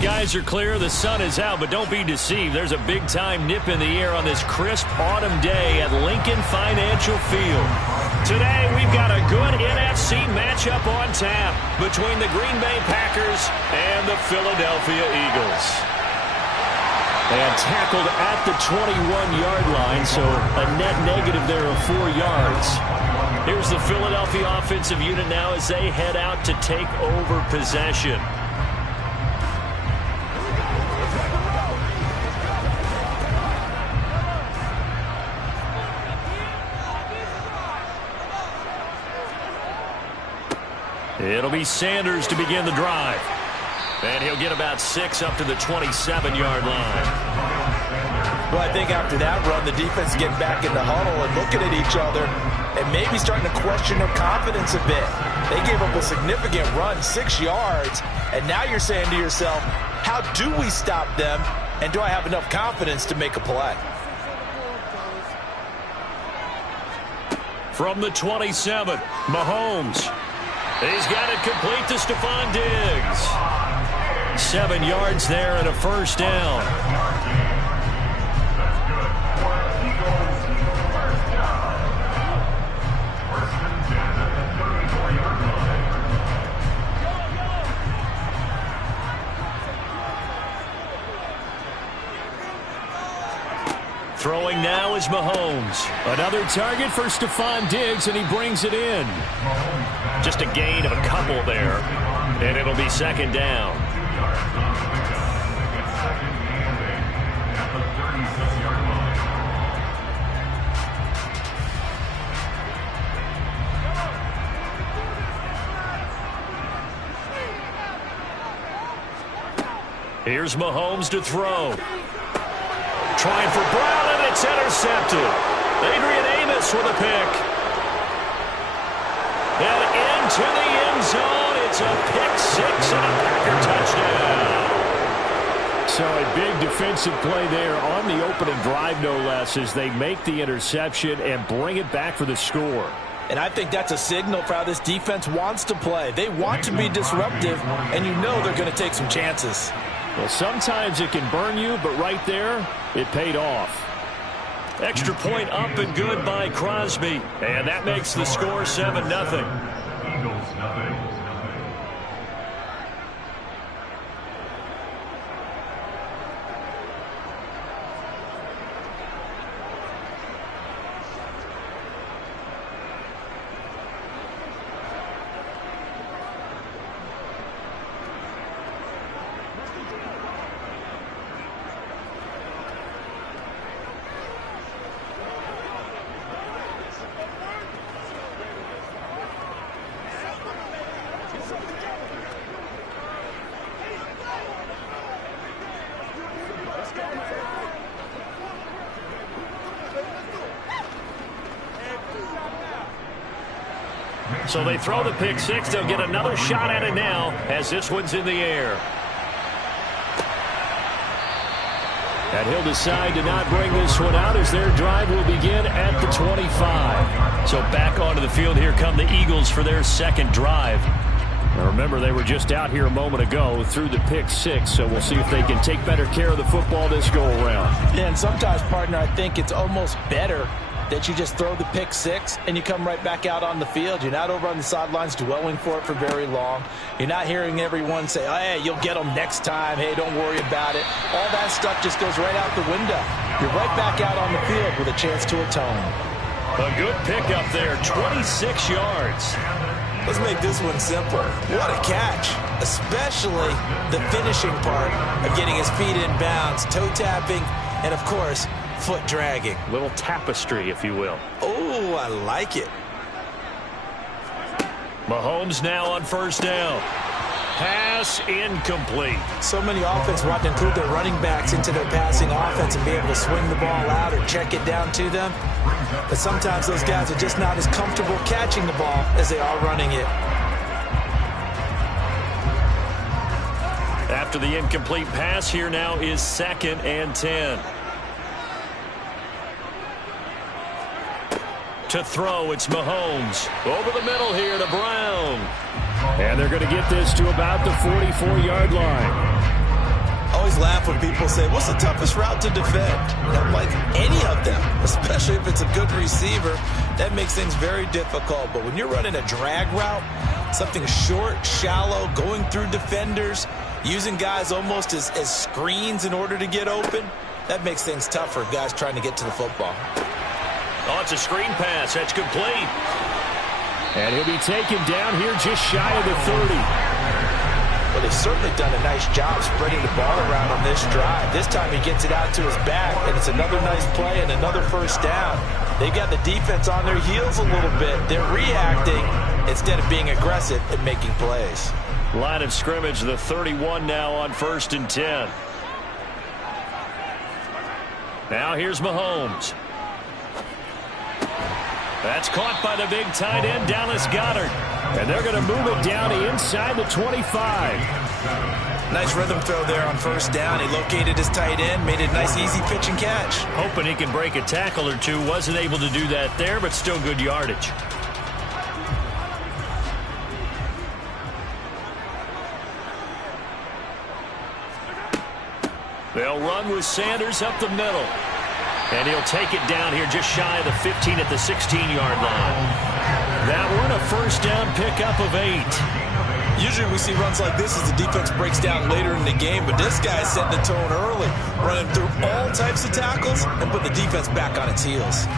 skies are clear, the sun is out, but don't be deceived. There's a big-time nip in the air on this crisp autumn day at Lincoln Financial Field. Today, we've got a good NFC matchup on tap between the Green Bay Packers and the Philadelphia Eagles. And tackled at the 21-yard line, so a net negative there of 4 yards. Here's the Philadelphia offensive unit now as they head out to take over possession. It'll be Sanders to begin the drive. And he'll get about 6 up to the 27-yard line. Well, I think after that run, the defense get back in the huddle and looking at each other and maybe starting to question their confidence a bit. They gave up a significant run, 6 yards, and now you're saying to yourself, how do we stop them, and do I have enough confidence to make a play? From the 27, Mahomes. He's got it complete to Stephon Diggs. 7 yards there and a first down. Throwing now is Mahomes. Another target for Stephon Diggs, and he brings it in. Just a gain of a couple there, and it'll be second down. Here's Mahomes to throw. Trying for Brown, and it's intercepted. Adrian Amos with a pick. And into the end zone. It's a pick 6 and a Packer touchdown. So a big defensive play there on the opening drive, no less, as they make the interception and bring it back for the score. And I think that's a signal for how this defense wants to play. They want to be disruptive, and you know they're going to take some chances. Well, sometimes it can burn you, but right there, it paid off. Extra point up and good by Crosby. And that makes the score 7-0. Eagles, nothing. So they throw the pick 6. They'll get another shot at it now as this one's in the air. And he'll decide to not bring this one out as their drive will begin at the 25. So back onto the field here come the Eagles for their second drive. Now remember, they were just out here a moment ago through the pick 6, so we'll see if they can take better care of the football this go-around. Yeah, and sometimes, partner, I think it's almost better that you just throw the pick 6 and you come right back out on the field. You're not over on the sidelines dwelling for it for very long. You're not hearing everyone say, oh, hey, you'll get them next time. Hey, don't worry about it. All that stuff just goes right out the window. You're right back out on the field with a chance to atone. A good pickup there, 26 yards. Let's make this one simple. What a catch, especially the finishing part of getting his feet in bounds, toe tapping, and, of course, foot dragging. Little tapestry, if you will. Oh, I like it. Mahomes now on first down. Pass incomplete. So many offenses want to include their running backs into their passing offense and be able to swing the ball out or check it down to them. But sometimes those guys are just not as comfortable catching the ball as they are running it. After the incomplete pass, here now is 2nd and 10. To throw, it's Mahomes. Over the middle here to Brown. And they're going to get this to about the 44-yard line. always laugh when people say, what's the toughest route to defend? And I'm like, any of them, especially if it's a good receiver. That makes things very difficult. But when you're running a drag route, something short, shallow, going through defenders, using guys almost as screens in order to get open, that makes things tough for guys trying to get to the football. Oh, it's a screen pass. That's complete. And he'll be taken down here just shy of the 30. Well, they've certainly done a nice job spreading the ball around on this drive. This time he gets it out to his back, and it's another nice play and another first down. They've got the defense on their heels a little bit. They're reacting instead of being aggressive and making plays. Line of scrimmage, the 31 now on 1st and 10. Now here's Mahomes. That's caught by the big tight end, Dallas Goedert. And they're going to move it down to inside the 25. Nice rhythm throw there on first down. He located his tight end, made it a nice, easy pitch and catch. Hoping he can break a tackle or two. Wasn't able to do that there, but still good yardage. They'll run with Sanders up the middle. And he'll take it down here just shy of the 15 at the 16-yard line. That one, a first down pickup of 8. Usually we see runs like this as the defense breaks down later in the game, but this guy's setting the tone early, running through all types of tackles and put the defense back on its heels.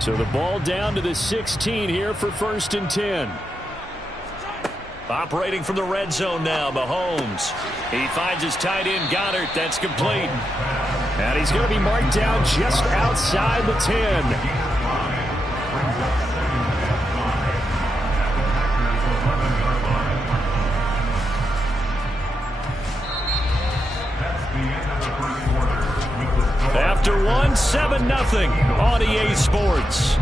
So the ball down to the 16 here for 1st and 10. Operating from the red zone now, Mahomes. He finds his tight end, Goedert. That's complete. And he's going to be marked down just outside the 10. After one, 7-0 on EA Sports.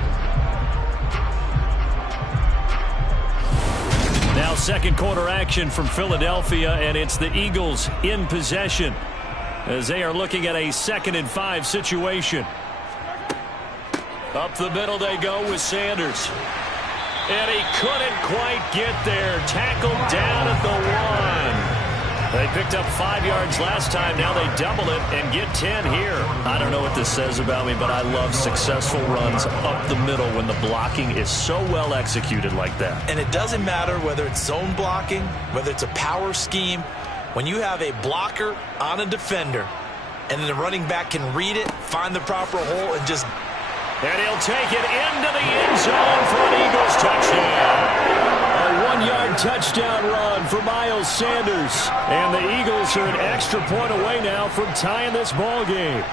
Now second quarter action from Philadelphia, and it's the Eagles in possession as they are looking at a 2nd and 5 situation. Up the middle they go with Sanders. And he couldn't quite get there. Tackled down at the 1. They picked up 5 yards last time. Now they double it and get 10 here. I don't know what this says about me, but I love successful runs up the middle when the blocking is so well executed like that. And it doesn't matter whether it's zone blocking, whether it's a power scheme. When you have a blocker on a defender and then the running back can read it, find the proper hole, and just... And he'll take it into the end zone for an Eagles touchdown. A 1-yard touchdown run for Miles Sanders. And the Eagles are an extra point away now from tying this ball game.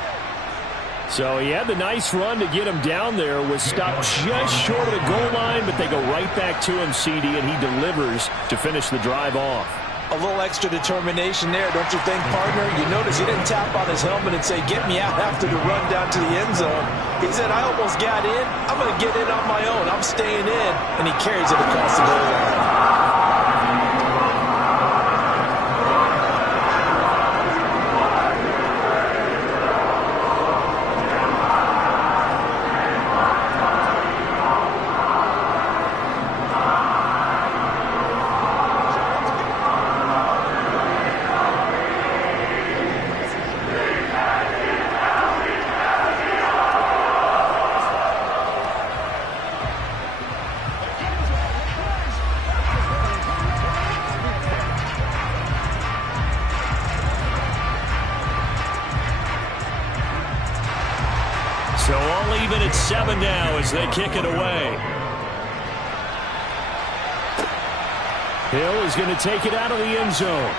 So he had the nice run to get him down there, was stopped just short of the goal line, but they go right back to him, CD, and he delivers to finish the drive off. A little extra determination there, don't you think, partner? You notice he didn't tap on his helmet and say, get me out after the run down to the end zone. He said, I almost got in. I'm going to get in on my own. I'm staying in. And he carries it across the goal line. So all even at 7 now as they kick it away. Hill is going to take it out of the end zone.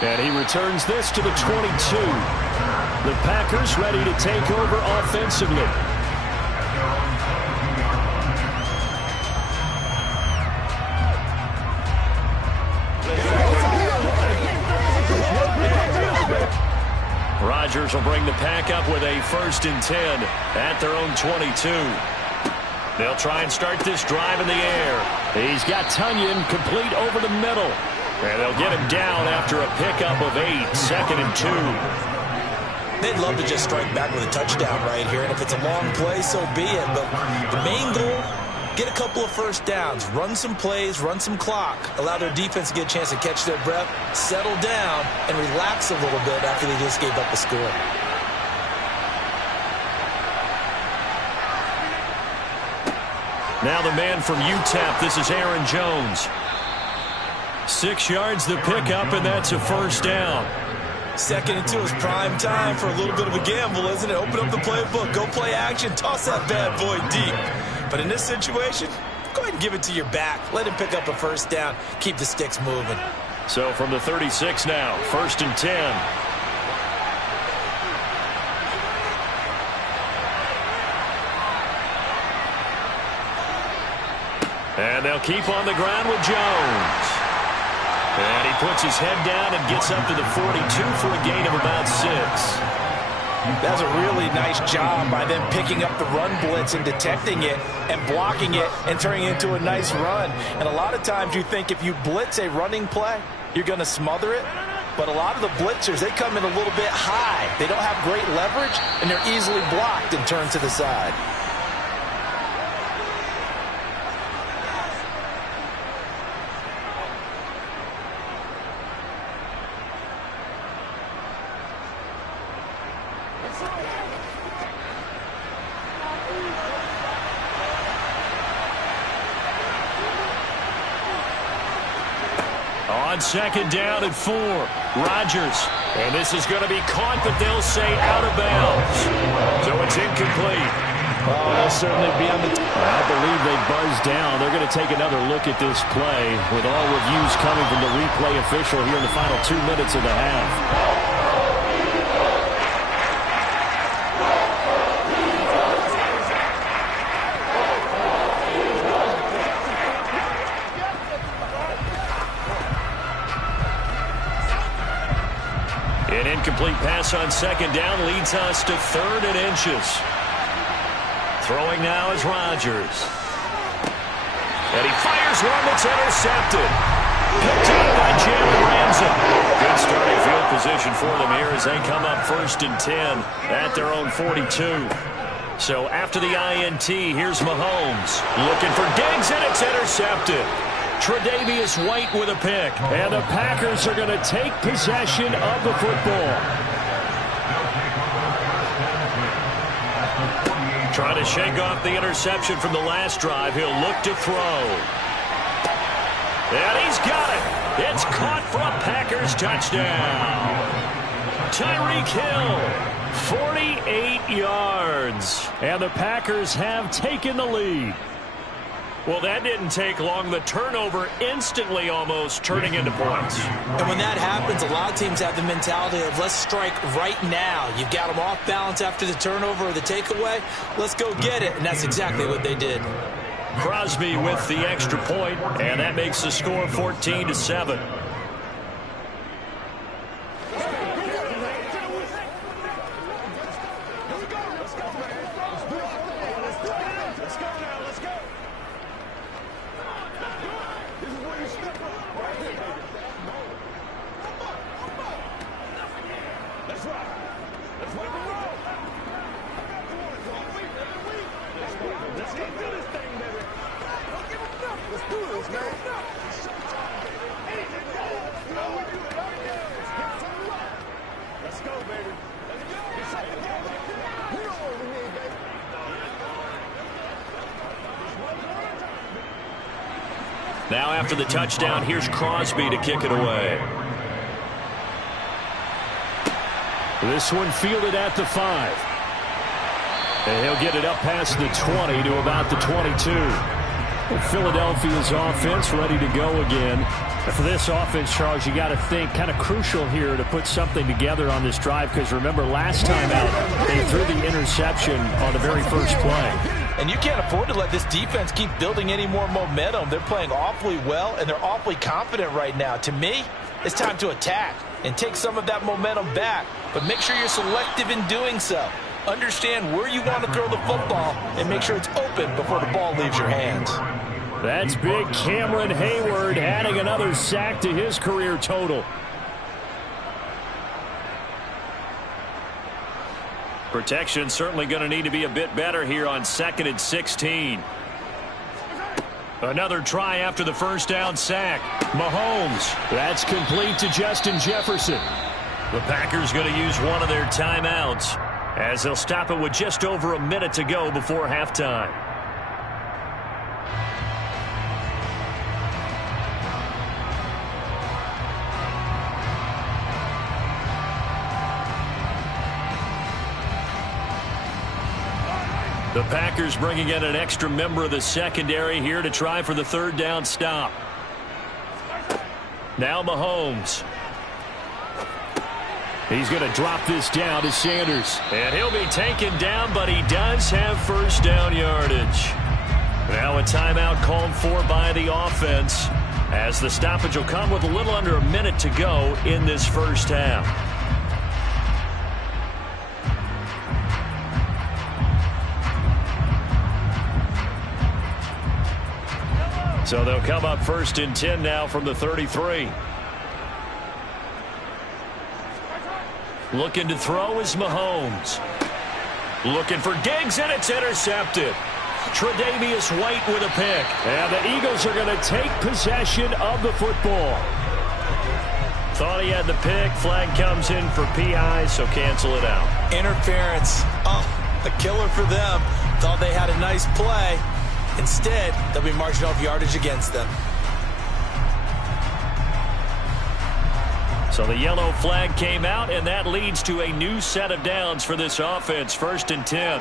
And he returns this to the 22. The Packers ready to take over offensively. Rodgers will bring the pack up with a 1st and 10 at their own 22. They'll try and start this drive in the air. He's got Tunyon complete over the middle. And they'll get him down after a pickup of 8, 2nd and 2. They'd love to just strike back with a touchdown right here, and if it's a long play, so be it. But the main goal, get a couple of first downs, run some plays, run some clock, allow their defense to get a chance to catch their breath, settle down, and relax a little bit after they just gave up a score. Now the man from UTEP, this is Aaron Jones. 6 yards the pickup, and that's a first down. 2nd and 2 is prime time for a little bit of a gamble, isn't it? Open up the playbook, go play action, toss that bad boy deep. But in this situation, go ahead and give it to your back. Let him pick up a first down. Keep the sticks moving. So from the 36 now, 1st and 10. And they'll keep on the ground with Jones. And he puts his head down and gets up to the 42 for a gain of about 6. That's a really nice job by them picking up the run blitz and detecting it and blocking it and turning it into a nice run. And a lot of times you think if you blitz a running play, you're going to smother it. But a lot of the blitzers, they come in a little bit high. They don't have great leverage, and they're easily blocked and turned to the side. On 2nd down at 4, Rodgers. And this is going to be caught, but they'll say out of bounds. So it's incomplete. Oh, they'll certainly be on the... I believe they buzzed down. They're going to take another look at this play with all reviews coming from the replay official here in the final 2 minutes of the half. An incomplete pass on 2nd down leads us to 3rd and inches. Throwing now is Rodgers. And he fires one that's intercepted. Picked up by Jalen Ramsey. Good starting field position for them here as they come up 1st and 10 at their own 42. So after the INT, here's Mahomes. Looking for Diggs, and it's intercepted. Tre'Davious White with a pick. And the Packers are going to take possession of the football. Trying to shake off the interception from the last drive. He'll look to throw. And he's got it. It's caught for a Packers touchdown. Tyreek Hill, 48 yards. And the Packers have taken the lead. Well, that didn't take long. The turnover instantly almost turning into points. And when that happens, a lot of teams have the mentality of let's strike right now. You've got them off balance after the turnover or the takeaway. Let's go get it. And that's exactly what they did. Crosby with the extra point, and that makes the score 14-7. Now after the touchdown, here's Crosby to kick it away. This one fielded at the 5. And he'll get it up past the 20 to about the 22. Philadelphia's offense ready to go again. For this offense, Charles, you got to think kind of crucial here to put something together on this drive, because remember last time out they threw the interception on the very first play. And you can't afford to let this defense keep building any more momentum. They're playing awfully well, and they're awfully confident right now. To me, it's time to attack and take some of that momentum back. But make sure you're selective in doing so. Understand where you want to throw the football and make sure it's open before the ball leaves your hands. That's big Cameron Hayward adding another sack to his career total. Protection certainly going to need to be a bit better here on 2nd and 16. Another try after the first down sack. Mahomes. That's complete to Justin Jefferson. The Packers going to use one of their timeouts as they'll stop it with just over a minute to go before halftime. The Packers bringing in an extra member of the secondary here to try for the third down stop. Now Mahomes. He's going to drop this down to Sanders. And he'll be taken down, but he does have first down yardage. Now a timeout called for by the offense as the stoppage will come with a little under a minute to go in this first half. So they'll come up 1st and 10 now from the 33. Looking to throw is Mahomes. Looking for Diggs, and it's intercepted. Tre'Davious White with a pick. And the Eagles are going to take possession of the football. Thought he had the pick. Flag comes in for PI, so cancel it out. Interference. Oh, a killer for them. Thought they had a nice play. Instead, they'll be marching off yardage against them. So the yellow flag came out, and that leads to a new set of downs for this offense. 1st and 10.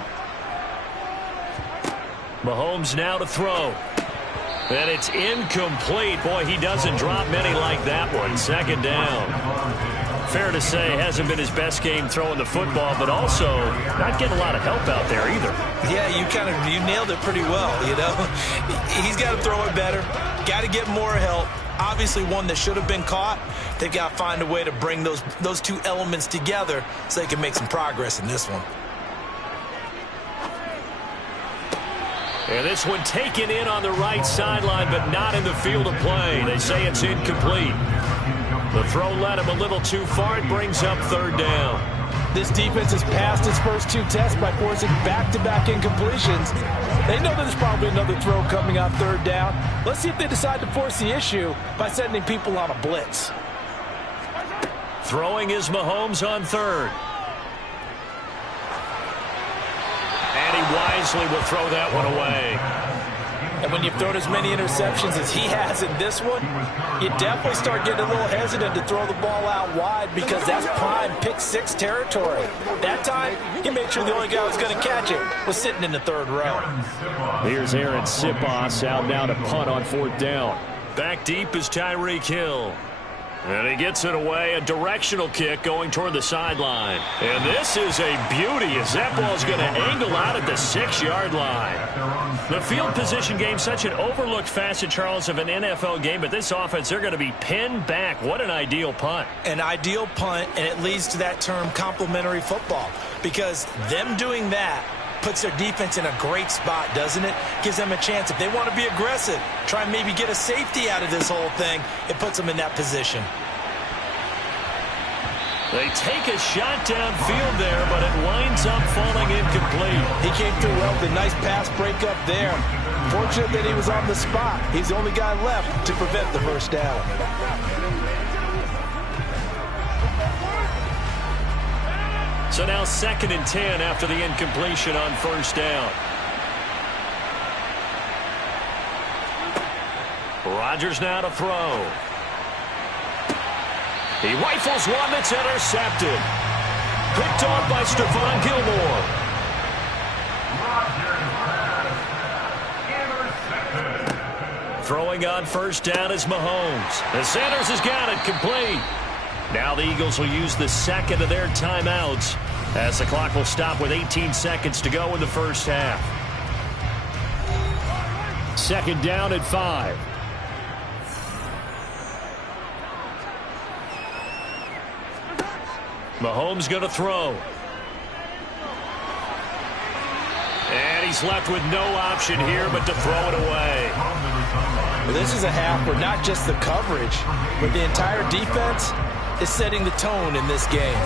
Mahomes now to throw. And it's incomplete. Boy, he doesn't drop many like that one. 2nd down. Fair to say, hasn't been his best game throwing the football, but also not getting a lot of help out there either. Yeah, you nailed it pretty well, you know. He's got to throw it better. Got to get more help. Obviously one that should have been caught. They've got to find a way to bring those two elements together so they can make some progress in this one. And this one taken in on the right sideline, but not in the field of play. They say it's incomplete. The throw led him a little too far. It brings up 3rd down. This defense has passed its first 2 tests by forcing back-to-back incompletions. They know there's probably another throw coming on 3rd down. Let's see if they decide to force the issue by sending people on a blitz. Throwing is Mahomes on 3rd. And he wisely will throw that one away. And when you've thrown as many interceptions as he has in this one, you definitely start getting a little hesitant to throw the ball out wide because that's prime pick-6 territory. That time, he made sure the only guy who was going to catch it was sitting in the 3rd row. Here's Aaron Sipos out now to punt on 4th down. Back deep is Tyreek Hill. And he gets it away, a directional kick going toward the sideline. And this is a beauty as that ball's going to angle out at the 6-yard line. The field position game, such an overlooked facet, Charles, of an NFL game, but this offense, they're going to be pinned back. What an ideal punt. An ideal punt, and it leads to that term complementary football, because them doing that puts their defense in a great spot, doesn't it? Gives them a chance. If they want to be aggressive, try and maybe get a safety out of this whole thing, it puts them in that position. They take a shot downfield there, but it winds up falling incomplete. He came through well with a nice pass breakup there. Fortunate that he was on the spot. He's the only guy left to prevent the first down. So now 2nd and 10 after the incompletion on 1st down. Rodgers now to throw. He rifles one that's intercepted. Picked off by Stephon Gilmore. Throwing on 1st down is Mahomes. And Sanders has got it complete. Now the Eagles will use the 2nd of their timeouts as the clock will stop with 18 seconds to go in the first half. 2nd down at 5. Mahomes going to throw. And he's left with no option here but to throw it away. Well, this is a half where not just the coverage, but the entire defense is setting the tone in this game.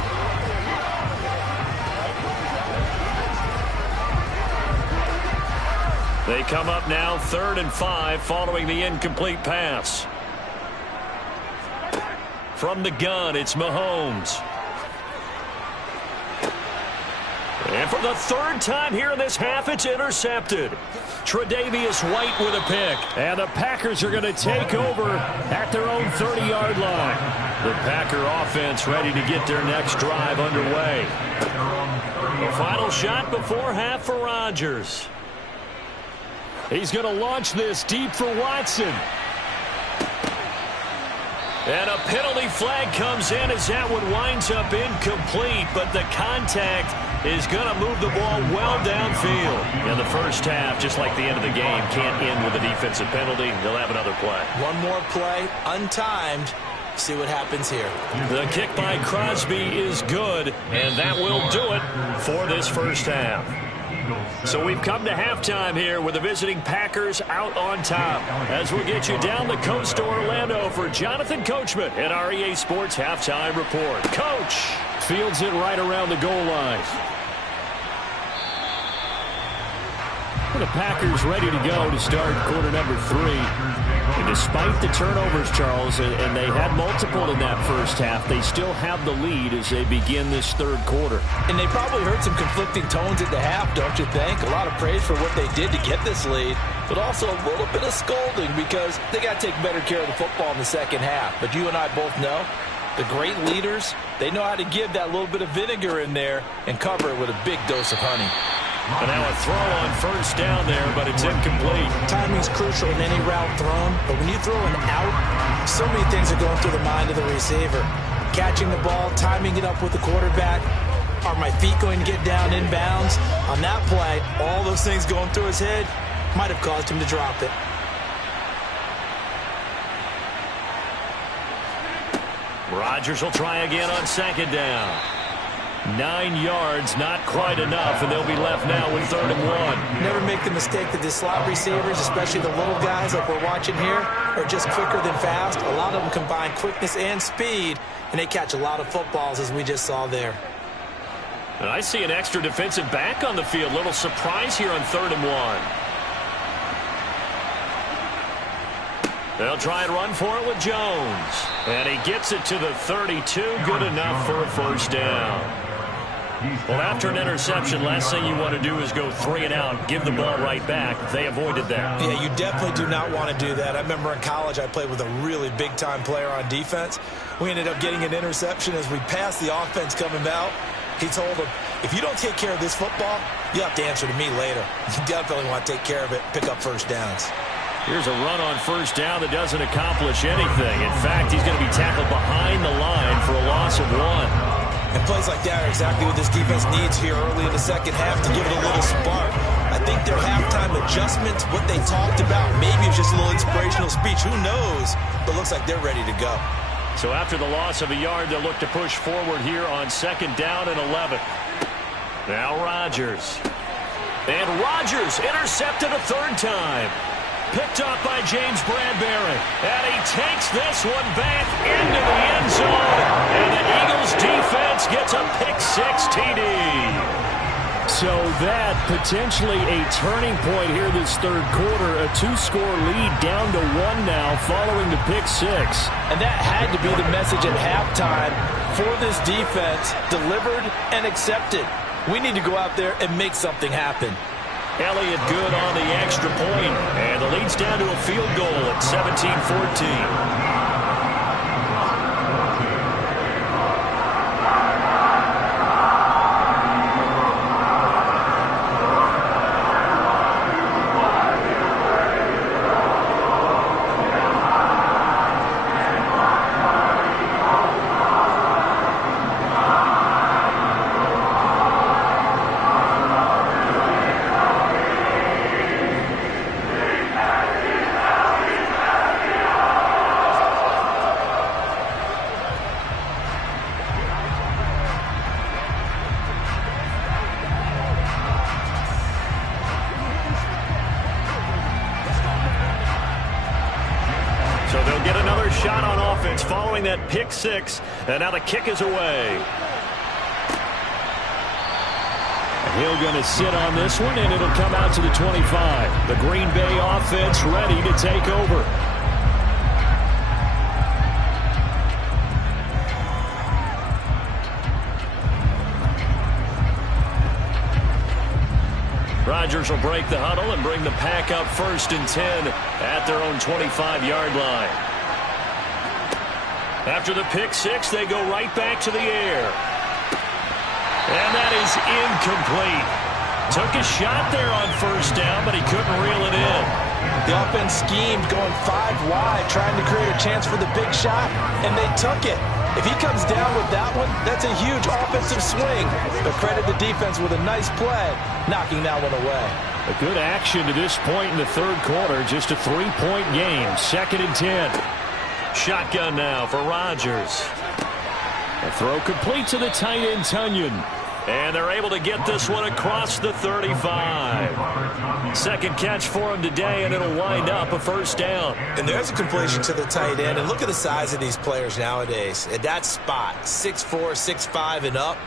They come up now 3rd and 5 following the incomplete pass. From the gun, it's Mahomes. And for the 3rd time here in this half, it's intercepted. Tre'Davious White with a pick. And the Packers are going to take over at their own 30-yard line. The Packer offense ready to get their next drive underway. The final shot before half for Rodgers. He's going to launch this deep for Watson. And a penalty flag comes in as that one winds up incomplete, but the contact is going to move the ball well downfield. In the first half, just like the end of the game, can't end with a defensive penalty. They'll have another play. One more play, untimed. See what happens here. The kick by Crosby is good, and that will do it for this first half. So we've come to halftime here with the visiting Packers out on top. As we'll get you down the coast to Orlando for Jonathan Coachman at our EA Sports Halftime Report. Coach fields it right around the goal line. The Packers ready to go to start quarter number 3. And despite the turnovers, Charles, and they had multiple in that first half, they still have the lead as they begin this 3rd quarter. And they probably heard some conflicting tones at the half, don't you think? A lot of praise for what they did to get this lead, but also a little bit of scolding because they got to take better care of the football in the second half. But you and I both know the great leaders, they know how to give that little bit of vinegar in there and cover it with a big dose of honey. And now a throw on first down there, but it's incomplete. Timing's crucial in any route thrown, but when you throw an out, so many things are going through the mind of the receiver. Catching the ball, timing it up with the quarterback. Are my feet going to get down in bounds? On that play, all those things going through his head might have caused him to drop it. Rodgers will try again on 2nd down. 9 yards, not quite enough, and they'll be left now with 3rd and 1. Never make the mistake that the slot receivers, especially the little guys like we're watching here, are just quicker than fast. A lot of them combine quickness and speed, and they catch a lot of footballs, as we just saw there. And I see an extra defensive back on the field. Little surprise here on 3rd and 1. They'll try and run for it with Jones. And he gets it to the 32. Good enough for a first down. Well, after an interception, last thing you want to do is go 3 and out, give the ball right back. They avoided that. Yeah, you definitely do not want to do that. I remember in college I played with a really big-time player on defense. We ended up getting an interception as we passed the offense coming out. He told him, if you don't take care of this football, you have to answer to me later. You definitely want to take care of it, pick up first downs. Here's a run on first down that doesn't accomplish anything. In fact, he's going to be tackled behind the line for a loss of 1. And plays like that are exactly what this defense needs here early in the second half to give it a little spark. I think their halftime adjustments, what they talked about, maybe it's just a little inspirational speech. Who knows? But looks like they're ready to go. So after the loss of a yard, they'll look to push forward here on 2nd down and 11. Now Rodgers. And Rodgers intercepted a 3rd time. Picked up by James Bradbury. And he takes this one back into the end zone. And the Eagles defense gets a pick-6 TD. So that potentially a turning point here this 3rd quarter. A 2-score lead down to 1 now following the pick-6. And that had to be the message at halftime for this defense. Delivered and accepted. We need to go out there and make something happen. Elliott good on the extra point, and the lead's down to a field goal at 17-14. Following that pick-6, and now the kick is away. He'll going to sit on this one, and it'll come out to the 25. The Green Bay offense ready to take over. Rodgers will break the huddle and bring the pack up 1st and 10 at their own 25-yard line. After the pick six, they go right back to the air. And that is incomplete. Took a shot there on 1st down, but he couldn't reel it in. The offense schemed going 5 wide, trying to create a chance for the big shot, and they took it. If he comes down with that one, that's a huge offensive swing. But credit the defense with a nice play, knocking that one away. A good action to this point in the 3rd quarter. Just a 3-point game. 2nd and 10. Shotgun now for Rodgers. A throw complete to the tight end, Tonyan. And they're able to get this one across the 35. 2nd catch for him today, and it'll wind up a 1st down. And there's a completion to the tight end. And look at the size of these players nowadays. At that spot, 6'4", 6'5", and up.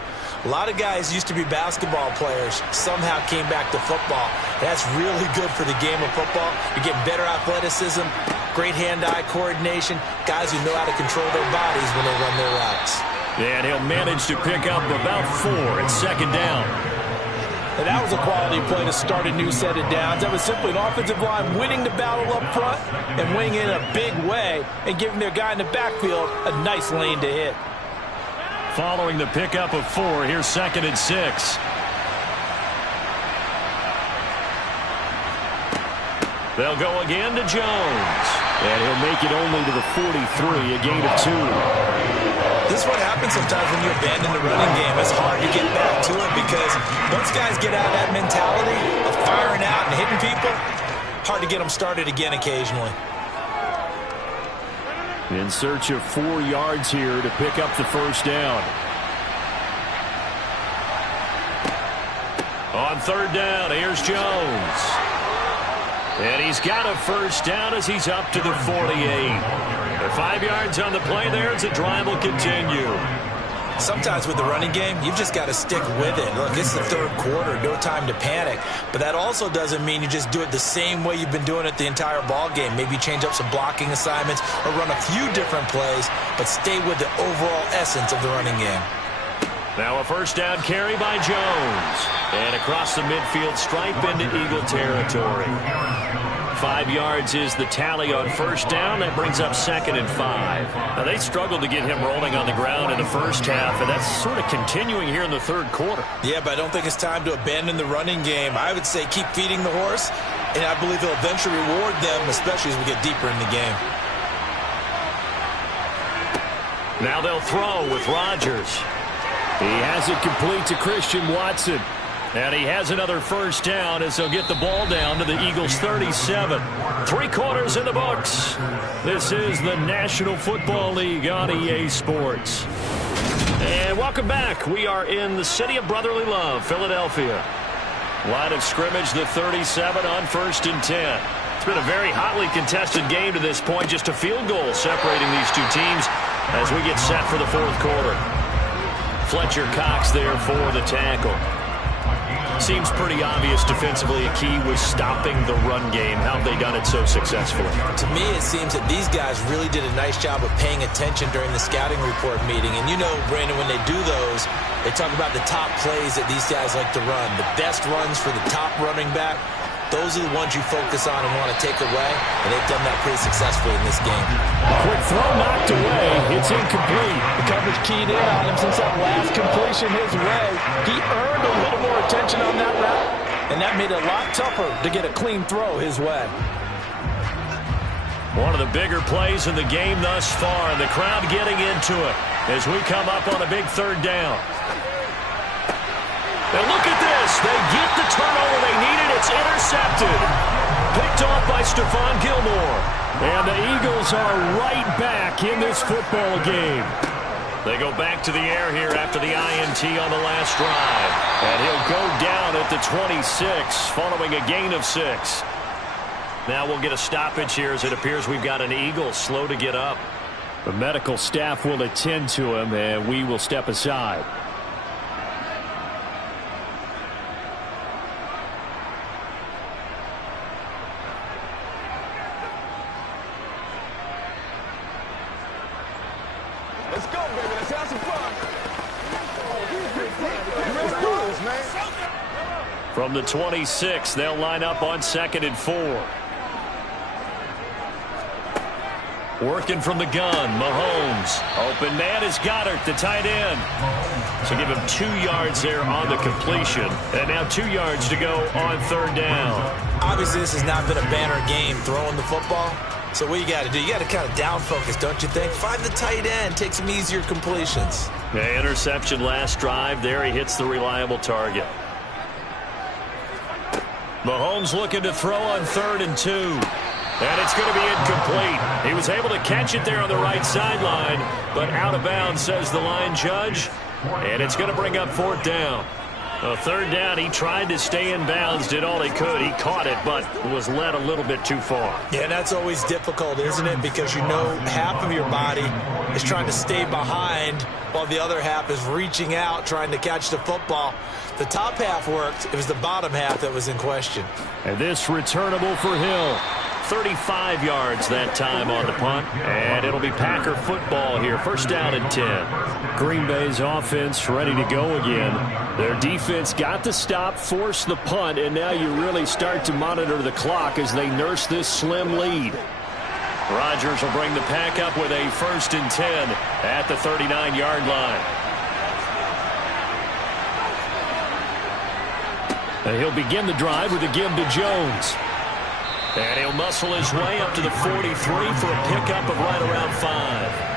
A lot of guys used to be basketball players, somehow came back to football. That's really good for the game of football. You're getting better athleticism, great hand-eye coordination, guys who know how to control their bodies when they run their routes. And he'll manage to pick up about 4 at 2nd down. And that was a quality play to start a new set of downs. That was simply an offensive line winning the battle up front and winning in a big way and giving their guy in the backfield a nice lane to hit. Following the pickup of 4, here's 2nd and 6. They'll go again to Jones. And he'll make it only to the 43, a gain of 2. This is what happens sometimes when you abandon the running game. It's hard to get back to it because once guys get out of that mentality of firing out and hitting people, hard to get them started again occasionally. In search of 4 yards here to pick up the 1st down. On 3rd down, here's Jones. And he's got a 1st down as he's up to the 48. 5 yards on the play there as the drive will continue. Sometimes with the running game, you've just got to stick with it. Look, it's the 3rd quarter, no time to panic. But that also doesn't mean you just do it the same way you've been doing it the entire ball game. Maybe change up some blocking assignments or run a few different plays, but stay with the overall essence of the running game. Now a 1st down carry by Jones. And across the midfield stripe into Eagle territory. 5 yards is the tally on 1st down. That brings up 2nd and 5. Now they struggled to get him rolling on the ground in the 1st half, and that's sort of continuing here in the 3rd quarter. Yeah, but I don't think it's time to abandon the running game. I would say keep feeding the horse, and I believe he'll eventually reward them, especially as we get deeper in the game. Now they'll throw with Rodgers. He has it complete to Christian Watson. And he has another 1st down as they'll get the ball down to the Eagles' 37. 3 quarters in the books. This is the National Football League on EA Sports. And welcome back. We are in the city of brotherly love, Philadelphia. Line of scrimmage, the 37 on 1st and 10. It's been a very hotly contested game to this point. Just a field goal separating these two teams as we get set for the 4th quarter. Fletcher Cox there for the tackle. Seems pretty obvious defensively a key was stopping the run game. How have they done it so successfully? To me, it seems that these guys really did a nice job of paying attention during the scouting report meeting. And you know, Brandon, when they do those, they talk about the top plays that these guys like to run. The best runs for the top running back, those are the ones you focus on and want to take away. And they've done that pretty successfully in this game. Quick throw knocked away. It's incomplete. The coverage keyed in on him since that last completion his way. He earned a little more attention on that route, and that made it a lot tougher to get a clean throw his way. One of the bigger plays in the game thus far, and the crowd getting into it as we come up on a big 3rd down. And look at this. They get the turnover they needed. It's intercepted. Picked off by Stephon Gilmore. And the Eagles are right back in this football game. They go back to the air here after the INT on the last drive. And he'll go down at the 26 following a gain of 6. Now we'll get a stoppage here as it appears we've got an Eagle slow to get up. The medical staff will attend to him, and we will step aside. Let's go, baby. Let's have some fun. Let's do this, man. From the 26, they'll line up on 2nd and 4. Working from the gun, Mahomes. Open man is Goddard, the tight end. So give him 2 yards there on the completion. And now 2 yards to go on 3rd down. Obviously, this has not been a banner game throwing the football. So what you got to do, you got to kind of down focus, don't you think? Find the tight end, take some easier completions. The interception last drive. There he hits the reliable target. Mahomes looking to throw on 3rd and 2. And it's going to be incomplete. He was able to catch it there on the right sideline, but out of bounds, says the line judge. And it's going to bring up 4th down. 3rd down, he tried to stay in bounds, did all he could. He caught it, but was led a little bit too far. Yeah, that's always difficult, isn't it? Because you know half of your body is trying to stay behind while the other half is reaching out, trying to catch the football. The top half worked. It was the bottom half that was in question. And this returnable for Hill. 35 yards that time on the punt. And it'll be Packer football here. 1st down and 10. Green Bay's offense ready to go again. Their defense got the stop, forced the punt, and now you really start to monitor the clock as they nurse this slim lead. Rodgers will bring the pack up with a 1st and 10 at the 39-yard line. And he'll begin the drive with a give to Jones. And he'll muscle his way up to the 43 for a pickup of right around 5.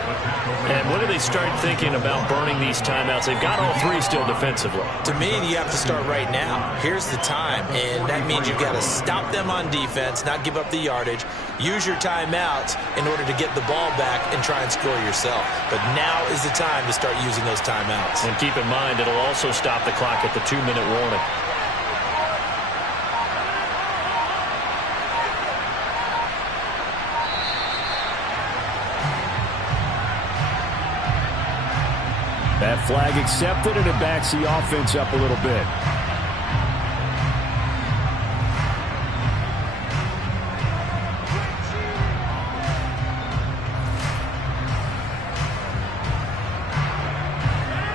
And when do they start thinking about burning these timeouts? They've got all 3 still defensively. To me, you have to start right now. Here's the time, and that means you've got to stop them on defense, not give up the yardage, use your timeouts in order to get the ball back and try and score yourself. But now is the time to start using those timeouts. And keep in mind, it'll also stop the clock at the 2-minute warning. That flag accepted, and it backs the offense up a little bit.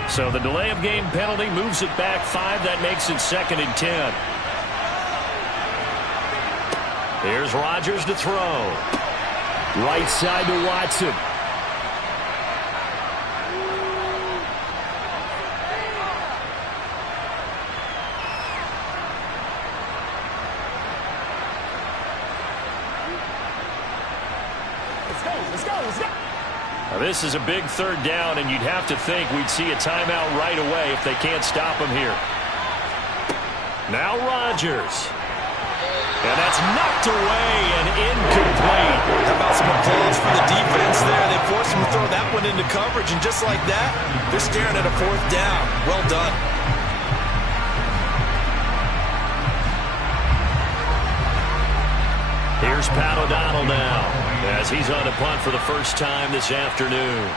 So the delay of game penalty moves it back 5. That makes it 2nd and 10. Here's Rodgers to throw. Right side to Watson. Now this is a big 3rd down, and you'd have to think we'd see a timeout right away if they can't stop him here. Now Rodgers. And that's knocked away and incomplete. How about some applause for the defense there? They forced him to throw that one into coverage, and just like that, they're staring at a 4th down. Well done. Here's Pat O'Donnell now as he's on the punt for the first time this afternoon.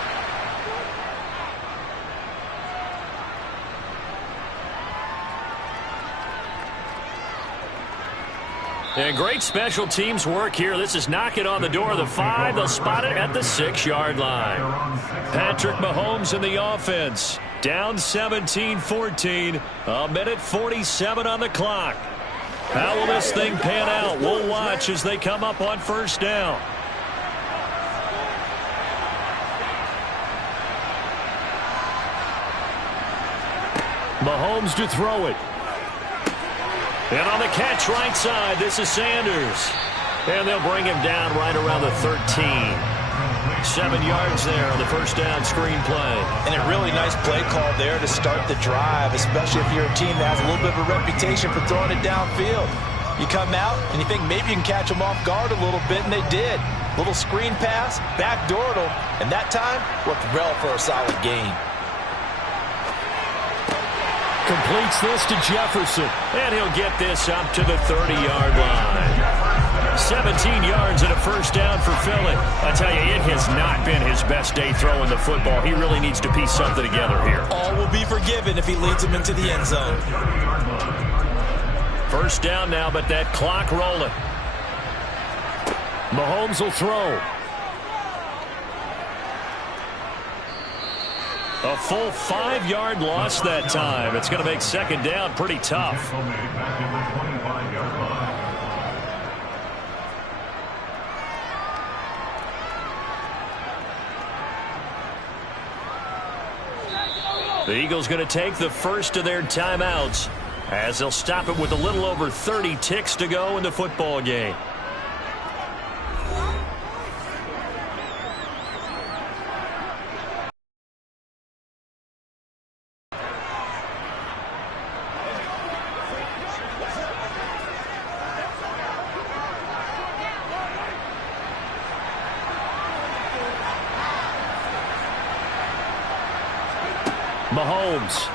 And great special teams work here. This is knocking on the door of the 5. They'll spot it at the 6-yard line. Patrick Mahomes in the offense. Down 17-14. 1:47 on the clock. How will this thing pan out? We'll watch as they come up on 1st down. Mahomes to throw it. And on the catch right side, this is Sanders. And they'll bring him down right around the 13. 7 yards there on the 1st down screen play. And a really nice play call there to start the drive, especially if you're a team that has a little bit of a reputation for throwing it downfield. You come out and you think maybe you can catch them off guard a little bit, and they did. Little screen pass, backdoored them, and that time worked well for a solid gain. Completes this to Jefferson. And he'll get this up to the 30-yard line. 17 yards and a 1st down for Philly. I tell you, it has not been his best day throwing the football. He really needs to piece something together here. All will be forgiven if he leads him into the end zone. 1st down now, but that clock rolling. Mahomes will throw. A full 5-yard loss that time. It's going to make second down pretty tough. The Eagles going to take the first of their timeouts as they'll stop it with a little over 30 ticks to go in the football game. Mahomes.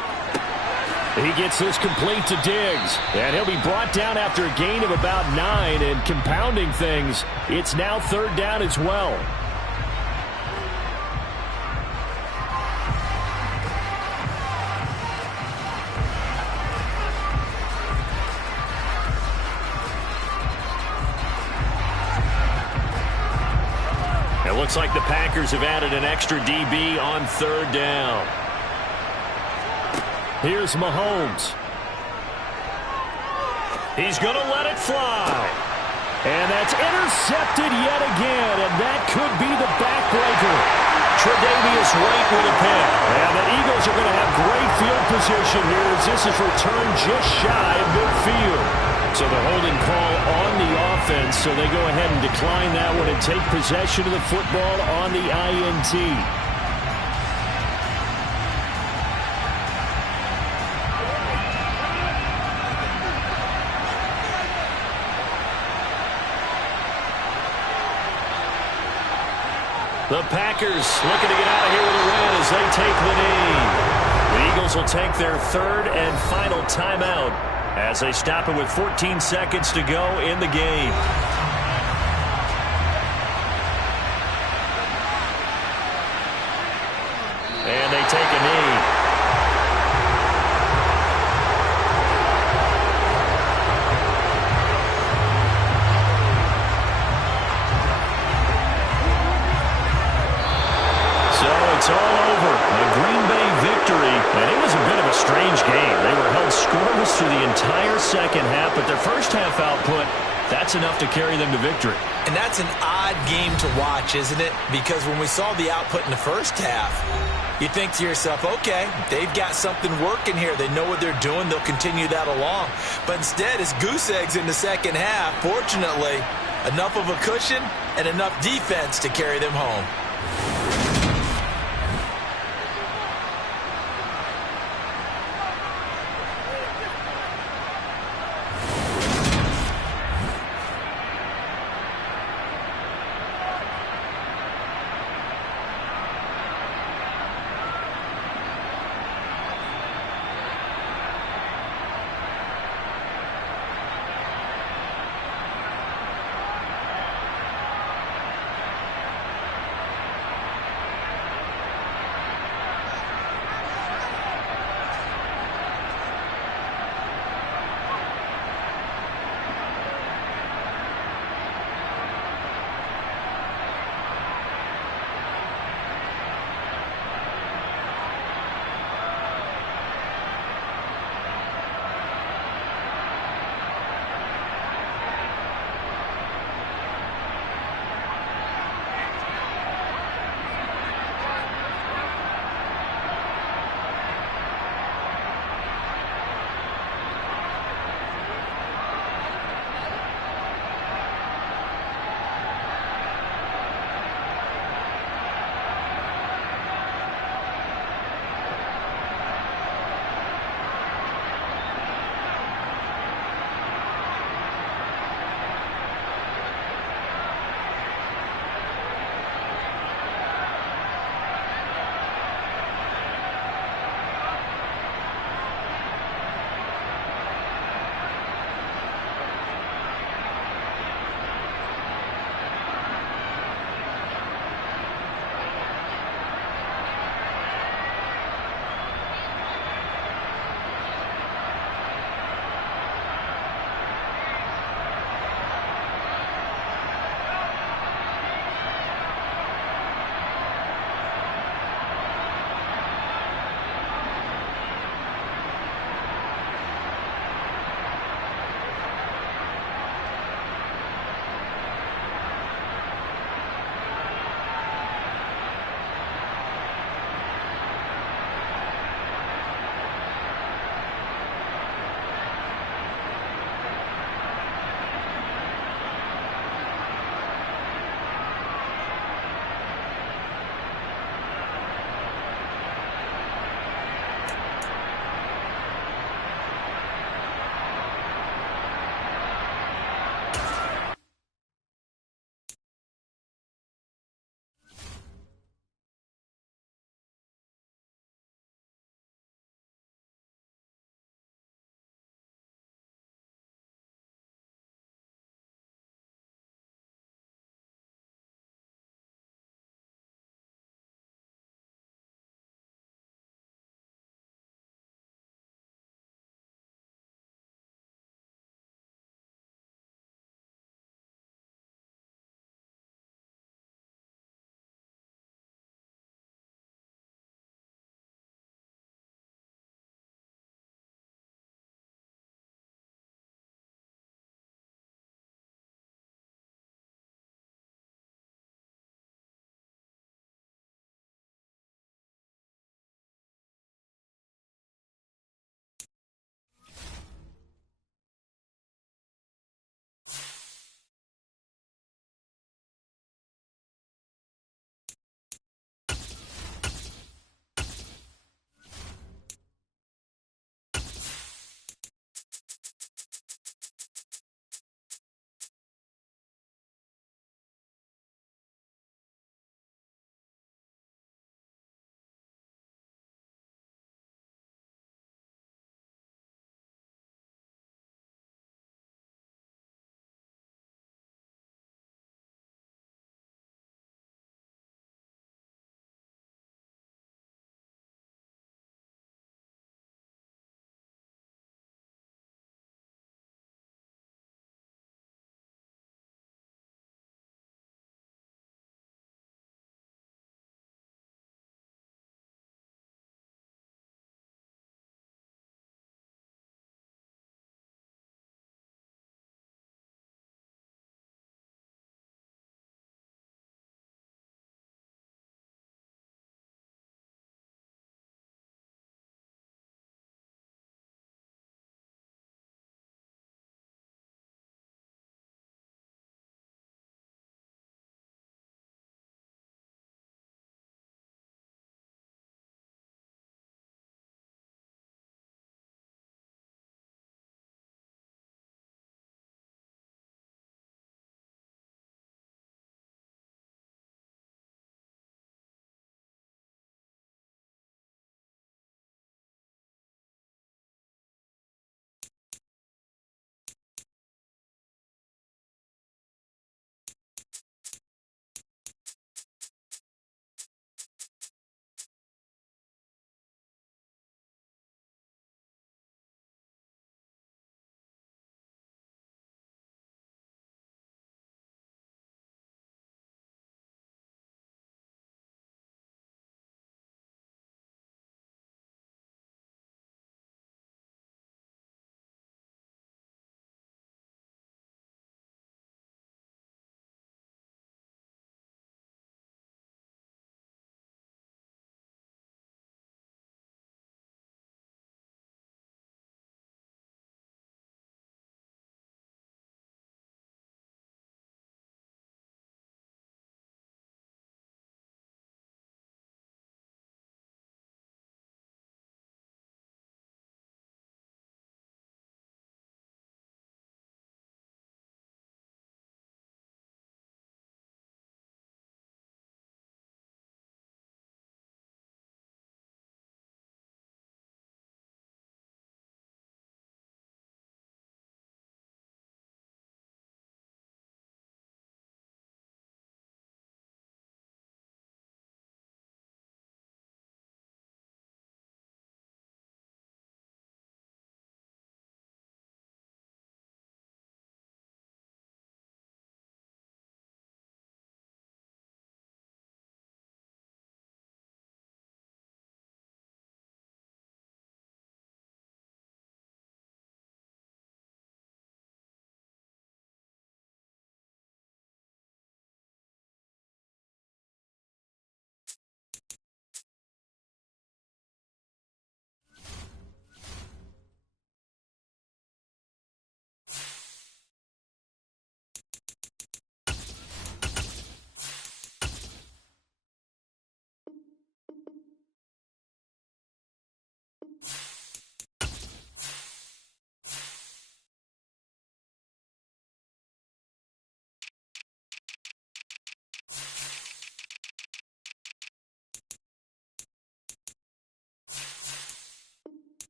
He gets this complete to Diggs, and he'll be brought down after a gain of about 9, and compounding things, it's now third down as well. It looks like the Packers have added an extra DB on third down. Here's Mahomes. He's going to let it fly. And that's intercepted yet again, and that could be the backbreaker. Tre'Davious White with a pick. And the Eagles are going to have great field position here as this is returned just shy of midfield. So the holding call on the offense, so they go ahead and decline that one and take possession of the football on the INT. The Packers looking to get out of here with a win as they take the knee. The Eagles will take their third and final timeout as they stop it with 14 seconds to go in the game. And they take a knee. It's all over. A Green Bay victory, and it was a bit of a strange game. They were held scoreless through the entire second half, but their first half output, that's enough to carry them to victory. And that's an odd game to watch, isn't it? Because when we saw the output in the first half, you think to yourself, okay, they've got something working here. They know what they're doing. They'll continue that along. But instead, it's goose eggs in the second half. Fortunately, enough of a cushion and enough defense to carry them home.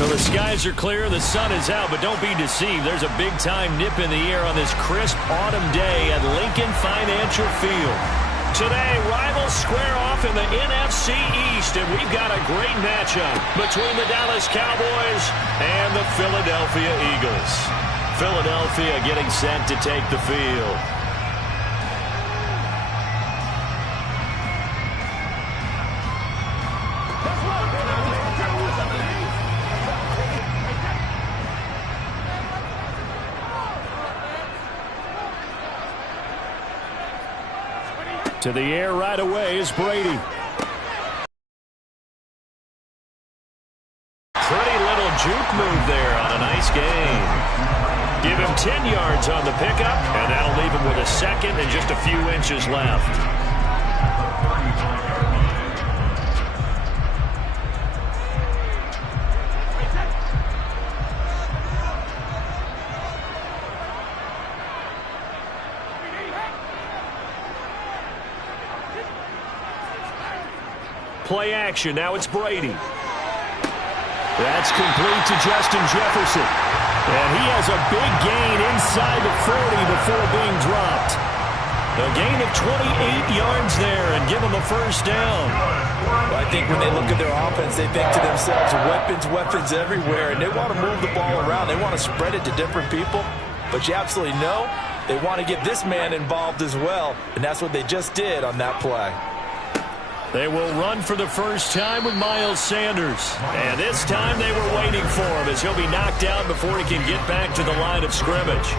So the skies are clear, the sun is out, but don't be deceived. There's a big-time nip in the air on this crisp autumn day at Lincoln Financial Field. Today, rivals square off in the NFC East, and we've got a great matchup between the Dallas Cowboys and the Philadelphia Eagles. Philadelphia getting set to take the field. To the air right away is Brady. Pretty little juke move there on a nice gain. Give him 10 yards on the pickup, and that'll leave him with a second and just a few inches left. Play action. Now it's Brady. That's complete to Justin Jefferson. And he has a big gain inside the 40 before being dropped. A gain of 28 yards there and give him a first down. Well, I think when they look at their offense, they think to themselves, weapons everywhere, and they want to move the ball around. They want to spread it to different people. But you absolutely know they want to get this man involved as well, and that's what they just did on that play. They will run for the first time with Miles Sanders. And this time they were waiting for him as he'll be knocked out before he can get back to the line of scrimmage.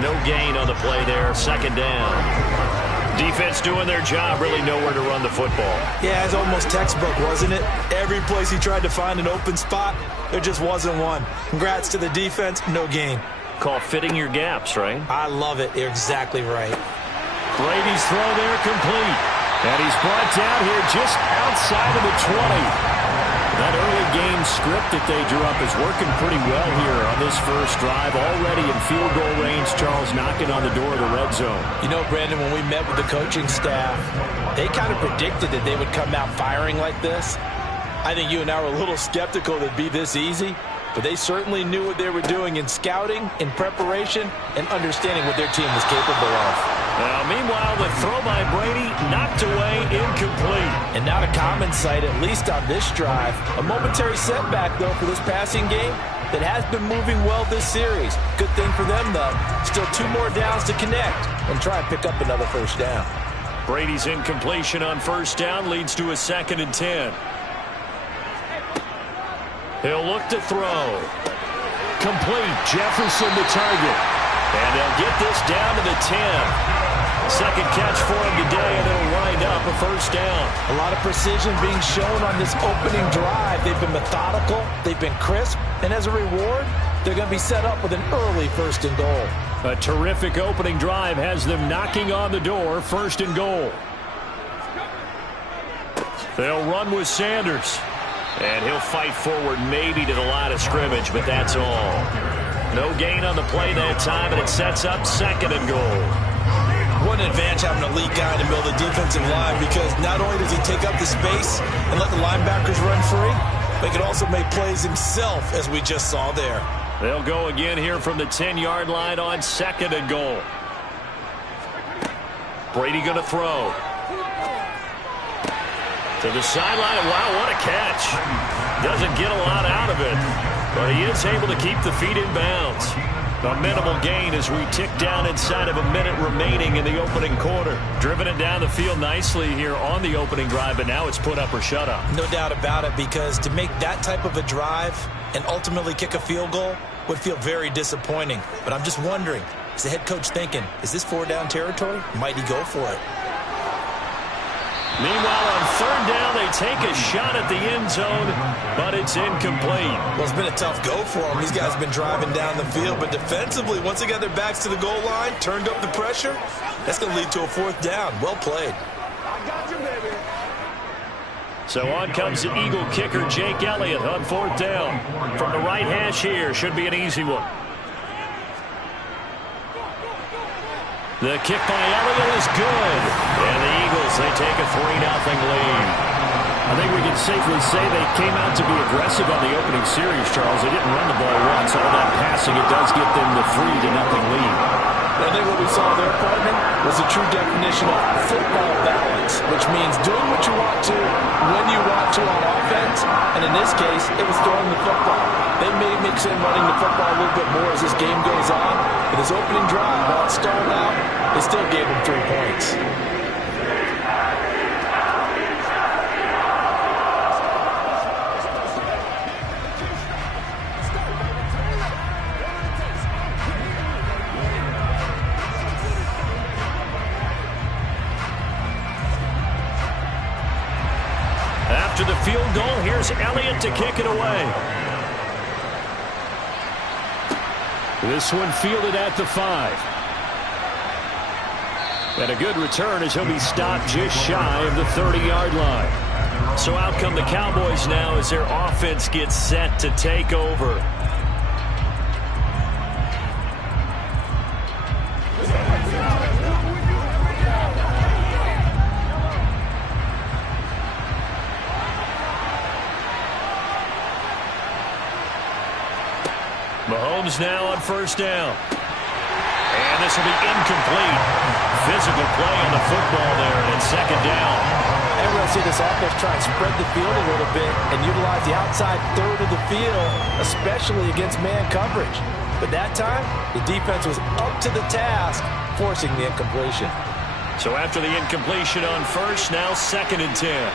No gain on the play there. Second down. Defense doing their job. Really nowhere to run the football. Yeah, it's almost textbook, wasn't it? Every place he tried to find an open spot, there just wasn't one. Congrats to the defense. No gain. Call fitting your gaps, right? I love it. You're exactly right. Brady's throw there complete. And he's brought down here just outside of the 20. That early game script that they drew up is working pretty well here on this first drive. Already in field goal range, Charles knocking on the door of the red zone. You know, Brandon, when we met with the coaching staff, they kind of predicted that they would come out firing like this. I think you and I were a little skeptical that it'd be this easy, but they certainly knew what they were doing in scouting, in preparation, and understanding what their team was capable of. Now, meanwhile, the throw by Brady knocked away, incomplete. And not a common sight, at least on this drive. A momentary setback, though, for this passing game that has been moving well this series. Good thing for them, though. Still 2 more downs to connect and try and pick up another first down. Brady's incompletion on first down leads to a 2nd and 10. He'll look to throw. Complete. Jefferson the target. And they'll get this down to the 10. Second catch for him today, and it'll wind up a first down. A lot of precision being shown on this opening drive. They've been methodical. They've been crisp. And as a reward, they're going to be set up with an early 1st and goal. A terrific opening drive has them knocking on the door, 1st and goal. They'll run with Sanders. And he'll fight forward maybe to the line of scrimmage, but that's all. No gain on the play that time, and it sets up 2nd and goal. What an advantage having an elite guy in the middle of the defensive line, because not only does he take up the space and let the linebackers run free, but he can also make plays himself, as we just saw there. They'll go again here from the 10-yard line on 2nd and goal. Brady going to throw. To the sideline. Wow, what a catch. Doesn't get a lot out of it, but he is able to keep the feet in bounds. A minimal gain as we tick down inside of a minute remaining in the opening quarter. Driven it down the field nicely here on the opening drive, but now it's put up or shut up. No doubt about it, because to make that type of a drive and ultimately kick a field goal would feel very disappointing. But I'm just wondering, is the head coach thinking, is this 4-down territory? Might he go for it? Meanwhile, on 3rd down, they take a shot at the end zone, but it's incomplete. Well, it's been a tough go for them. These guys have been driving down the field, but defensively, once they got their backs to the goal line, turned up the pressure, that's going to lead to a 4th down. Well played. I got you, baby. So on comes the Eagle kicker, Jake Elliott, on 4th down. From the right hash here, should be an easy one. The kick by Elliott is good. And the Eagles, they take a 3-0 lead. I think we can safely say they came out to be aggressive on the opening series, Charles. They didn't run the ball once. All that passing, it does get them the 3-0 lead. I think what we saw there, partner, was a true definition of football balance, which means doing what you want to, when you want to on offense, and in this case, it was throwing the football. They may mix in running the football a little bit more as this game goes on, but his opening drive, while it stalled out, they still gave him 3 points. After the field goal, here's Elliott to kick it away. This one fielded at the 5. And a good return as he'll be stopped just shy of the 30-yard line. So out come the Cowboys now as their offense gets set to take over. Mahomes now on first down. And this will be incomplete. Physical play on the football there, and it's second down. And we'll see this offense try and spread the field a little bit and utilize the outside third of the field, especially against man coverage. But that time, the defense was up to the task, forcing the incompletion. So after the incompletion on first, now 2nd and 10.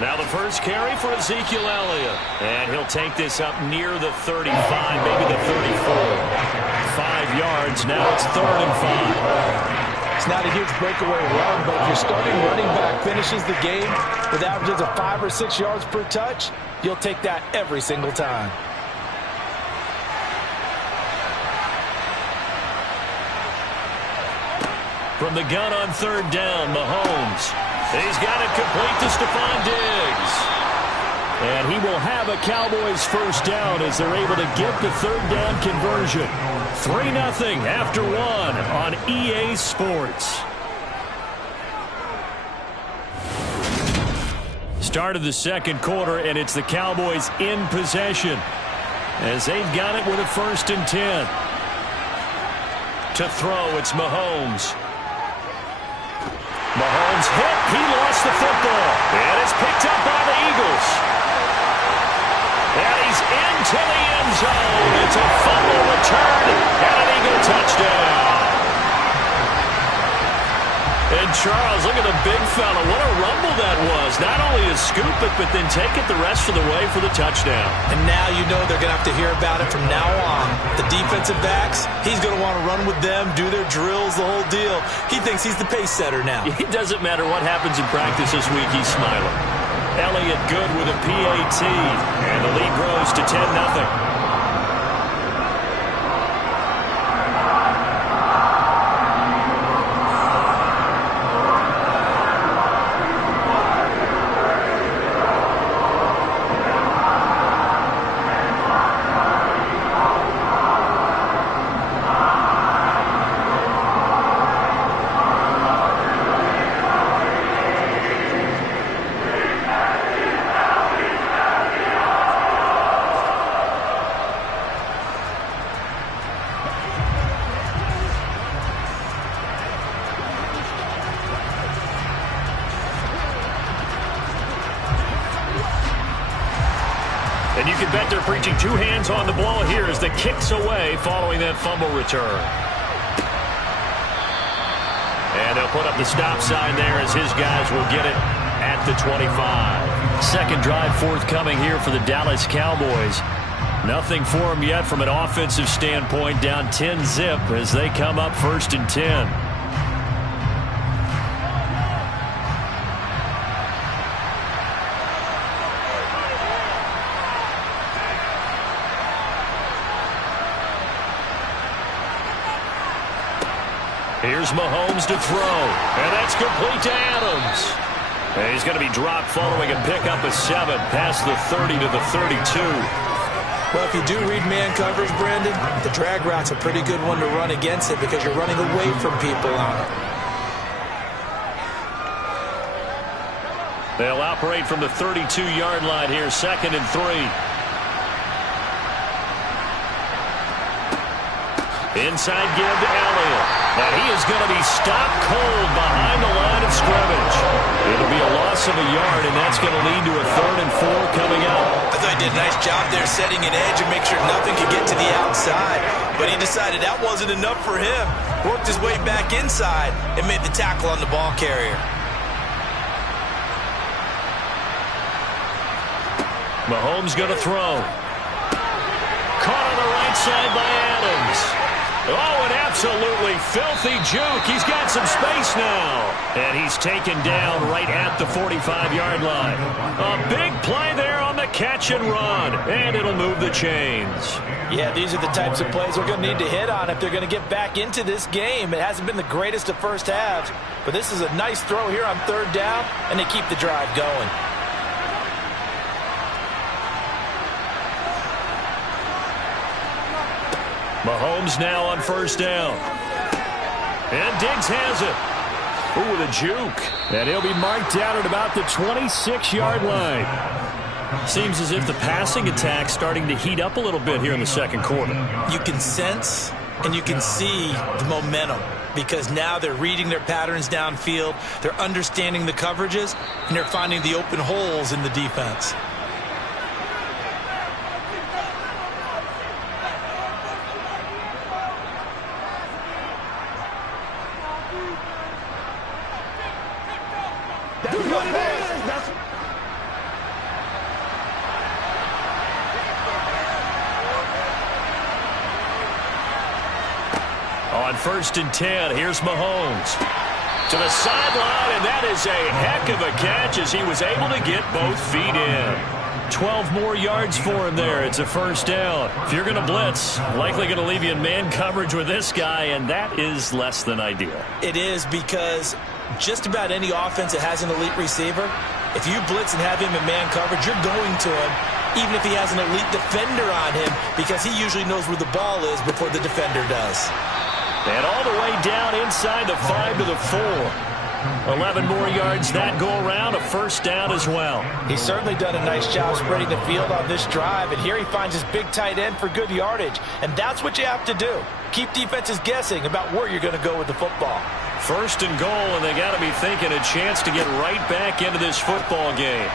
Now the first carry for Ezekiel Elliott. And he'll take this up near the 35, maybe the 34. 5 yards. Now it's 3rd and 5. It's not a huge breakaway run, but if your starting running back finishes the game with averages of 5 or 6 yards per touch, you'll take that every single time. From the gun on 3rd down, Mahomes. He's got it complete to Stephon Diggs. And he will have a Cowboys first down as they're able to get the 3rd down conversion. 3-0 after 1 on EA Sports. Start of the 2nd quarter, and it's the Cowboys in possession as they've got it with a 1st and 10. To throw, it's Mahomes. Mahomes hit. He lost the football. And it's picked up by the Eagles. And he's into the end zone. It's a fumble return and an Eagle touchdown. And Charles, look at the big fella. What a rumble that was. Not only to scoop it, but then take it the rest of the way for the touchdown. And now you know they're going to have to hear about it from now on. The defensive backs, he's going to want to run with them, do their drills, the whole deal. He thinks he's the pace setter now. It doesn't matter what happens in practice this week, he's smiling. Elliott good with a PAT. And the lead grows to 10-0. And you can bet they're preaching 2 hands on the ball here as the kick's away following that fumble return. And they'll put up the stop sign there as his guys will get it at the 25. 2nd drive forthcoming here for the Dallas Cowboys. Nothing for them yet from an offensive standpoint, down 10-zip as they come up 1st and 10. Here's Mahomes to throw, and that's complete to Adams. And he's going to be dropped following a pickup of 7 past the 30 to the 32. Well, if you do read man coverage, Brandon, the drag route's a pretty good one to run against it because you're running away from people on it. They'll operate from the 32-yard line here, 2nd and 3. Inside give to Elliott. And he is going to be stopped cold behind the line of scrimmage. It'll be a loss of a yard, and that's going to lead to a 3rd and 4 coming up. I thought he did a nice job there setting an edge and make sure nothing could get to the outside. But he decided that wasn't enough for him. Worked his way back inside and made the tackle on the ball carrier. Mahomes going to throw. Caught on the right side by Adams. Oh, an absolutely filthy juke. He's got some space now. And he's taken down right at the 45-yard line. A big play there on the catch and run. And it'll move the chains. Yeah, these are the types of plays we're going to need to hit on if they're going to get back into this game. It hasn't been the greatest of first halves, but this is a nice throw here on 3rd down, and they keep the drive going. Mahomes now on 1st down. And Diggs has it. Ooh, with a juke. And he'll be marked down at about the 26-yard line. Seems as if the passing attack's starting to heat up a little bit here in the 2nd quarter. You can sense and you can see the momentum because now they're reading their patterns downfield, they're understanding the coverages, and they're finding the open holes in the defense. On 1st and 10, here's Mahomes. To the sideline, and that is a heck of a catch as he was able to get both feet in. 12 more yards for him there. It's a 1st down. If you're going to blitz, likely going to leave you in man coverage with this guy, and that is less than ideal. It is because just about any offense that has an elite receiver, if you blitz and have him in man coverage, you're going to him, even if he has an elite defender on him, because he usually knows where the ball is before the defender does. And all the way down inside the 5 to the 4. 11 more yards that go around, a 1st down as well. He's certainly done a nice job spreading the field on this drive, and here he finds his big tight end for good yardage. And that's what you have to do. Keep defenses guessing about where you're going to go with the football. 1st and goal, and they got to be thinking a chance to get right back into this football game.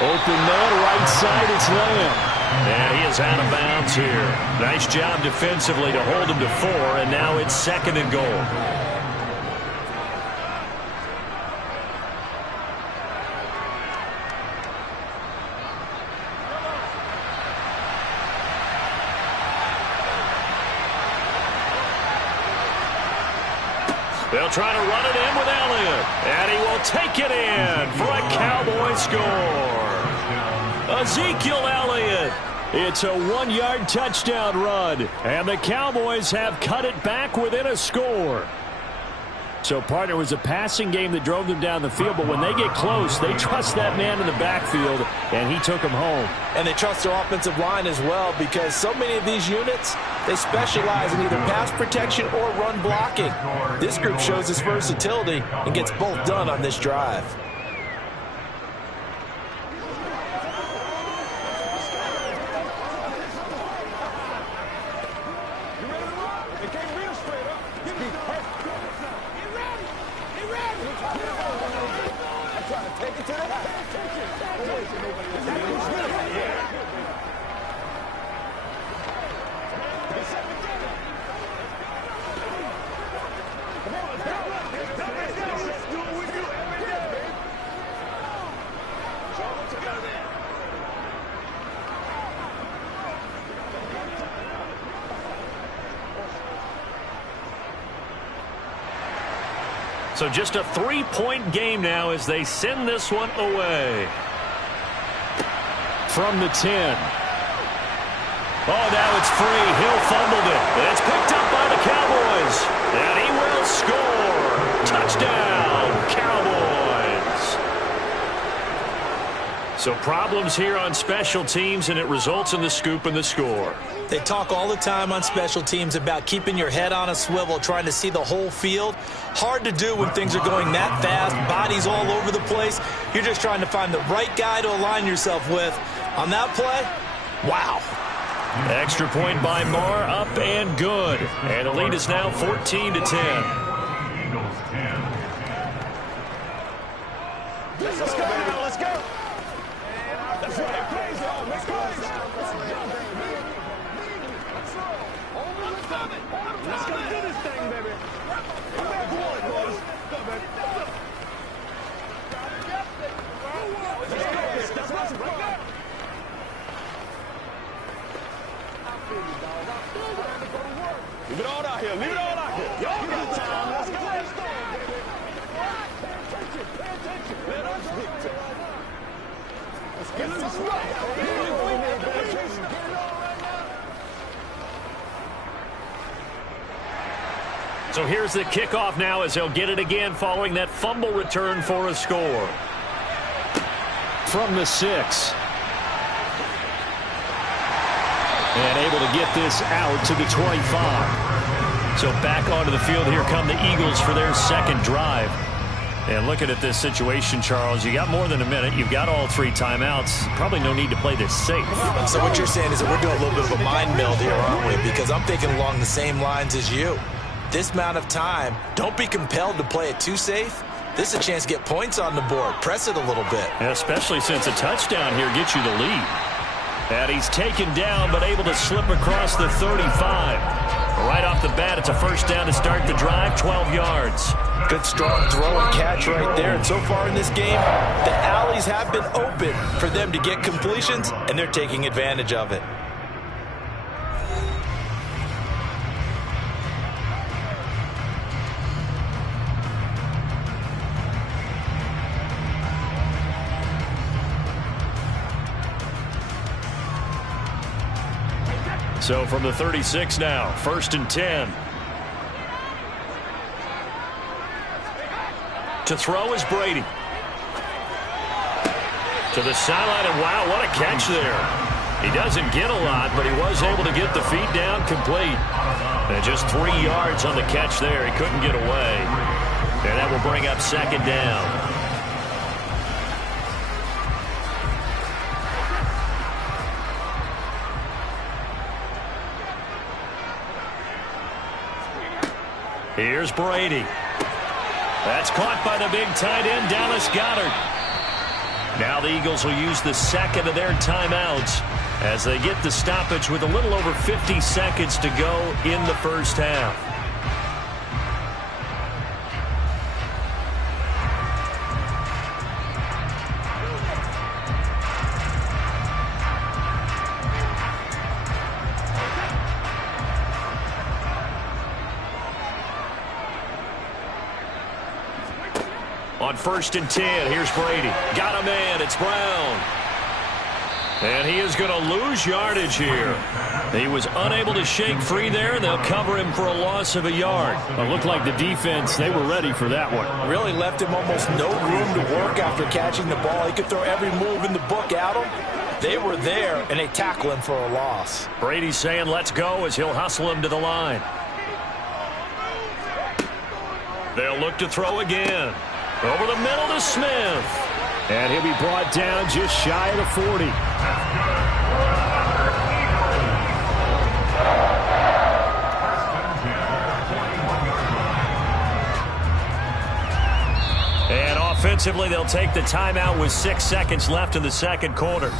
Open man, right side, it's Lamb. And he is out of bounds here. Nice job defensively to hold him to 4, and now it's 2nd and goal. They'll try to run it in with Elliott, and he will take it in for a Cowboy score. Ezekiel Elliott. It's a 1-yard touchdown run, and the Cowboys have cut it back within a score. So, partner, it was a passing game that drove them down the field, but when they get close, they trust that man in the backfield, and he took them home. And they trust their offensive line as well, because so many of these units, they specialize in either pass protection or run blocking. This group shows its versatility and gets both done on this drive. So just a 3-point game now as they send this one away. From the 10. Oh, now it's free. Hill fumbled it. And it's picked up by the Cowboys. And he will score. Touchdown, Cowboys. So problems here on special teams, and it results in the scoop and the score. They talk all the time on special teams about keeping your head on a swivel, trying to see the whole field. Hard to do when things are going that fast, bodies all over the place. You're just trying to find the right guy to align yourself with. On that play, wow. Extra point by Marr, up and good. And the lead is now 14-10. Eagles 10. Let's go now, let's go. That's right, plays on, make plays. Let's go do this thing, baby. Come back one, boys. Go, baby. Let's go, that's right, right now. Leave it all out here, leave it all out here. Y'all got time, let's go. Let's go, baby. Pay attention, let us dictate. Let's get this right. So here's the kickoff now as they'll get it again following that fumble return for a score. From the 6. And able to get this out to the 25. So back onto the field, here come the Eagles for their second drive. And looking at this situation, Charles, you got more than a minute. You've got all 3 timeouts. Probably no need to play this safe. So what you're saying is that we're doing a little bit of a mind meld here, aren't we? Because I'm thinking along the same lines as you. This amount of time, don't be compelled to play it too safe. This is a chance to get points on the board. Press it a little bit. Yeah, especially since a touchdown here gets you the lead. And he's taken down, but able to slip across the 35. Right off the bat, it's a first down to start the drive, 12 yards. Good strong throw and catch right there. And so far in this game, the alleys have been open for them to get completions, and they're taking advantage of it. So from the 36 now, 1st and 10. To throw is Brady. To the sideline, and wow, what a catch there. He doesn't get a lot, but he was able to get the feet down complete. And just 3 yards on the catch there. He couldn't get away. And that will bring up second down. Here's Brady. That's caught by the big tight end, Dallas Goedert. Now the Eagles will use the second of their timeouts as they get the stoppage with a little over 50 seconds to go in the first half. On 1st and 10, here's Brady. Got a man, it's Brown. And he is going to lose yardage here. He was unable to shake free there, and they'll cover him for a loss of a yard. It looked like the defense, they were ready for that one. Really left him almost no room to work after catching the ball. He could throw every move in the book at him. They were there, and they tackle him for a loss. Brady's saying let's go as he'll hustle him to the line. They'll look to throw again. Over the middle to Smith. And he'll be brought down just shy of the 40. And offensively, they'll take the timeout with 6 seconds left in the second quarter.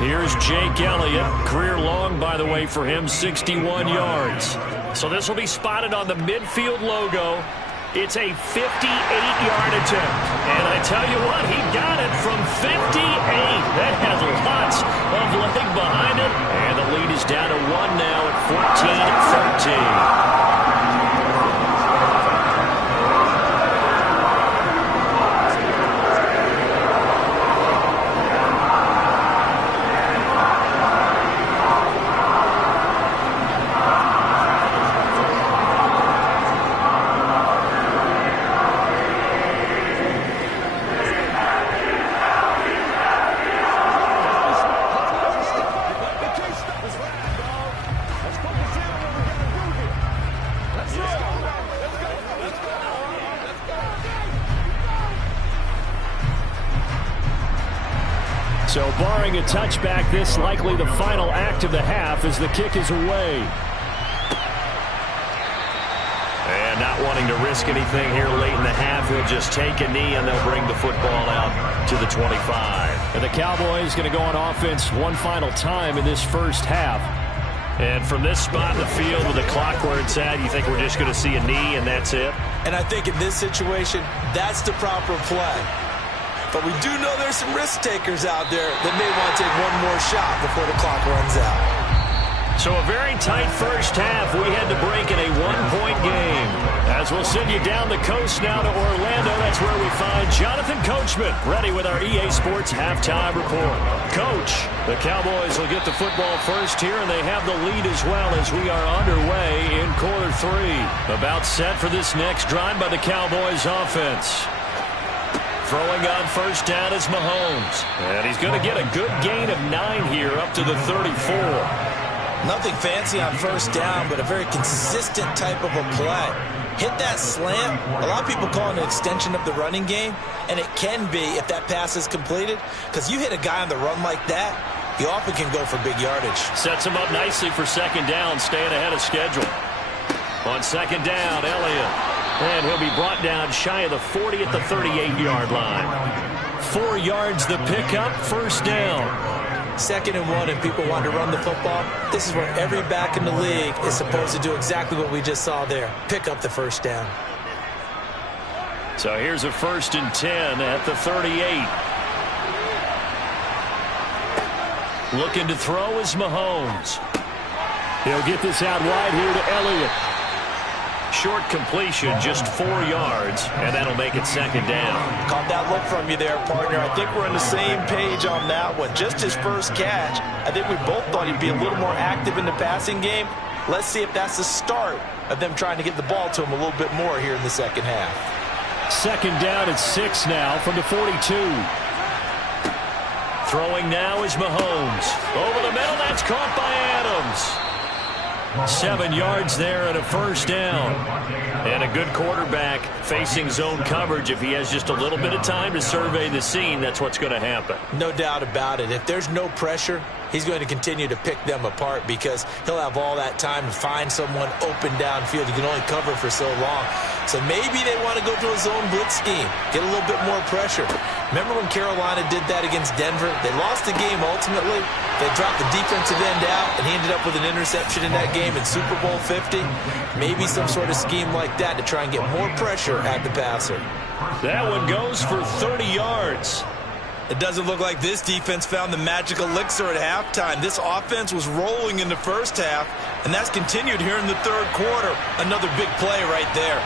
Here's Jake Elliott. Career long, by the way, for him, 61 yards. So this will be spotted on the midfield logo. It's a 58-yard attempt. And I tell you what, he got it from 58. That has lots of leg behind it. And the lead is down to 1 now at 14-13. So barring a touchback, this likely the final act of the half as the kick is away. And not wanting to risk anything here late in the half, he'll just take a knee and they'll bring the football out to the 25. And the Cowboys going to go on offense one final time in this first half. And from this spot in the field with the clock where it's at, you think we're just going to see a knee and that's it? And I think in this situation, that's the proper play. But we do know there's some risk takers out there that may want to take one more shot before the clock runs out. So a very tight first half. We had to break in a one-point game. As we'll send you down the coast now to Orlando, that's where we find Jonathan Coachman ready with our EA Sports Halftime Report. Coach, the Cowboys will get the football first here, and they have the lead as well as we are underway in quarter three. About set for this next drive by the Cowboys offense. Throwing on first down is Mahomes. And he's going to get a good gain of 9 here up to the 34. Nothing fancy on first down, but a very consistent type of a play. Hit that slant. A lot of people call it an extension of the running game, and it can be if that pass is completed, because you hit a guy on the run like that, he often can go for big yardage. Sets him up nicely for second down, staying ahead of schedule. On second down, Elliott. And he'll be brought down shy of the 40 at the 38-yard line. 4 yards the pickup, first down. 2nd and 1, and people want to run the football. This is where every back in the league is supposed to do exactly what we just saw there. Pick up the first down. So here's a 1st and 10 at the 38. Looking to throw is Mahomes. He'll get this out wide here to Elliott. Short completion, just 4 yards, and that'll make it second down. Caught that look from you there, partner. I think we're on the same page on that one. Just his first catch. I think we both thought he'd be a little more active in the passing game. Let's see if that's the start of them trying to get the ball to him a little bit more here in the second half. Second down at 6 now from the 42. Throwing now is Mahomes. Over the middle, that's caught by Adams. 7 yards there and a first down. And a good quarterback facing zone coverage. If he has just a little bit of time to survey the scene, that's what's going to happen. No doubt about it. If there's no pressure, he's going to continue to pick them apart because he'll have all that time to find someone open downfield. He can only cover for so long. So maybe they want to go to a zone blitz scheme, get a little bit more pressure. Remember when Carolina did that against Denver? They lost the game ultimately. They dropped the defensive end out, and he ended up with an interception in that game in Super Bowl 50. Maybe some sort of scheme like that to try and get more pressure at the passer. That one goes for 30 yards. It doesn't look like this defense found the magic elixir at halftime. This offense was rolling in the first half, and that's continued here in the third quarter. Another big play right there.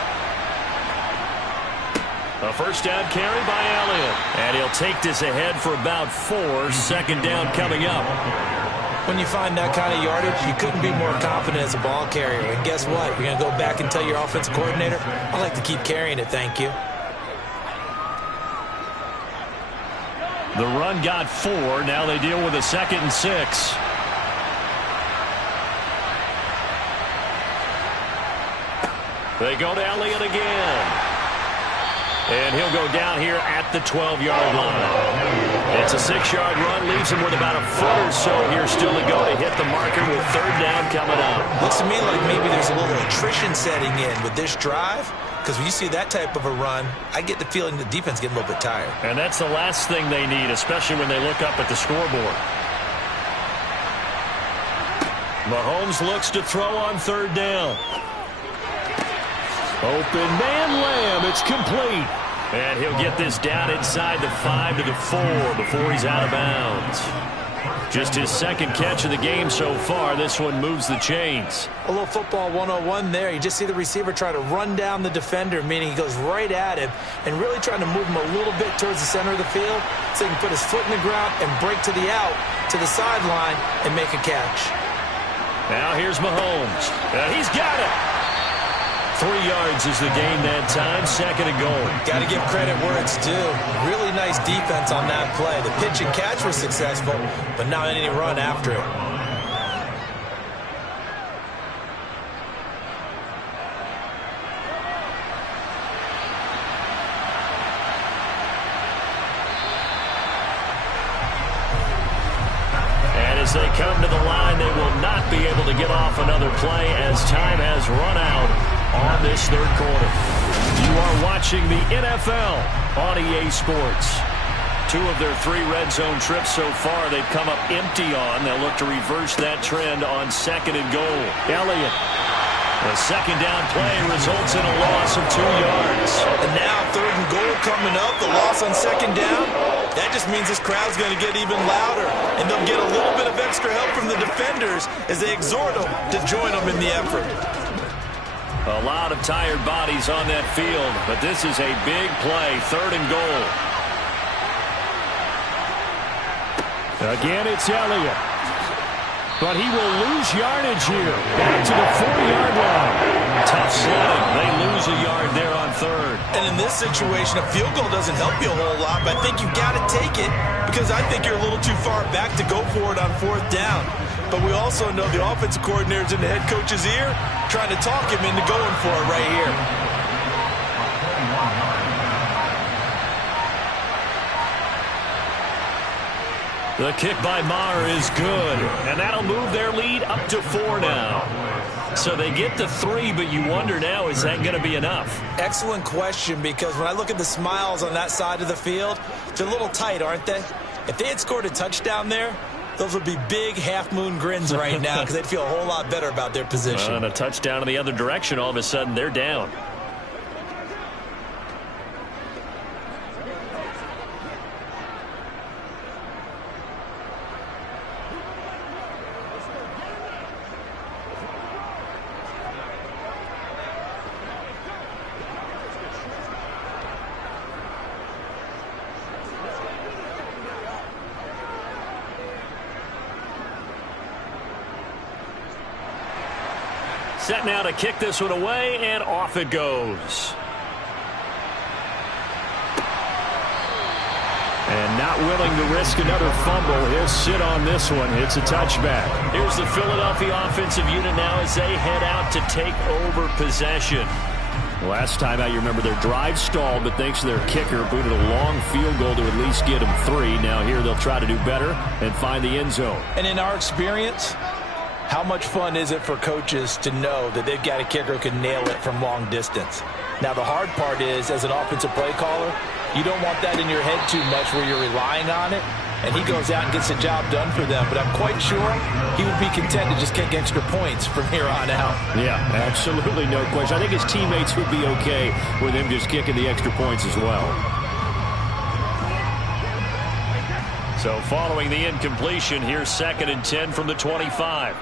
A first down carry by Elliott. And he'll take this ahead for about 4. Second down coming up. When you find that kind of yardage, you couldn't be more confident as a ball carrier. And guess what? You're going to go back and tell your offensive coordinator, I like to keep carrying it, thank you. The run got 4. Now they deal with a 2nd and 6. They go to Elliott again. And he'll go down here at the 12-yard line. It's a 6-yard run, leaves him with about a foot or so here still to go to hit the marker with third down coming up. Looks to me like maybe there's a little attrition setting in with this drive, because when you see that type of a run, I get the feeling the defense getting a little bit tired. And that's the last thing they need, especially when they look up at the scoreboard. Mahomes looks to throw on third down. Open man Lamb, it's complete. And he'll get this down inside the 5 to the 4 before he's out of bounds. Just his second catch of the game so far. This one moves the chains. A little football 101 there. You just see the receiver try to run down the defender, meaning he goes right at him and really trying to move him a little bit towards the center of the field so he can put his foot in the ground and break to the out, to the sideline, and make a catch. Now here's Mahomes. He's got it. 3 yards is the gain that time. Second and goal. Got to give credit where it's due. Really nice defense on that play. The pitch and catch was successful, but not any run after it. they come to the line, they will not be able to get off another play as time has run out on this third quarter. You are watching the NFL on EA Sports. 2 of their 3 red zone trips so far they've come up empty on. They'll look to reverse that trend on 2nd and goal. Elliott. The second down play results in a loss of 2 yards. And now 3rd and goal coming up. The loss on 2nd down. That just means this crowd's going to get even louder. And they'll get a little bit of extra help from the defenders as they exhort them to join them in the effort. A lot of tired bodies on that field, but this is a big play. 3rd and goal. Again, it's Elliott. But he will lose yardage here. Back to the 4-yard line. Tough sledding. They lose a yard there on 3rd. And in this situation, a field goal doesn't help you a whole lot, but I think you've got to take it because I think you're a little too far back to go for it on 4th down. But we also know the offensive coordinator's in the head coach's ear trying to talk him into going for it right here. The kick by Maher is good, and that'll move their lead up to 4 now. So they get to 3, but you wonder now, is that going to be enough? Excellent question, because when I look at the smiles on that side of the field, they're a little tight, aren't they? If they had scored a touchdown there, those would be big half-moon grins right now because they'd feel a whole lot better about their position. And a touchdown in the other direction, all of a sudden they're down. Set now to kick this one away, and off it goes. And not willing to risk another fumble. He'll sit on this one. It's a touchback. Here's the Philadelphia offensive unit now as they head out to take over possession. Last time out, you remember their drive stalled, but thanks to their kicker, booted a long field goal to at least get them 3. Now here they'll try to do better and find the end zone. And in our experience, how much fun is it for coaches to know that they've got a kicker who can nail it from long distance? Now, the hard part is, as an offensive play caller, you don't want that in your head too much where you're relying on it, and he goes out and gets the job done for them. But I'm quite sure he would be content to just kick extra points from here on out. Yeah, absolutely no question. I think his teammates would be okay with him just kicking the extra points as well. So following the incompletion, here's 2nd and 10 from the 25.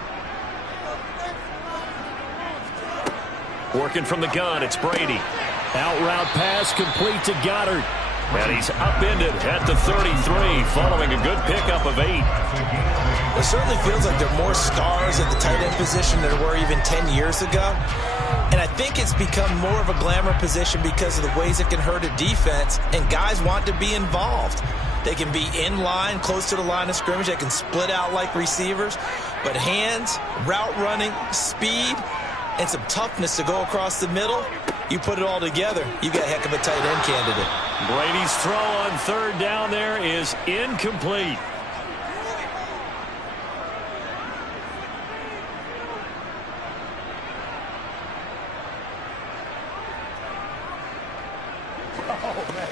Working from the gun, it's Brady. Out route pass complete to Goddard. And he's upended at the 33 following a good pickup of 8. It certainly feels like there are more stars at the tight end position than there were even 10 years ago. And I think it's become more of a glamour position because of the ways it can hurt a defense, and guys want to be involved. They can be in line, close to the line of scrimmage. They can split out like receivers. But hands, route running, speed, and some toughness to go across the middle, you put it all together, you got a heck of a tight end candidate. Brady's throw on 3rd down there is incomplete. Oh, man.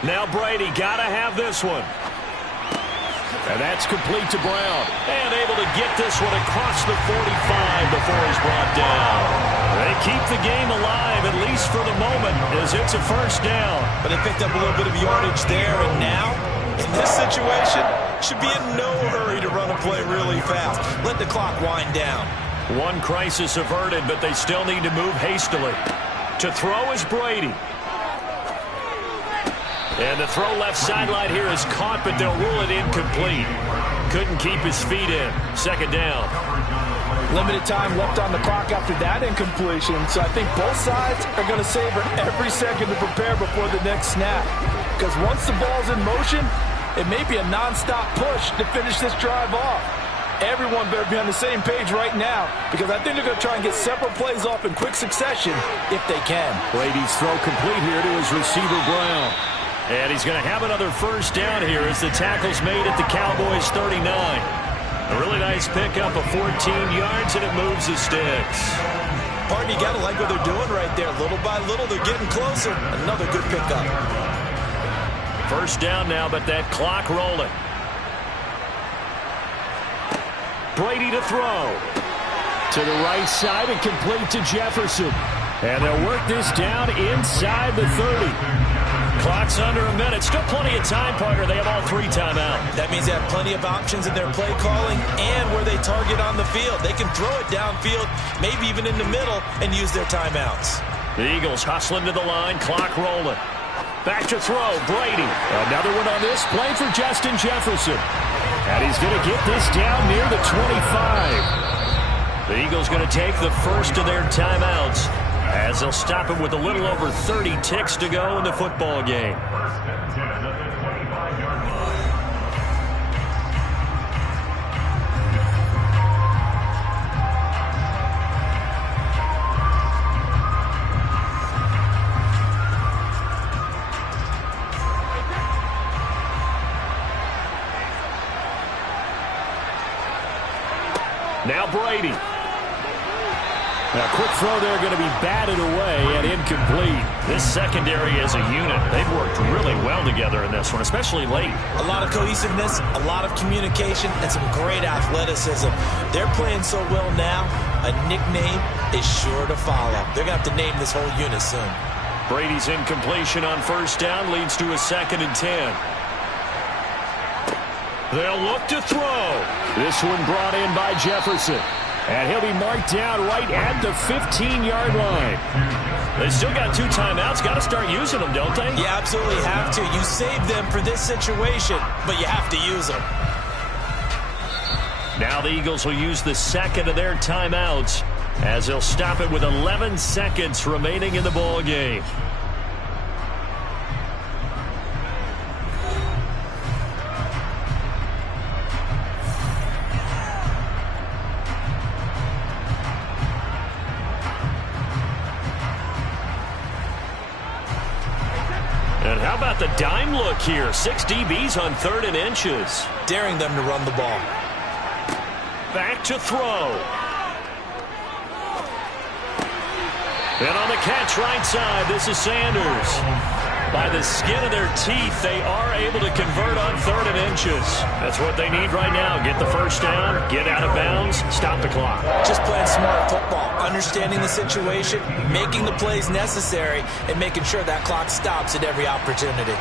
Now Brady got to have this one. And that's complete to Brown. And able to get this one across the 45 before he's brought down. They keep the game alive, at least for the moment, as it's a 1st down. But they picked up a little bit of yardage there, and now, in this situation, should be in no hurry to run a play really fast. Let the clock wind down. One crisis averted, but they still need to move hastily. To throw is Brady. And the throw left sideline here is caught, but they'll rule it incomplete. Couldn't keep his feet in. 2nd down. Limited time left on the clock after that incompletion, so I think both sides are going to savor every second to prepare before the next snap. Because once the ball's in motion, it may be a nonstop push to finish this drive off. everyone better be on the same page right now, because I think they're going to try and get several plays off in quick succession if they can. Brady's throw complete here to his receiver, Brown. And he's going to have another first down here as the tackle's made at the Cowboys' 39. A really nice pickup of 14 yards, and it moves the sticks. Pardon, you got to like what they're doing right there. Little by little, they're getting closer. Another good pickup. First down now, but that clock rolling. Brady to throw. To the right side and complete to Jefferson. And they'll work this down inside the 30. Clock's under a minute. Still plenty of time, partner. They have all 3 timeouts. That means they have plenty of options in their play calling and where they target on the field. They can throw it downfield, maybe even in the middle, and use their timeouts. The Eagles hustling to the line. Clock rolling. Back to throw. Brady. Another one on this play for Justin Jefferson. And he's going to get this down near the 25. The Eagles going to take the first of their timeouts as they'll stop it with a little over 30 ticks to go in the football game. First and 10 at the 25-yard line. Now Brady. Now, quick throw there going to be batted away and incomplete. This secondary as a unit, they've worked really well together in this one, especially late. A lot of cohesiveness, a lot of communication, and some great athleticism. They're playing so well now, a nickname is sure to follow. They're going to have to name this whole unit soon. Brady's incompletion on first down leads to a 2nd and 10. They'll look to throw. This one brought in by Jefferson. And he'll be marked down right at the 15-yard line. They still got 2 timeouts. Got to start using them, don't they? You absolutely have to. You save them for this situation, but you have to use them. Now the Eagles will use the 2nd of their timeouts as they'll stop it with 11 seconds remaining in the ball game. And how about the dime look here? 6 DBs on 3rd and inches. Daring them to run the ball. Back to throw. And on the catch right side, this is Sanders. By the skin of their teeth, they are able to convert on 3rd and inches. That's what they need right now. Get the first down, get out of bounds, stop the clock. Just playing smart football, understanding the situation, making the plays necessary, and making sure that clock stops at every opportunity.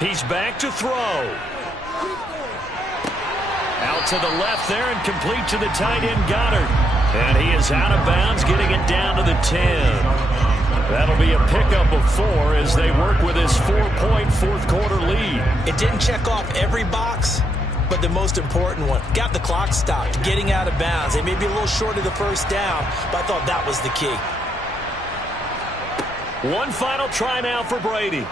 He's back to throw. Out to the left there and complete to the tight end, Goddard. And he is out of bounds, getting it down to the 10. That'll be a pickup of 4 as they work with his 4-point fourth-quarter lead. It didn't check off every box, but the most important one. Got the clock stopped, getting out of bounds. They may be a little short of the first down, but I thought that was the key. One final try now for Brady.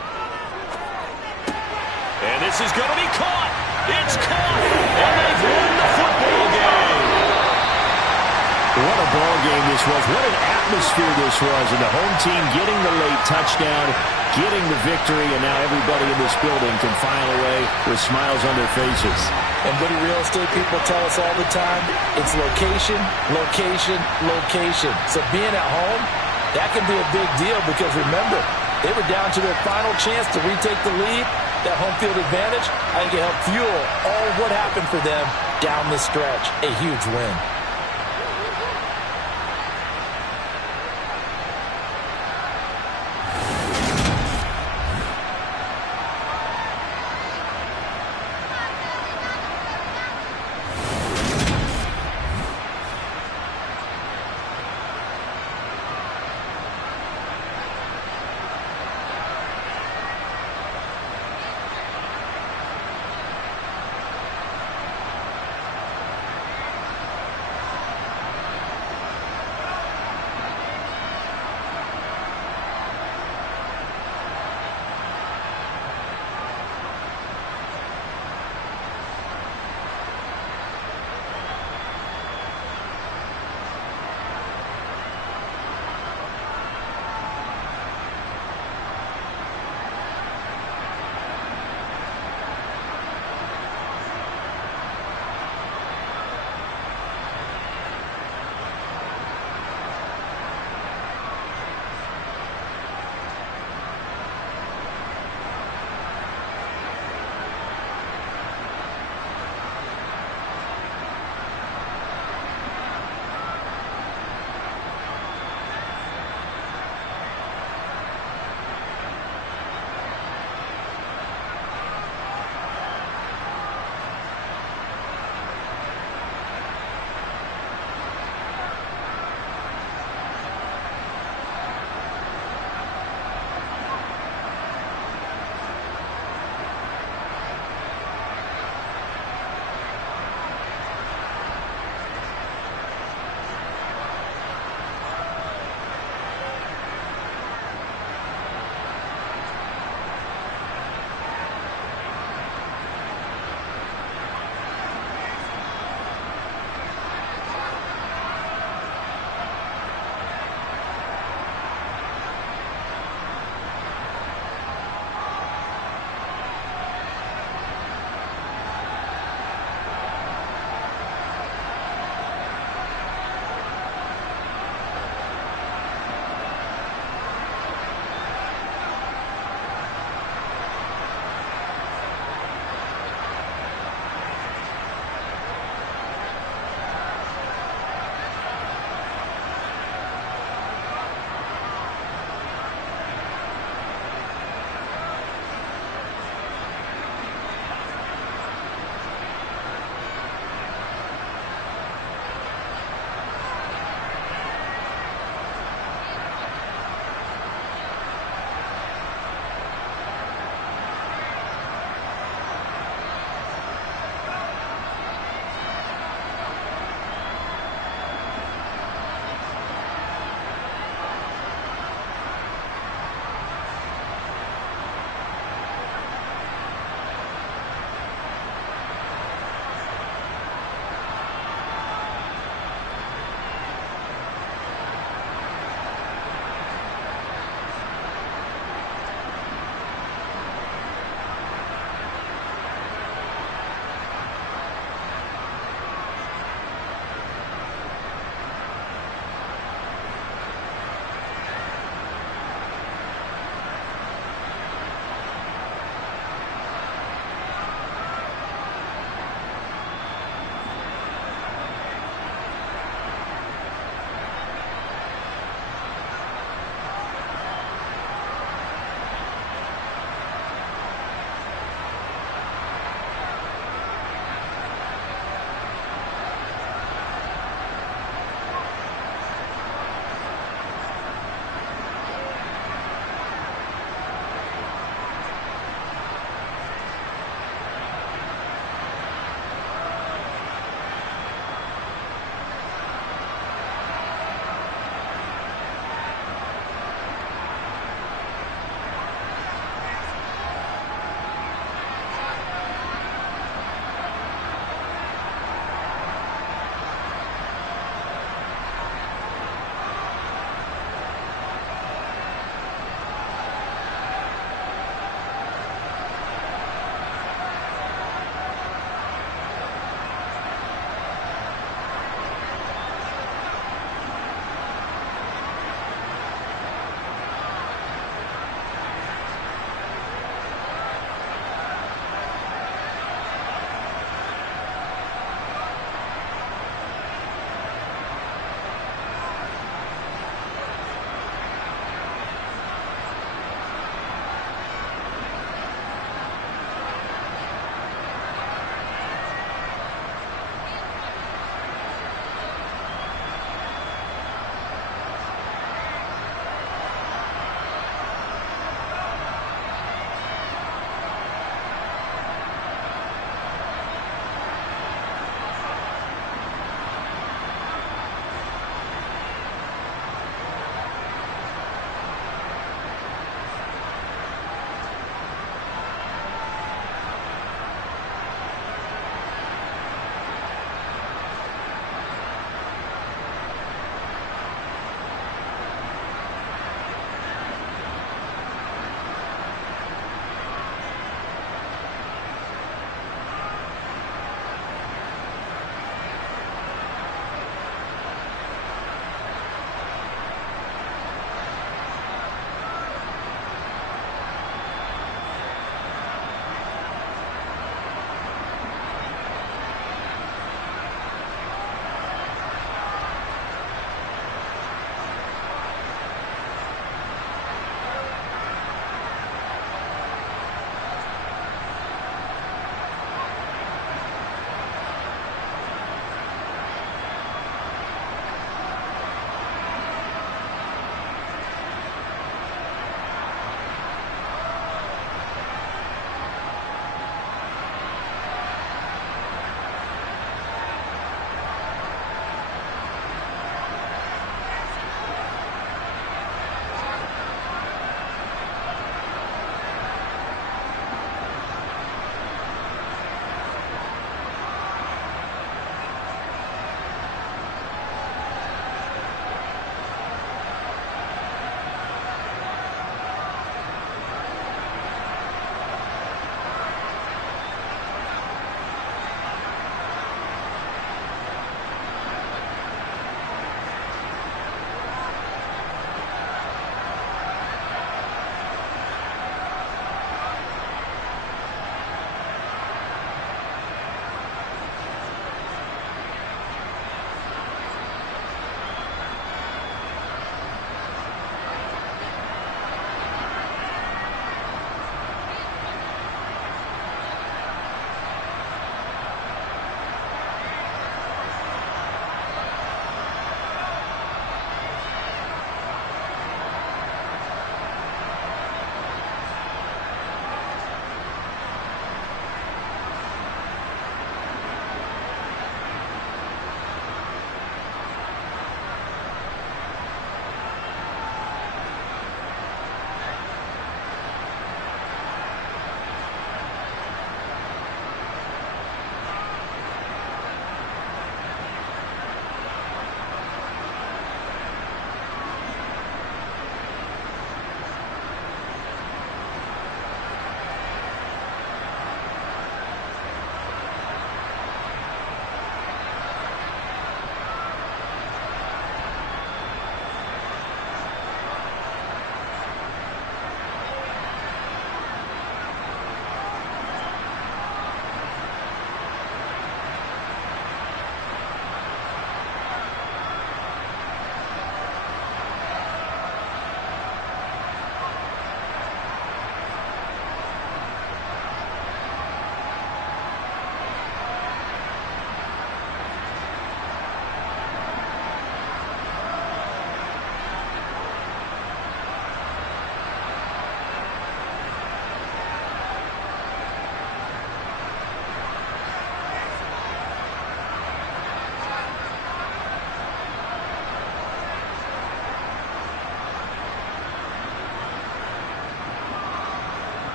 And this is going to be caught. It's caught, and they've won the football game. What a ball game this was. What an atmosphere this was. And the home team getting the late touchdown, getting the victory, and now everybody in this building can file away with smiles on their faces. And what do real estate people tell us all the time? It's location, location, location. So being at home, that can be a big deal because remember, they were down to their final chance to retake the lead. That home field advantage, I think it helped fuel all of what happened for them down the stretch. A huge win.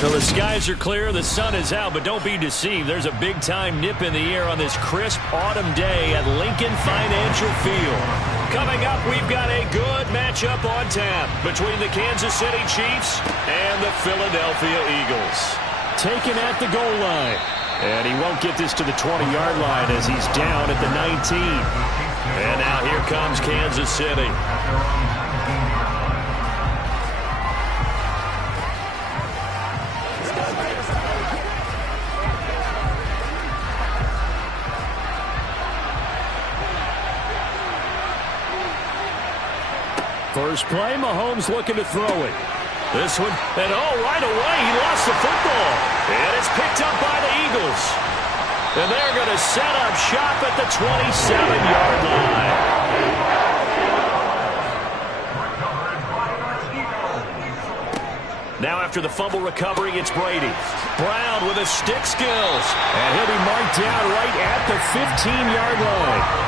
So the skies are clear, the sun is out, but don't be deceived. There's a big-time nip in the air on this crisp autumn day at Lincoln Financial Field. Coming up, we've got a good matchup on tap between the Kansas City Chiefs and the Philadelphia Eagles. Taken at the goal line. And he won't get this to the 20-yard line as he's down at the 19. And now here comes Kansas City. First play, Mahomes looking to throw it. This one, and right away, he lost the football. And it's picked up by the Eagles. And they're going to set up shop at the 27-yard line. Now after the fumble recovery, it's Brady. Brown with his stick skills. And he'll be marked down right at the 15-yard line.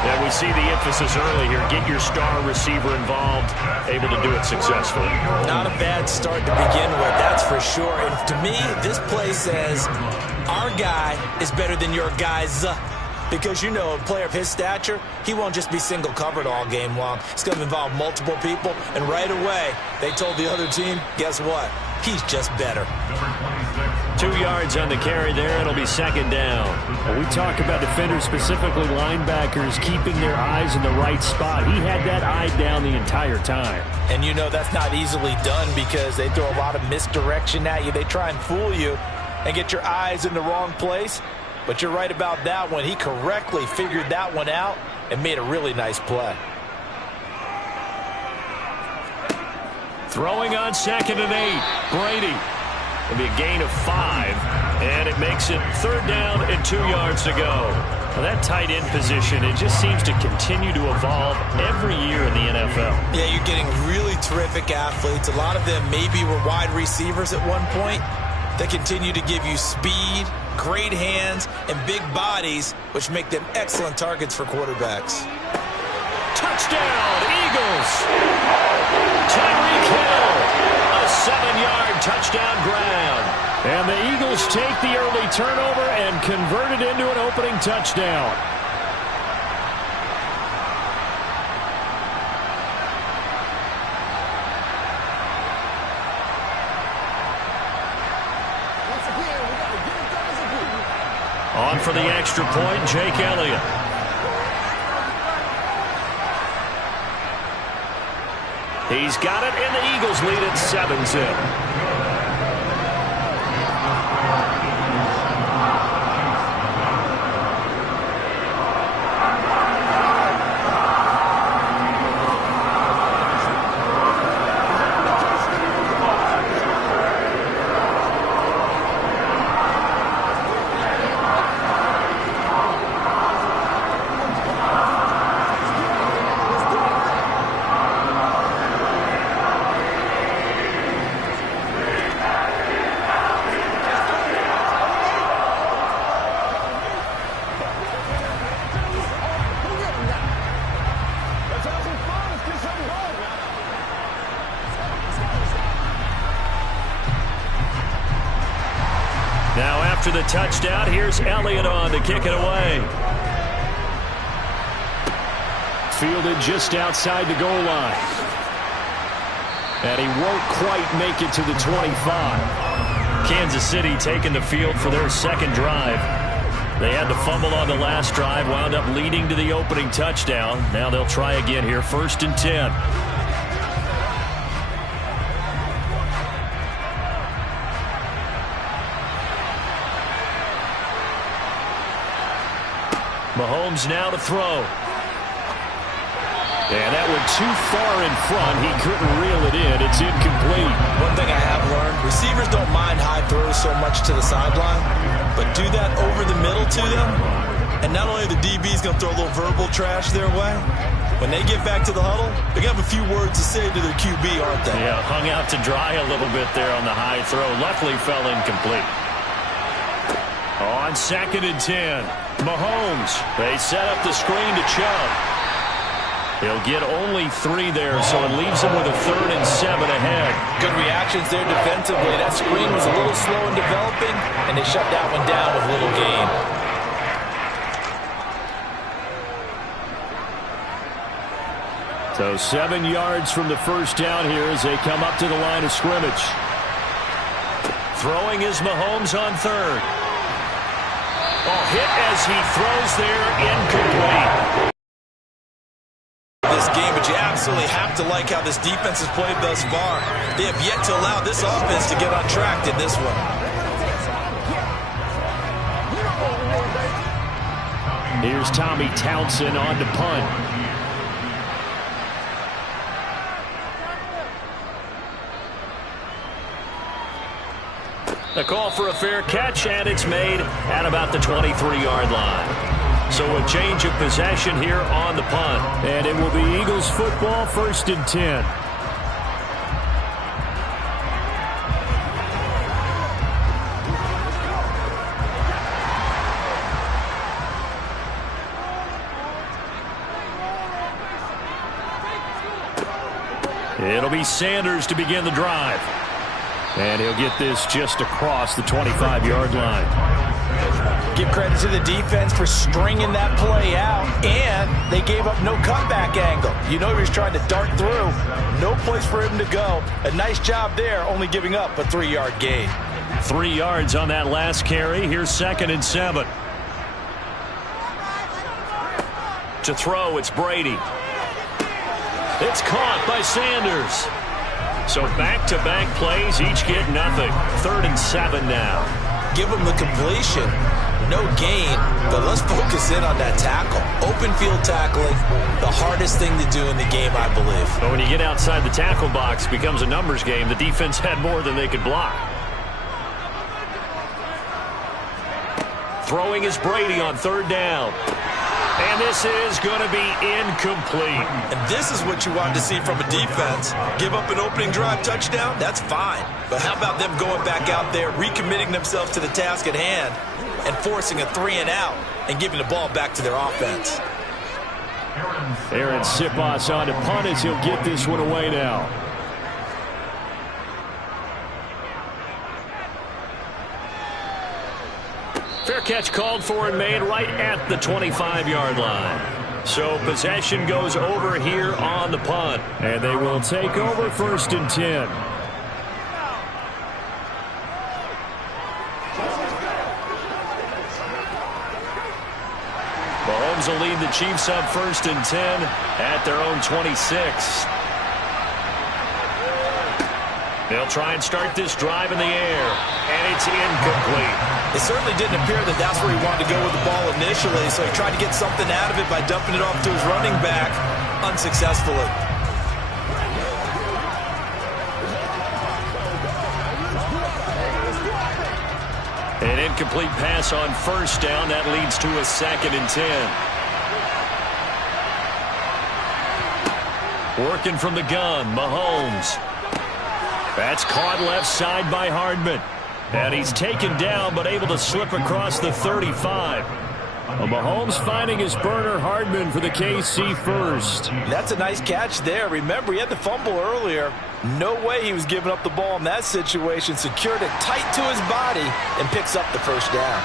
And we see the emphasis early here. Get your star receiver involved, able to do it successfully. Not a bad start to begin with, that's for sure. And to me, this play says our guy is better than your guys. Because, you know, a player of his stature, he won't just be single covered all game long. It's going to involve multiple people. And right away, they told the other team, guess what? He's just better. 2 yards on the carry there. It'll be second down. Well, we talk about defenders, specifically linebackers, keeping their eyes in the right spot. He had that eye down the entire time. And you know that's not easily done because they throw a lot of misdirection at you. They try and fool you and get your eyes in the wrong place. But you're right about that one. He correctly figured that one out and made a really nice play. Throwing on 2nd and 8. Brady. It'll be a gain of 5. And it makes it 3rd down and 2 yards to go. Well, that tight end position, it just seems to continue to evolve every year in the NFL. Yeah, you're getting really terrific athletes. A lot of them maybe were wide receivers at one point. They continue to give you speed, great hands, and big bodies, which make them excellent targets for quarterbacks. Touchdown, Eagles! Tyreek Hill, a 7-yard touchdown grab. And the Eagles take the early turnover and convert it into an opening touchdown. On for the extra point, Jake Elliott. He's got it, and the Eagles lead at 7-0. Now after the touchdown, here's Elliott on to kick it away. Fielded just outside the goal line. And he won't quite make it to the 25. Kansas City taking the field for their second drive. They had the fumble on the last drive, wound up leading to the opening touchdown. Now they'll try again here, 1st and 10. Mahomes now to throw. And that went too far in front. He couldn't reel it in. It's incomplete. One thing I have learned, receivers don't mind high throws so much to the sideline, but do that over the middle to them, and not only the DB's going to throw a little verbal trash their way, when they get back to the huddle, they're going to have a few words to say to their QB, aren't they? Yeah, hung out to dry a little bit there on the high throw. Luckily fell incomplete. On 2nd and 10, Mahomes. They set up the screen to Chubb. He'll get only 3 there, so it leaves him with a 3rd and 7 ahead. Good reactions there defensively. That screen was a little slow in developing, and they shut that one down with little gain. So 7 yards from the first down here as they come up to the line of scrimmage. Throwing is Mahomes on 3rd. Oh, hit as he throws there, incomplete. This game, but you absolutely have to like how this defense has played thus far. They have yet to allow this offense to get on track in this one. Here's Tommy Townsend on to punt. A call for a fair catch, and it's made at about the 23-yard line. So a change of possession here on the punt. And it will be Eagles football, 1st and 10. It'll be Sanders to begin the drive. And he'll get this just across the 25-yard line. Give credit to the defense for stringing that play out, and they gave up no cutback angle. You know he was trying to dart through. No place for him to go. A nice job there, only giving up a 3-yard gain. 3 yards on that last carry. Here's 2nd and 7. To throw, it's Brady. It's caught by Sanders. So back-to-back plays, each get nothing. 3rd and 7 now. Give them the completion. No gain, but let's focus in on that tackle. Open field tackling, the hardest thing to do in the game, I believe. But when you get outside the tackle box, it becomes a numbers game. The defense had more than they could block. Throwing is Brady on 3rd down. And this is going to be incomplete. And this is what you wanted to see from a defense. Give up an opening drive touchdown, that's fine. But how about them going back out there, recommitting themselves to the task at hand, and forcing a 3-and-out and giving the ball back to their offense. Aaron Siposs on to punt as he'll get this one away now. Fair catch called for and made right at the 25-yard line. So possession goes over here on the punt. And they will take over 1st and 10. Mahomes will lead the Chiefs up 1st and 10 at their own 26. They'll try and start this drive in the air, and it's incomplete. It certainly didn't appear that that's where he wanted to go with the ball initially, so he tried to get something out of it by dumping it off to his running back unsuccessfully. An incomplete pass on 1st down. That leads to a 2nd and 10. Working from the gun, Mahomes. That's caught left side by Hardman. And he's taken down, but able to slip across the 35. Well, Mahomes finding his burner, Hardman, for the KC first. That's a nice catch there. Remember, he had the fumble earlier. No way he was giving up the ball in that situation. Secured it tight to his body and picks up the first down.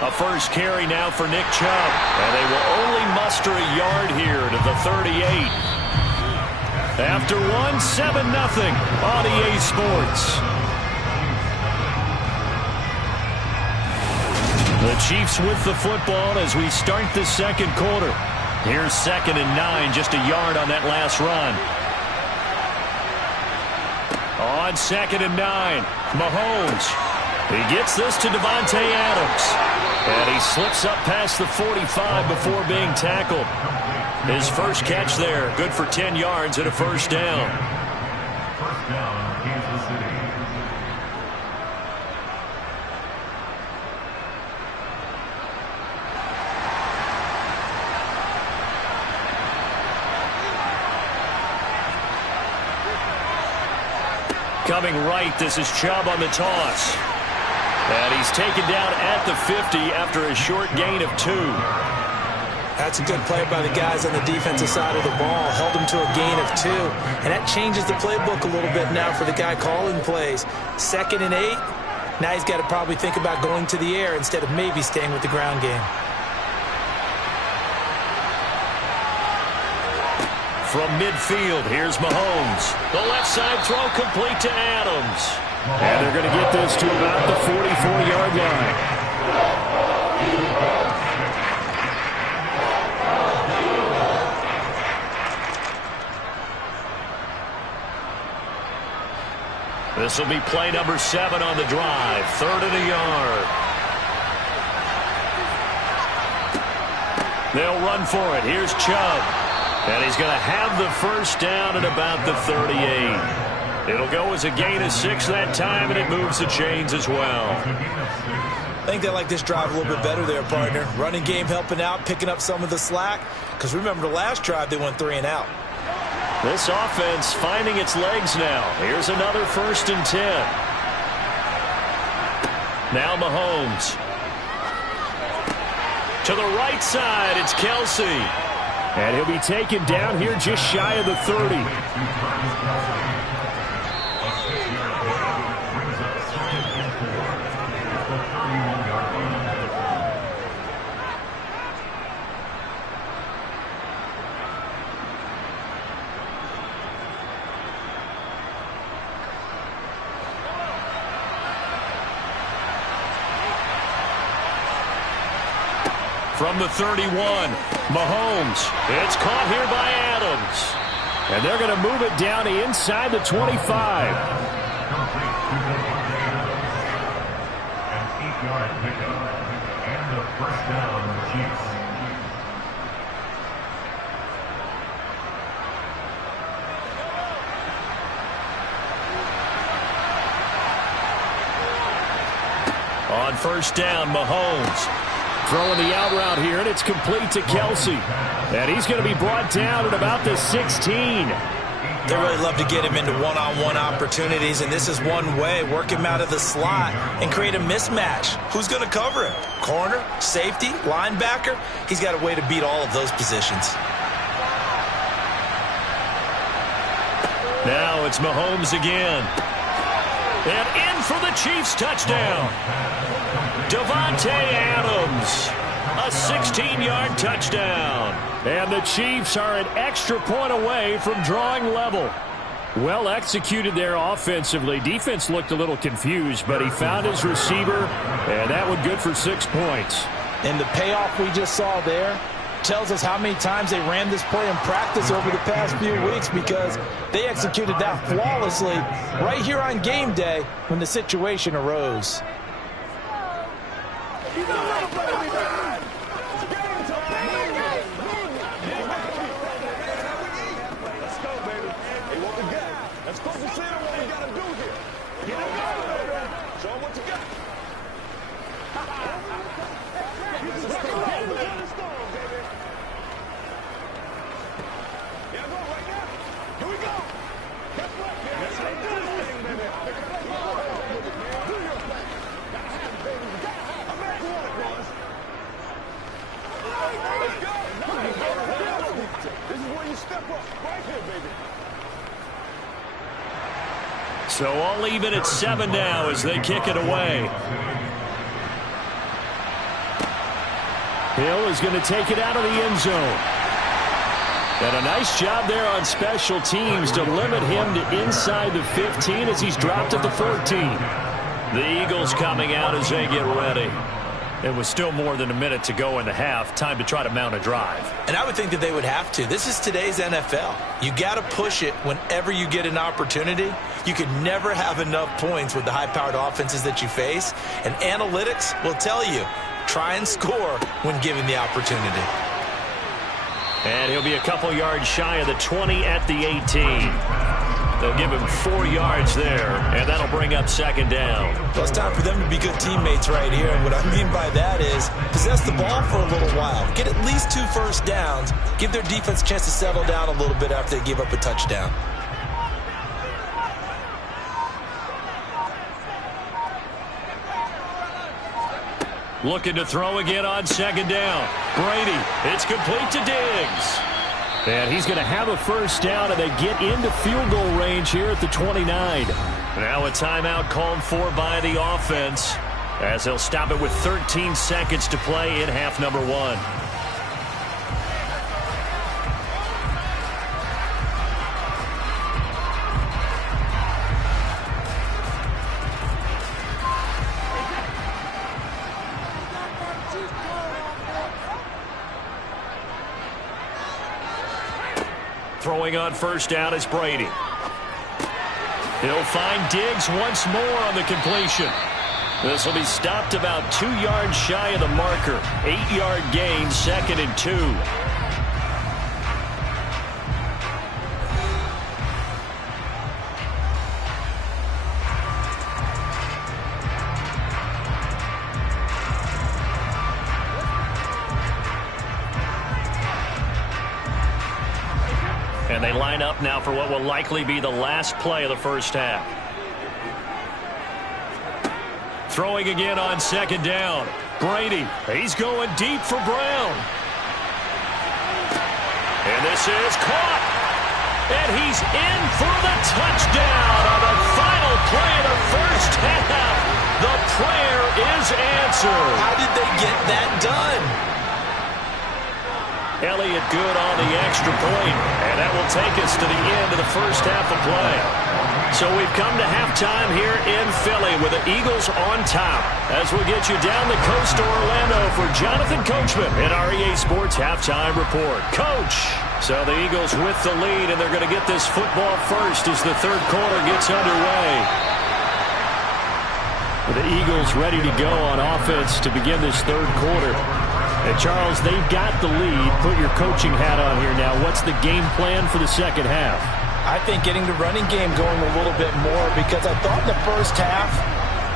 A first carry now for Nick Chubb. And they will only muster a yard here to the 38. After 7-0 on EA Sports. The Chiefs with the football as we start the 2nd quarter. Here's 2nd and 9, just a yard on that last run. On 2nd and 9, Mahomes. He gets this to Davante Adams. And he slips up past the 45 before being tackled. His first catch there, good for 10 yards and a first down. First down, Kansas City. Coming right, this is Chubb on the toss. And he's taken down at the 50 after a short gain of 2. That's a good play by the guys on the defensive side of the ball. Held him to a gain of 2. And that changes the playbook a little bit now for the guy calling plays. 2nd and 8. Now he's got to probably think about going to the air instead of maybe staying with the ground game. From midfield, here's Mahomes. The left side throw complete to Adams. And they're going to get this to about the 44-yard line. This will be play number 7 on the drive. 3rd and a yard. They'll run for it. Here's Chubb. And he's going to have the first down at about the 38. It'll go as a gain of 6 that time, and it moves the chains as well. I think they like this drive a little bit better there, partner. Running game helping out, picking up some of the slack. Because remember the last drive, they went 3 and out. This offense finding its legs now. Here's another 1st and 10. Now Mahomes. To the right side, it's Kelsey. And he'll be taken down here just shy of the 30. From the 31, Mahomes. It's caught here by Adams. And they're going to move it down inside the 25. An 8-yard pickup. And a first down, Chiefs. On 1st down, Mahomes. Throwing the out route here, and it's complete to Kelsey. And he's going to be brought down at about the 16. They really love to get him into one-on-one opportunities, and this is one way. Work him out of the slot and create a mismatch. Who's going to cover him? Corner, safety, linebacker? He's got a way to beat all of those positions. Now it's Mahomes again. And in for the Chiefs touchdown. Davante Adams, a 16-yard touchdown. And the Chiefs are an extra point away from drawing level. Well executed there offensively. Defense looked a little confused, but he found his receiver, and that one good for 6 points. And the payoff we just saw there tells us how many times they ran this play in practice over the past few weeks, because they executed that flawlessly right here on game day when the situation arose. Let's focus in on what we got to do here. Get it going, baby. Show them what you got. This is storm, baby. Yeah, go right now. Here we go. Guess what, man? Let's do this thing, baby. Do your thing. Gotta have it, baby. I'm at one, boys. Let's go. This is where you step up. Right here, baby. So all even at 7 now as they kick it away. Hill is going to take it out of the end zone. And a nice job there on special teams to limit him to inside the 15 as he's dropped at the 14. The Eagles coming out as they get ready. It was still more than a minute to go in the half. Time to try to mount a drive. And I would think that they would have to. This is today's NFL. You got to push it whenever you get an opportunity. You could never have enough points with the high-powered offenses that you face. And analytics will tell you, try and score when given the opportunity. And he'll be a couple yards shy of the 20 at the 18. They'll give him 4 yards there, and that'll bring up 2nd down. Well, it's time for them to be good teammates right here. And what I mean by that is possess the ball for a little while. Get at least 2 first downs. Give their defense a chance to settle down a little bit after they give up a touchdown. Looking to throw again on second down. Brady, it's complete to Diggs. And he's going to have a first down, and they get into field goal range here at the 29. Now a timeout called for by the offense, as they'll stop it with 13 seconds to play in half number 1. Throwing on first down is Brady. He'll find Diggs once more on the completion. This will be stopped about 2 yards shy of the marker. 8-yard gain, 2nd and 2. And they line up now for what will likely be the last play of the first half. Throwing again on second down. Brady, he's going deep for Brown. And this is caught. And he's in for the touchdown on the final play of the first half. The prayer is answered. How did they get that done? Elliott good on the extra point, and that will take us to the end of the first half of play. So we've come to halftime here in Philly with the Eagles on top. As we'll get you down the coast to Orlando for Jonathan Coachman in our EA Sports Halftime Report. Coach! So the Eagles with the lead, and they're going to get this football first as the third quarter gets underway. The Eagles ready to go on offense to begin this third quarter. And Charles, they've got the lead. Put your coaching hat on here now. What's the game plan for the second half? I think getting the running game going a little bit more, because I thought in the first half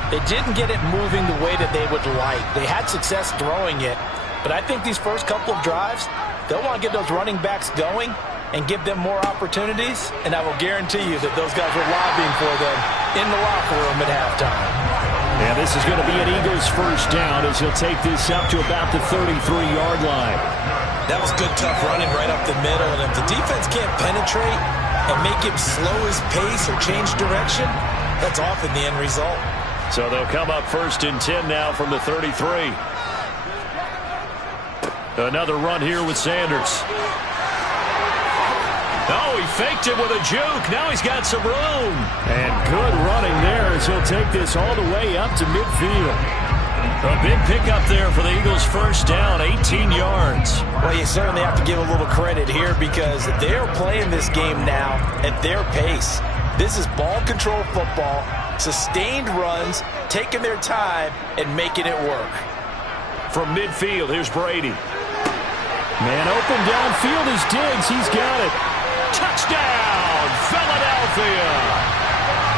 they didn't get it moving the way that they would like. They had success throwing it, but I think these first couple of drives, they'll want to get those running backs going and give them more opportunities, and I will guarantee you that those guys were lobbying for them in the locker room at halftime. And this is going to be an Eagles first down as he'll take this up to about the 33-yard line. That was good, tough running right up the middle. And if the defense can't penetrate and make him slow his pace or change direction, that's often the end result. So they'll come up 1st and 10 now from the 33. Another run here with Sanders. Oh, he faked it with a juke. Now he's got some room. And good running there as he'll take this all the way up to midfield. A big pickup there for the Eagles first down, 18 yards. Well, you certainly have to give a little credit here because they're playing this game now at their pace. This is ball control football, sustained runs, taking their time, and making it work. From midfield, here's Brady. Man open downfield is Diggs. He's got it. Touchdown, Philadelphia.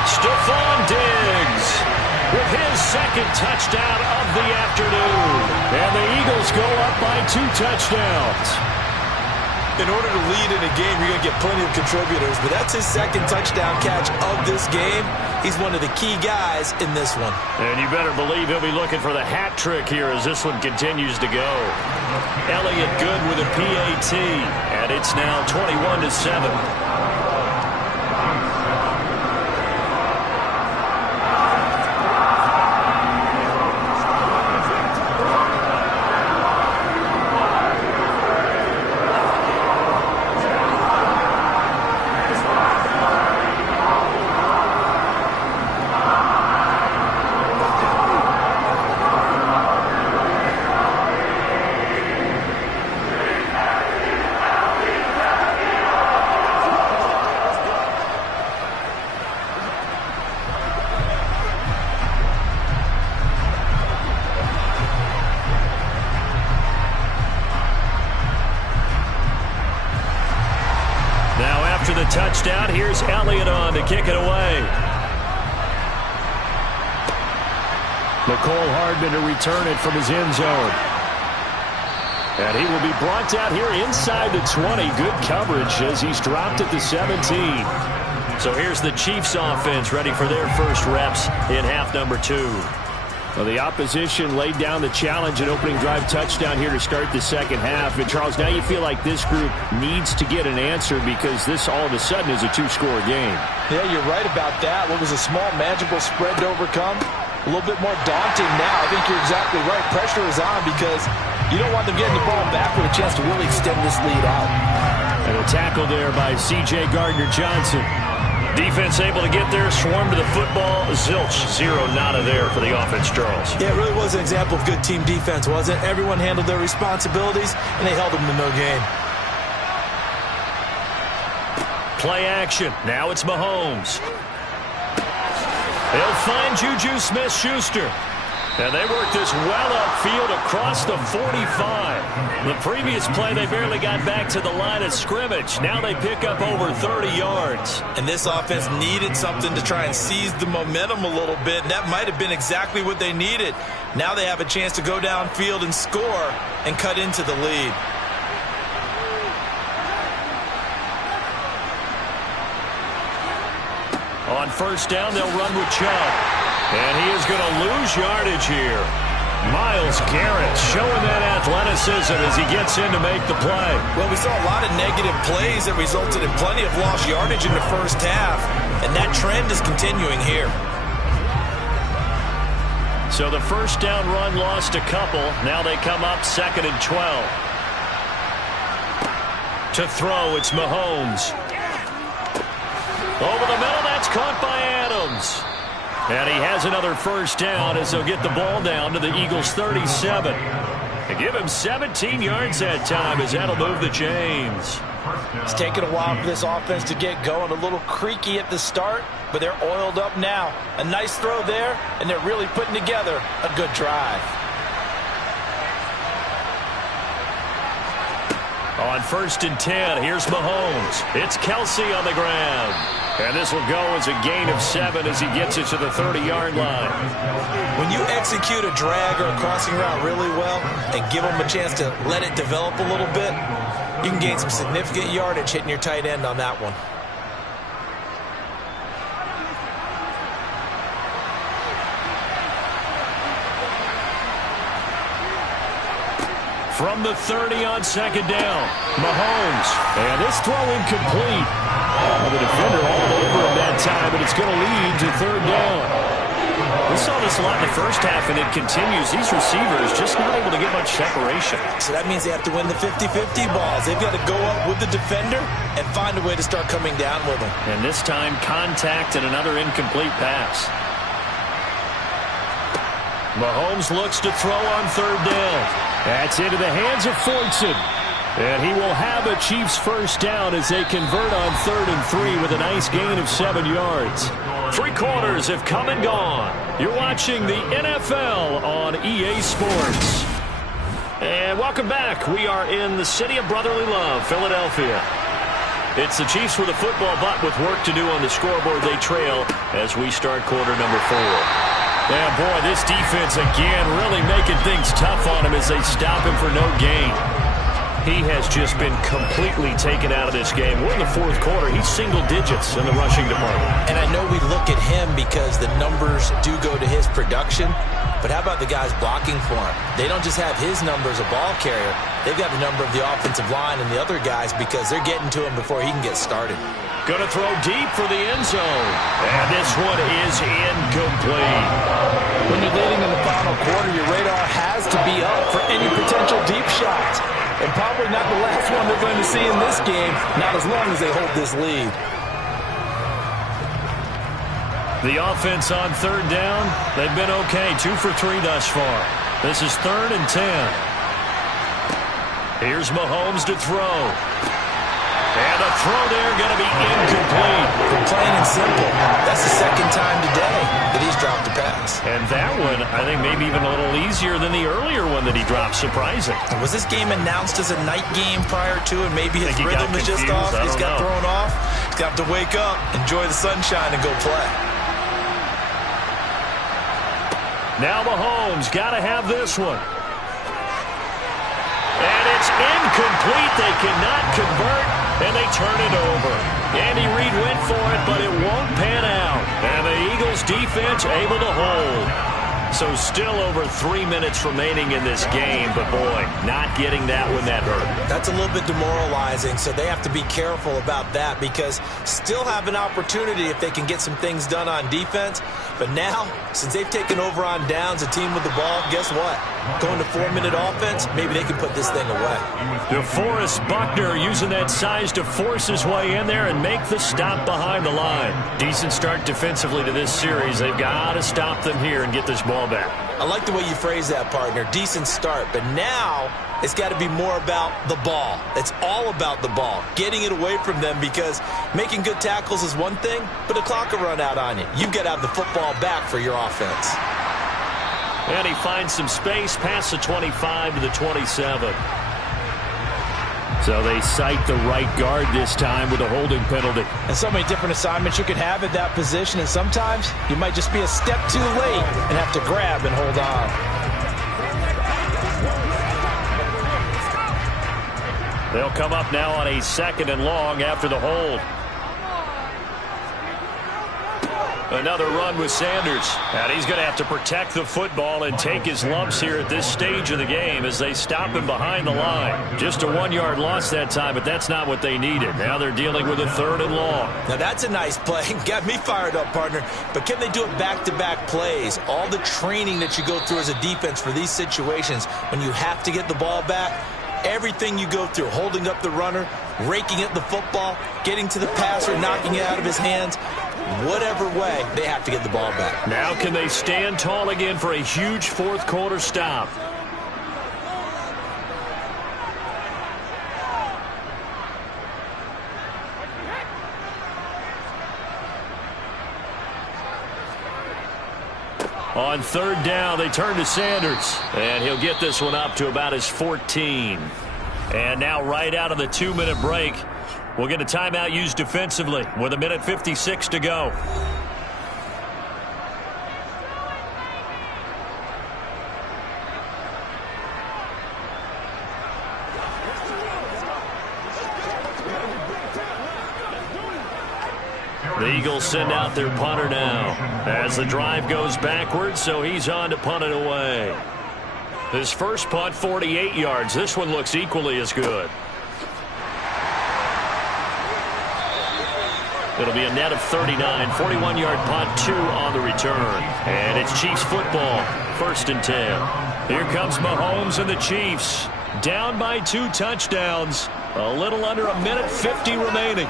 Stephon Diggs with his second touchdown of the afternoon. And the Eagles go up by 2 touchdowns. In order to lead in a game, you're going to get plenty of contributors, but that's his second touchdown catch of this game. He's one of the key guys in this one. And you better believe he'll be looking for the hat trick here as this one continues to go. Elliott good with a PAT, and it's now 21-7. Touchdown. Here's Elliott on to kick it away. Mecole Hardman to return it from his end zone. And he will be brought down here inside the 20. Good coverage as he's dropped at the 17. So here's the Chiefs offense ready for their first reps in half number 2. Well, the opposition laid down the challenge and opening drive touchdown here to start the second half. And, Charles, now you feel like this group needs to get an answer because this all of a sudden is a two-score game. Yeah, you're right about that. What was a small, manageable spread to overcome? A little bit more daunting now. I think you're exactly right. Pressure is on because you don't want them getting the ball back with a chance to really extend this lead out. And a tackle there by C.J. Gardner-Johnson. Defense able to get there, swarm to the football. Zilch, zero nada there for the offense, Charles. Yeah, it really was an example of good team defense, wasn't it? Everyone handled their responsibilities, and they held them to no gain. Play action. Now it's Mahomes. They'll find Juju Smith-Schuster. And they work this well upfield across the 45. The previous play, they barely got back to the line of scrimmage. Now they pick up over 30 yards. And this offense needed something to try and seize the momentum a little bit. And that might have been exactly what they needed. Now they have a chance to go downfield and score and cut into the lead. On first down, they'll run with Chubb. And he is going to lose yardage here. Myles Garrett showing that athleticism as he gets in to make the play. Well, we saw a lot of negative plays that resulted in plenty of lost yardage in the first half. And that trend is continuing here. So the first down run lost a couple. Now they come up 2nd and 12. To throw, it's Mahomes. Over the middle, that's caught by Adams. And he has another first down as they'll get the ball down to the Eagles' 37. They give him 17 yards that time as that'll move the chains. It's taken a while for this offense to get going. A little creaky at the start, but they're oiled up now. A nice throw there, and they're really putting together a good drive. On 1st and 10, here's Mahomes. It's Kelsey on the ground. And this will go as a gain of 7 as he gets it to the 30-yard line. When you execute a drag or a crossing route really well and give them a chance to let it develop a little bit, you can gain some significant yardage hitting your tight end on that one. From the 30 on 2nd down, Mahomes. And this throw incomplete. Well, the defender all over him that time, but it's going to lead to 3rd down. We saw this a lot in the first half, and it continues. These receivers just not able to get much separation. So that means they have to win the 50-50 balls. They've got to go up with the defender and find a way to start coming down with them. And this time, contact and another incomplete pass. Mahomes looks to throw on 3rd down. That's into the hands of Fortson. And he will have a Chiefs first down as they convert on 3rd and 3 with a nice gain of 7 yards. 3 quarters have come and gone. You're watching the NFL on EA Sports. And welcome back. We are in the city of brotherly love, Philadelphia. It's the Chiefs with a football, but with work to do on the scoreboard. They trail as we start quarter number 4. Yeah, boy, this defense again really making things tough on him as they stop him for no gain. He has just been completely taken out of this game. We're in the 4th quarter. He's single digits in the rushing department. And I know we look at him because the numbers do go to his production. But how about the guys blocking for him? They don't just have his number as a ball carrier. They've got the number of the offensive line and the other guys because they're getting to him before he can get started. Going to throw deep for the end zone. And this one is incomplete. When you're leading in the final quarter, your radar has to be up for any potential deep shots. And probably not the last one they're going to see in this game, not as long as they hold this lead. The offense on 3rd down, they've been okay. 2 for 3 thus far. This is 3rd and 10. Here's Mahomes to throw. And the throw there going to be incomplete. Plain and simple. That's the 2nd time today that he's dropped a pass. And that one, I think, maybe even a little easier than the earlier one that he dropped. Surprising. Was this game announced as a night game prior to, and maybe his rhythm is just off? He's got thrown off. He's got to wake up, enjoy the sunshine, and go play. Now Mahomes got to have this one. And it's incomplete. They cannot convert, and they turn it over. Andy Reid went for it, but it won't pan out. And the Eagles defense able to hold. So still over 3 minutes remaining in this game, but boy, not getting that when that hurt. That's a little bit demoralizing, so they have to be careful about that because still have an opportunity if they can get some things done on defense. But now, since they've taken over on downs, a team with the ball, guess what? Going to 4-minute offense, maybe they can put this thing away. DeForest Buckner using that size to force his way in there and make the stop behind the line. Decent start defensively to this series. They've got to stop them here and get this ball back. I like the way you phrase that, partner. Decent start, but now it's got to be more about the ball. It's all about the ball, getting it away from them because making good tackles is one thing, but the clock will run out on you. You've got to have the football back for your offense. And he finds some space past the 25 to the 27. So they cite the right guard this time with a holding penalty. And so many different assignments you could have at that position, and sometimes you might just be a step too late and have to grab and hold on. They'll come up now on a 2nd and long after the hold. Another run with Sanders. And he's going to have to protect the football and take his lumps here at this stage of the game as they stop him behind the line. Just a 1-yard loss that time, but that's not what they needed. Now they're dealing with a 3rd and long. Now that's a nice play. Got me fired up, partner. But can they do it back-to-back plays? All the training that you go through as a defense for these situations, when you have to get the ball back, everything you go through, holding up the runner, raking at the football, getting to the passer, knocking it out of his hands, whatever way, they have to get the ball back. Now can they stand tall again for a huge 4th quarter stop? On 3rd down, they turn to Sanders. And he'll get this one up to about his 14. And now right out of the 2-minute break, we'll get a timeout used defensively with 1:56 to go. The Eagles send out their punter now as the drive goes backwards, so he's on to punt it away. His first punt, 48 yards. This one looks equally as good. It'll be a net of 39, 41-yard punt, 2 on the return. And it's Chiefs football, 1st and 10. Here comes Mahomes and the Chiefs, down by 2 touchdowns. A little under 1:50 remaining.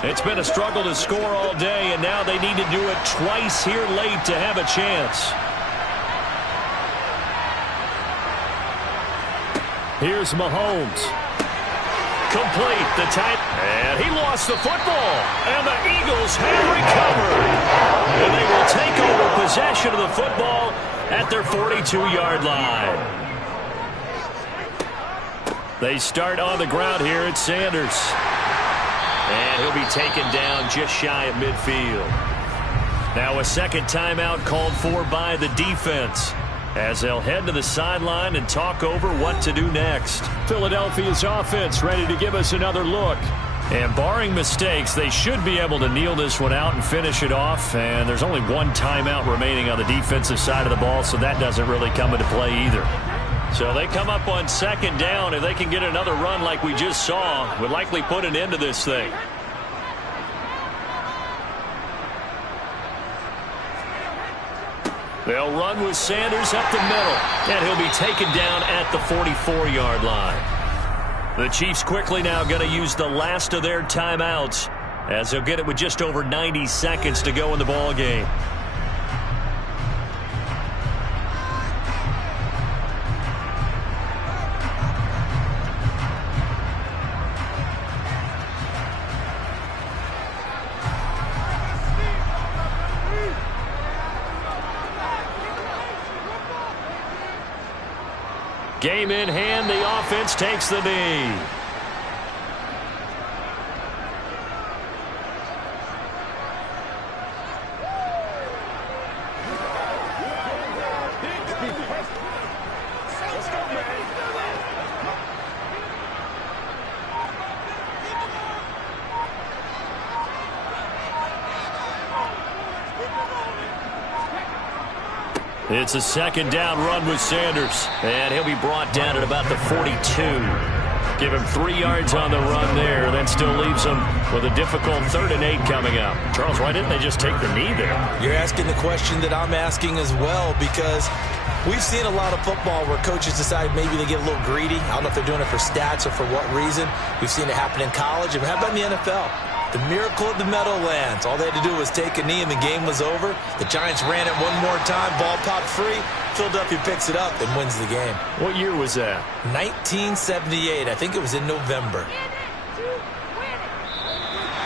It's been a struggle to score all day, and now they need to do it twice here late to have a chance. Here's Mahomes. Complete the time. And he lost the football. And the Eagles have recovered. And they will take over possession of the football at their 42-yard line. They start on the ground here at Sanders. And he'll be taken down just shy of midfield. Now a 2nd timeout called for by the defense, as they'll head to the sideline and talk over what to do next. Philadelphia's offense ready to give us another look. And barring mistakes, they should be able to kneel this one out and finish it off. And there's only 1 timeout remaining on the defensive side of the ball, so that doesn't really come into play either. So they come up on 2nd down. If they can get another run like we just saw, would likely put an end to this thing. They'll run with Sanders up the middle, and he'll be taken down at the 44-yard line. The Chiefs quickly now going to use the last of their timeouts, as they'll get it with just over 90 seconds to go in the ball game. Game in hand, the offense takes the knee. It's a second down run with Sanders. And he'll be brought down at about the 42. Give him 3 yards on the run there. Then still leaves him with a difficult 3rd and 8 coming up. Charles, why didn't they just take the knee there? You're asking the question that I'm asking as well, because we've seen a lot of football where coaches decide maybe they get a little greedy. I don't know if they're doing it for stats or for what reason. We've seen it happen in college. And how about in the NFL? The miracle of the Meadowlands. All they had to do was take a knee and the game was over. The Giants ran it one more time. Ball popped free. Philadelphia picks it up and wins the game. What year was that? 1978. I think it was in November.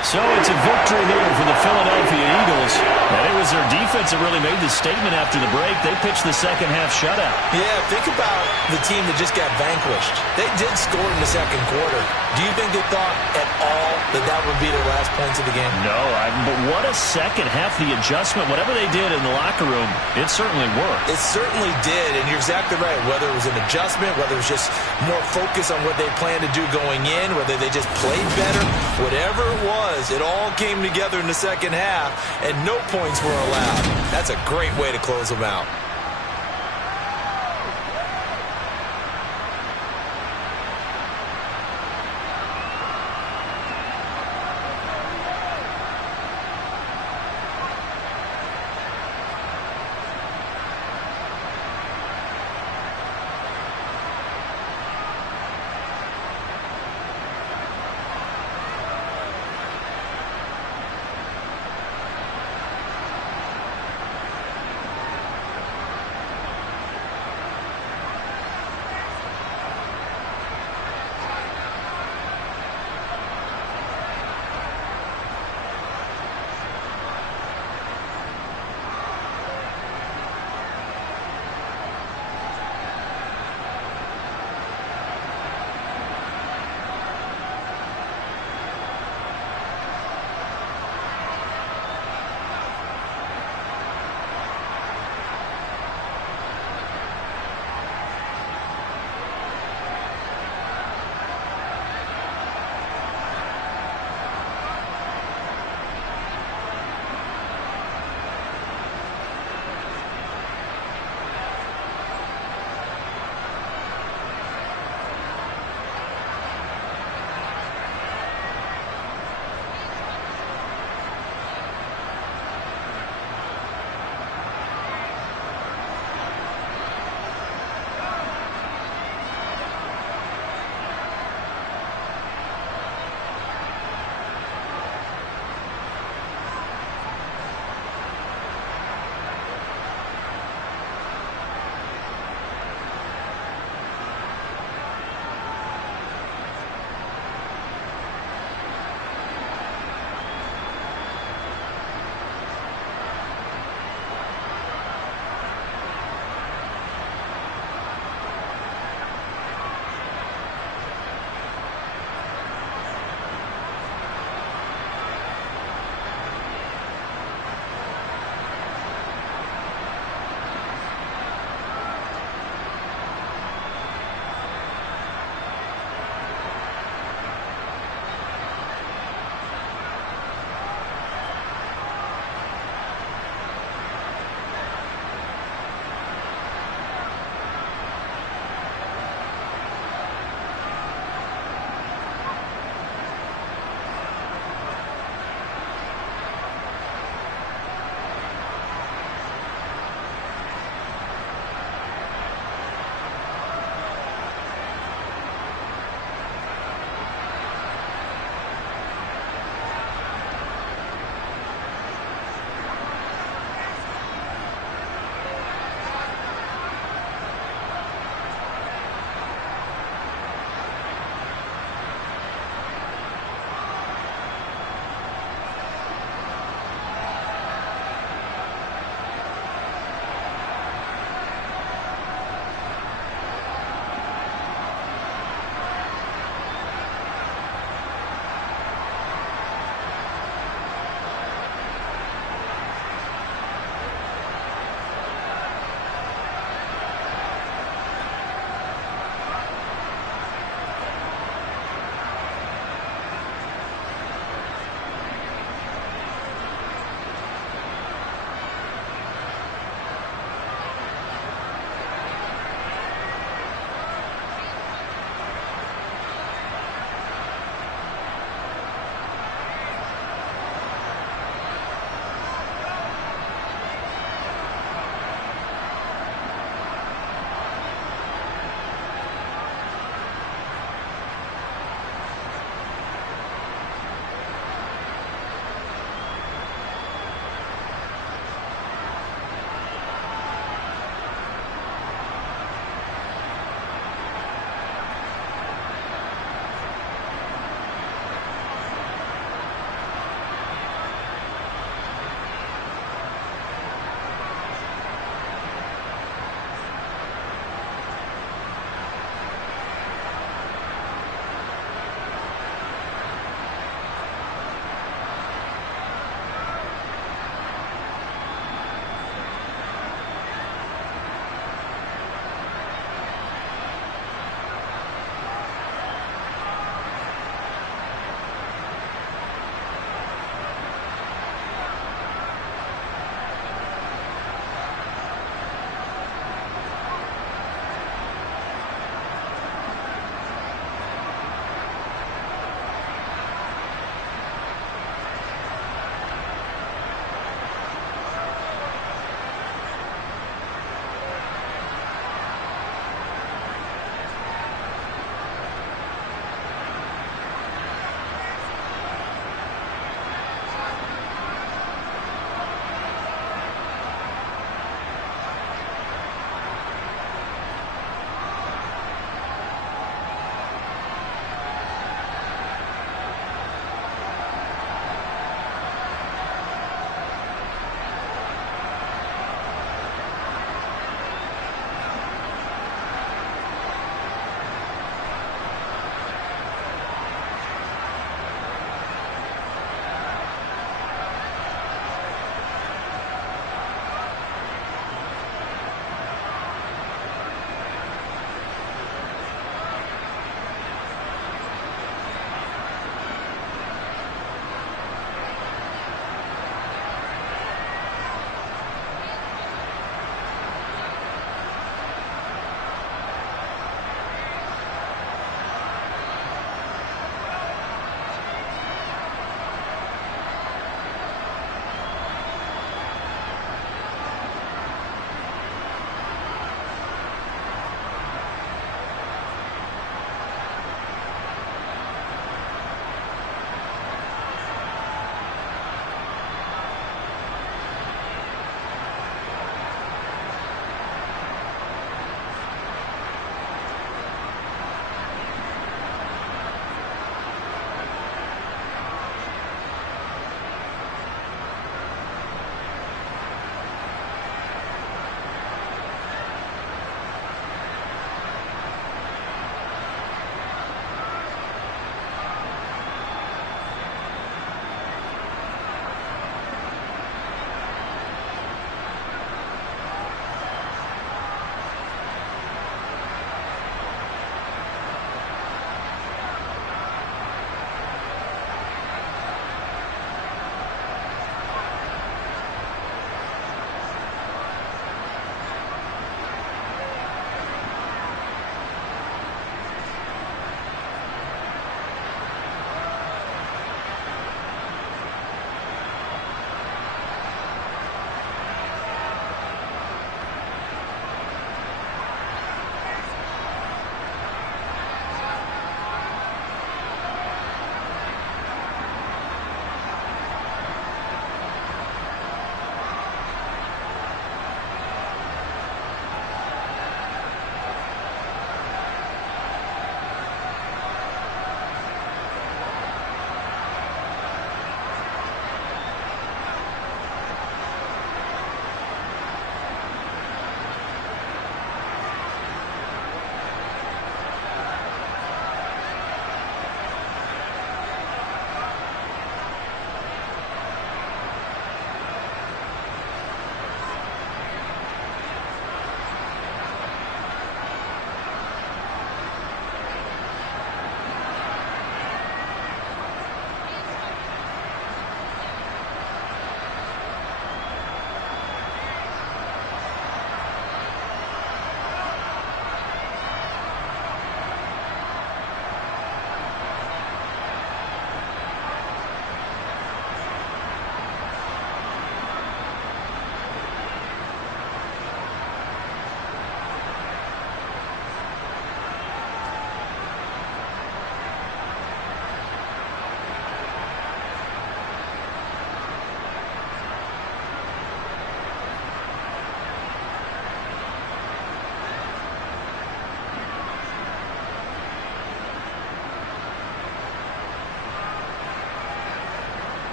So it's a victory here for the Philadelphia Eagles. And it was their defense that really made the statement after the break. They pitched the second half shutout. Yeah, think about the team that just got vanquished. They did score in the second quarter. Do you think they thought at all that that would be their last points of the game? No, but what a second half. The adjustment, whatever they did in the locker room, it certainly worked. It certainly did, and you're exactly right. Whether it was an adjustment, whether it was just more focus on what they planned to do going in, whether they just played better, whatever it was, it all came together in the second half, and no points were allowed. That's a great way to close them out.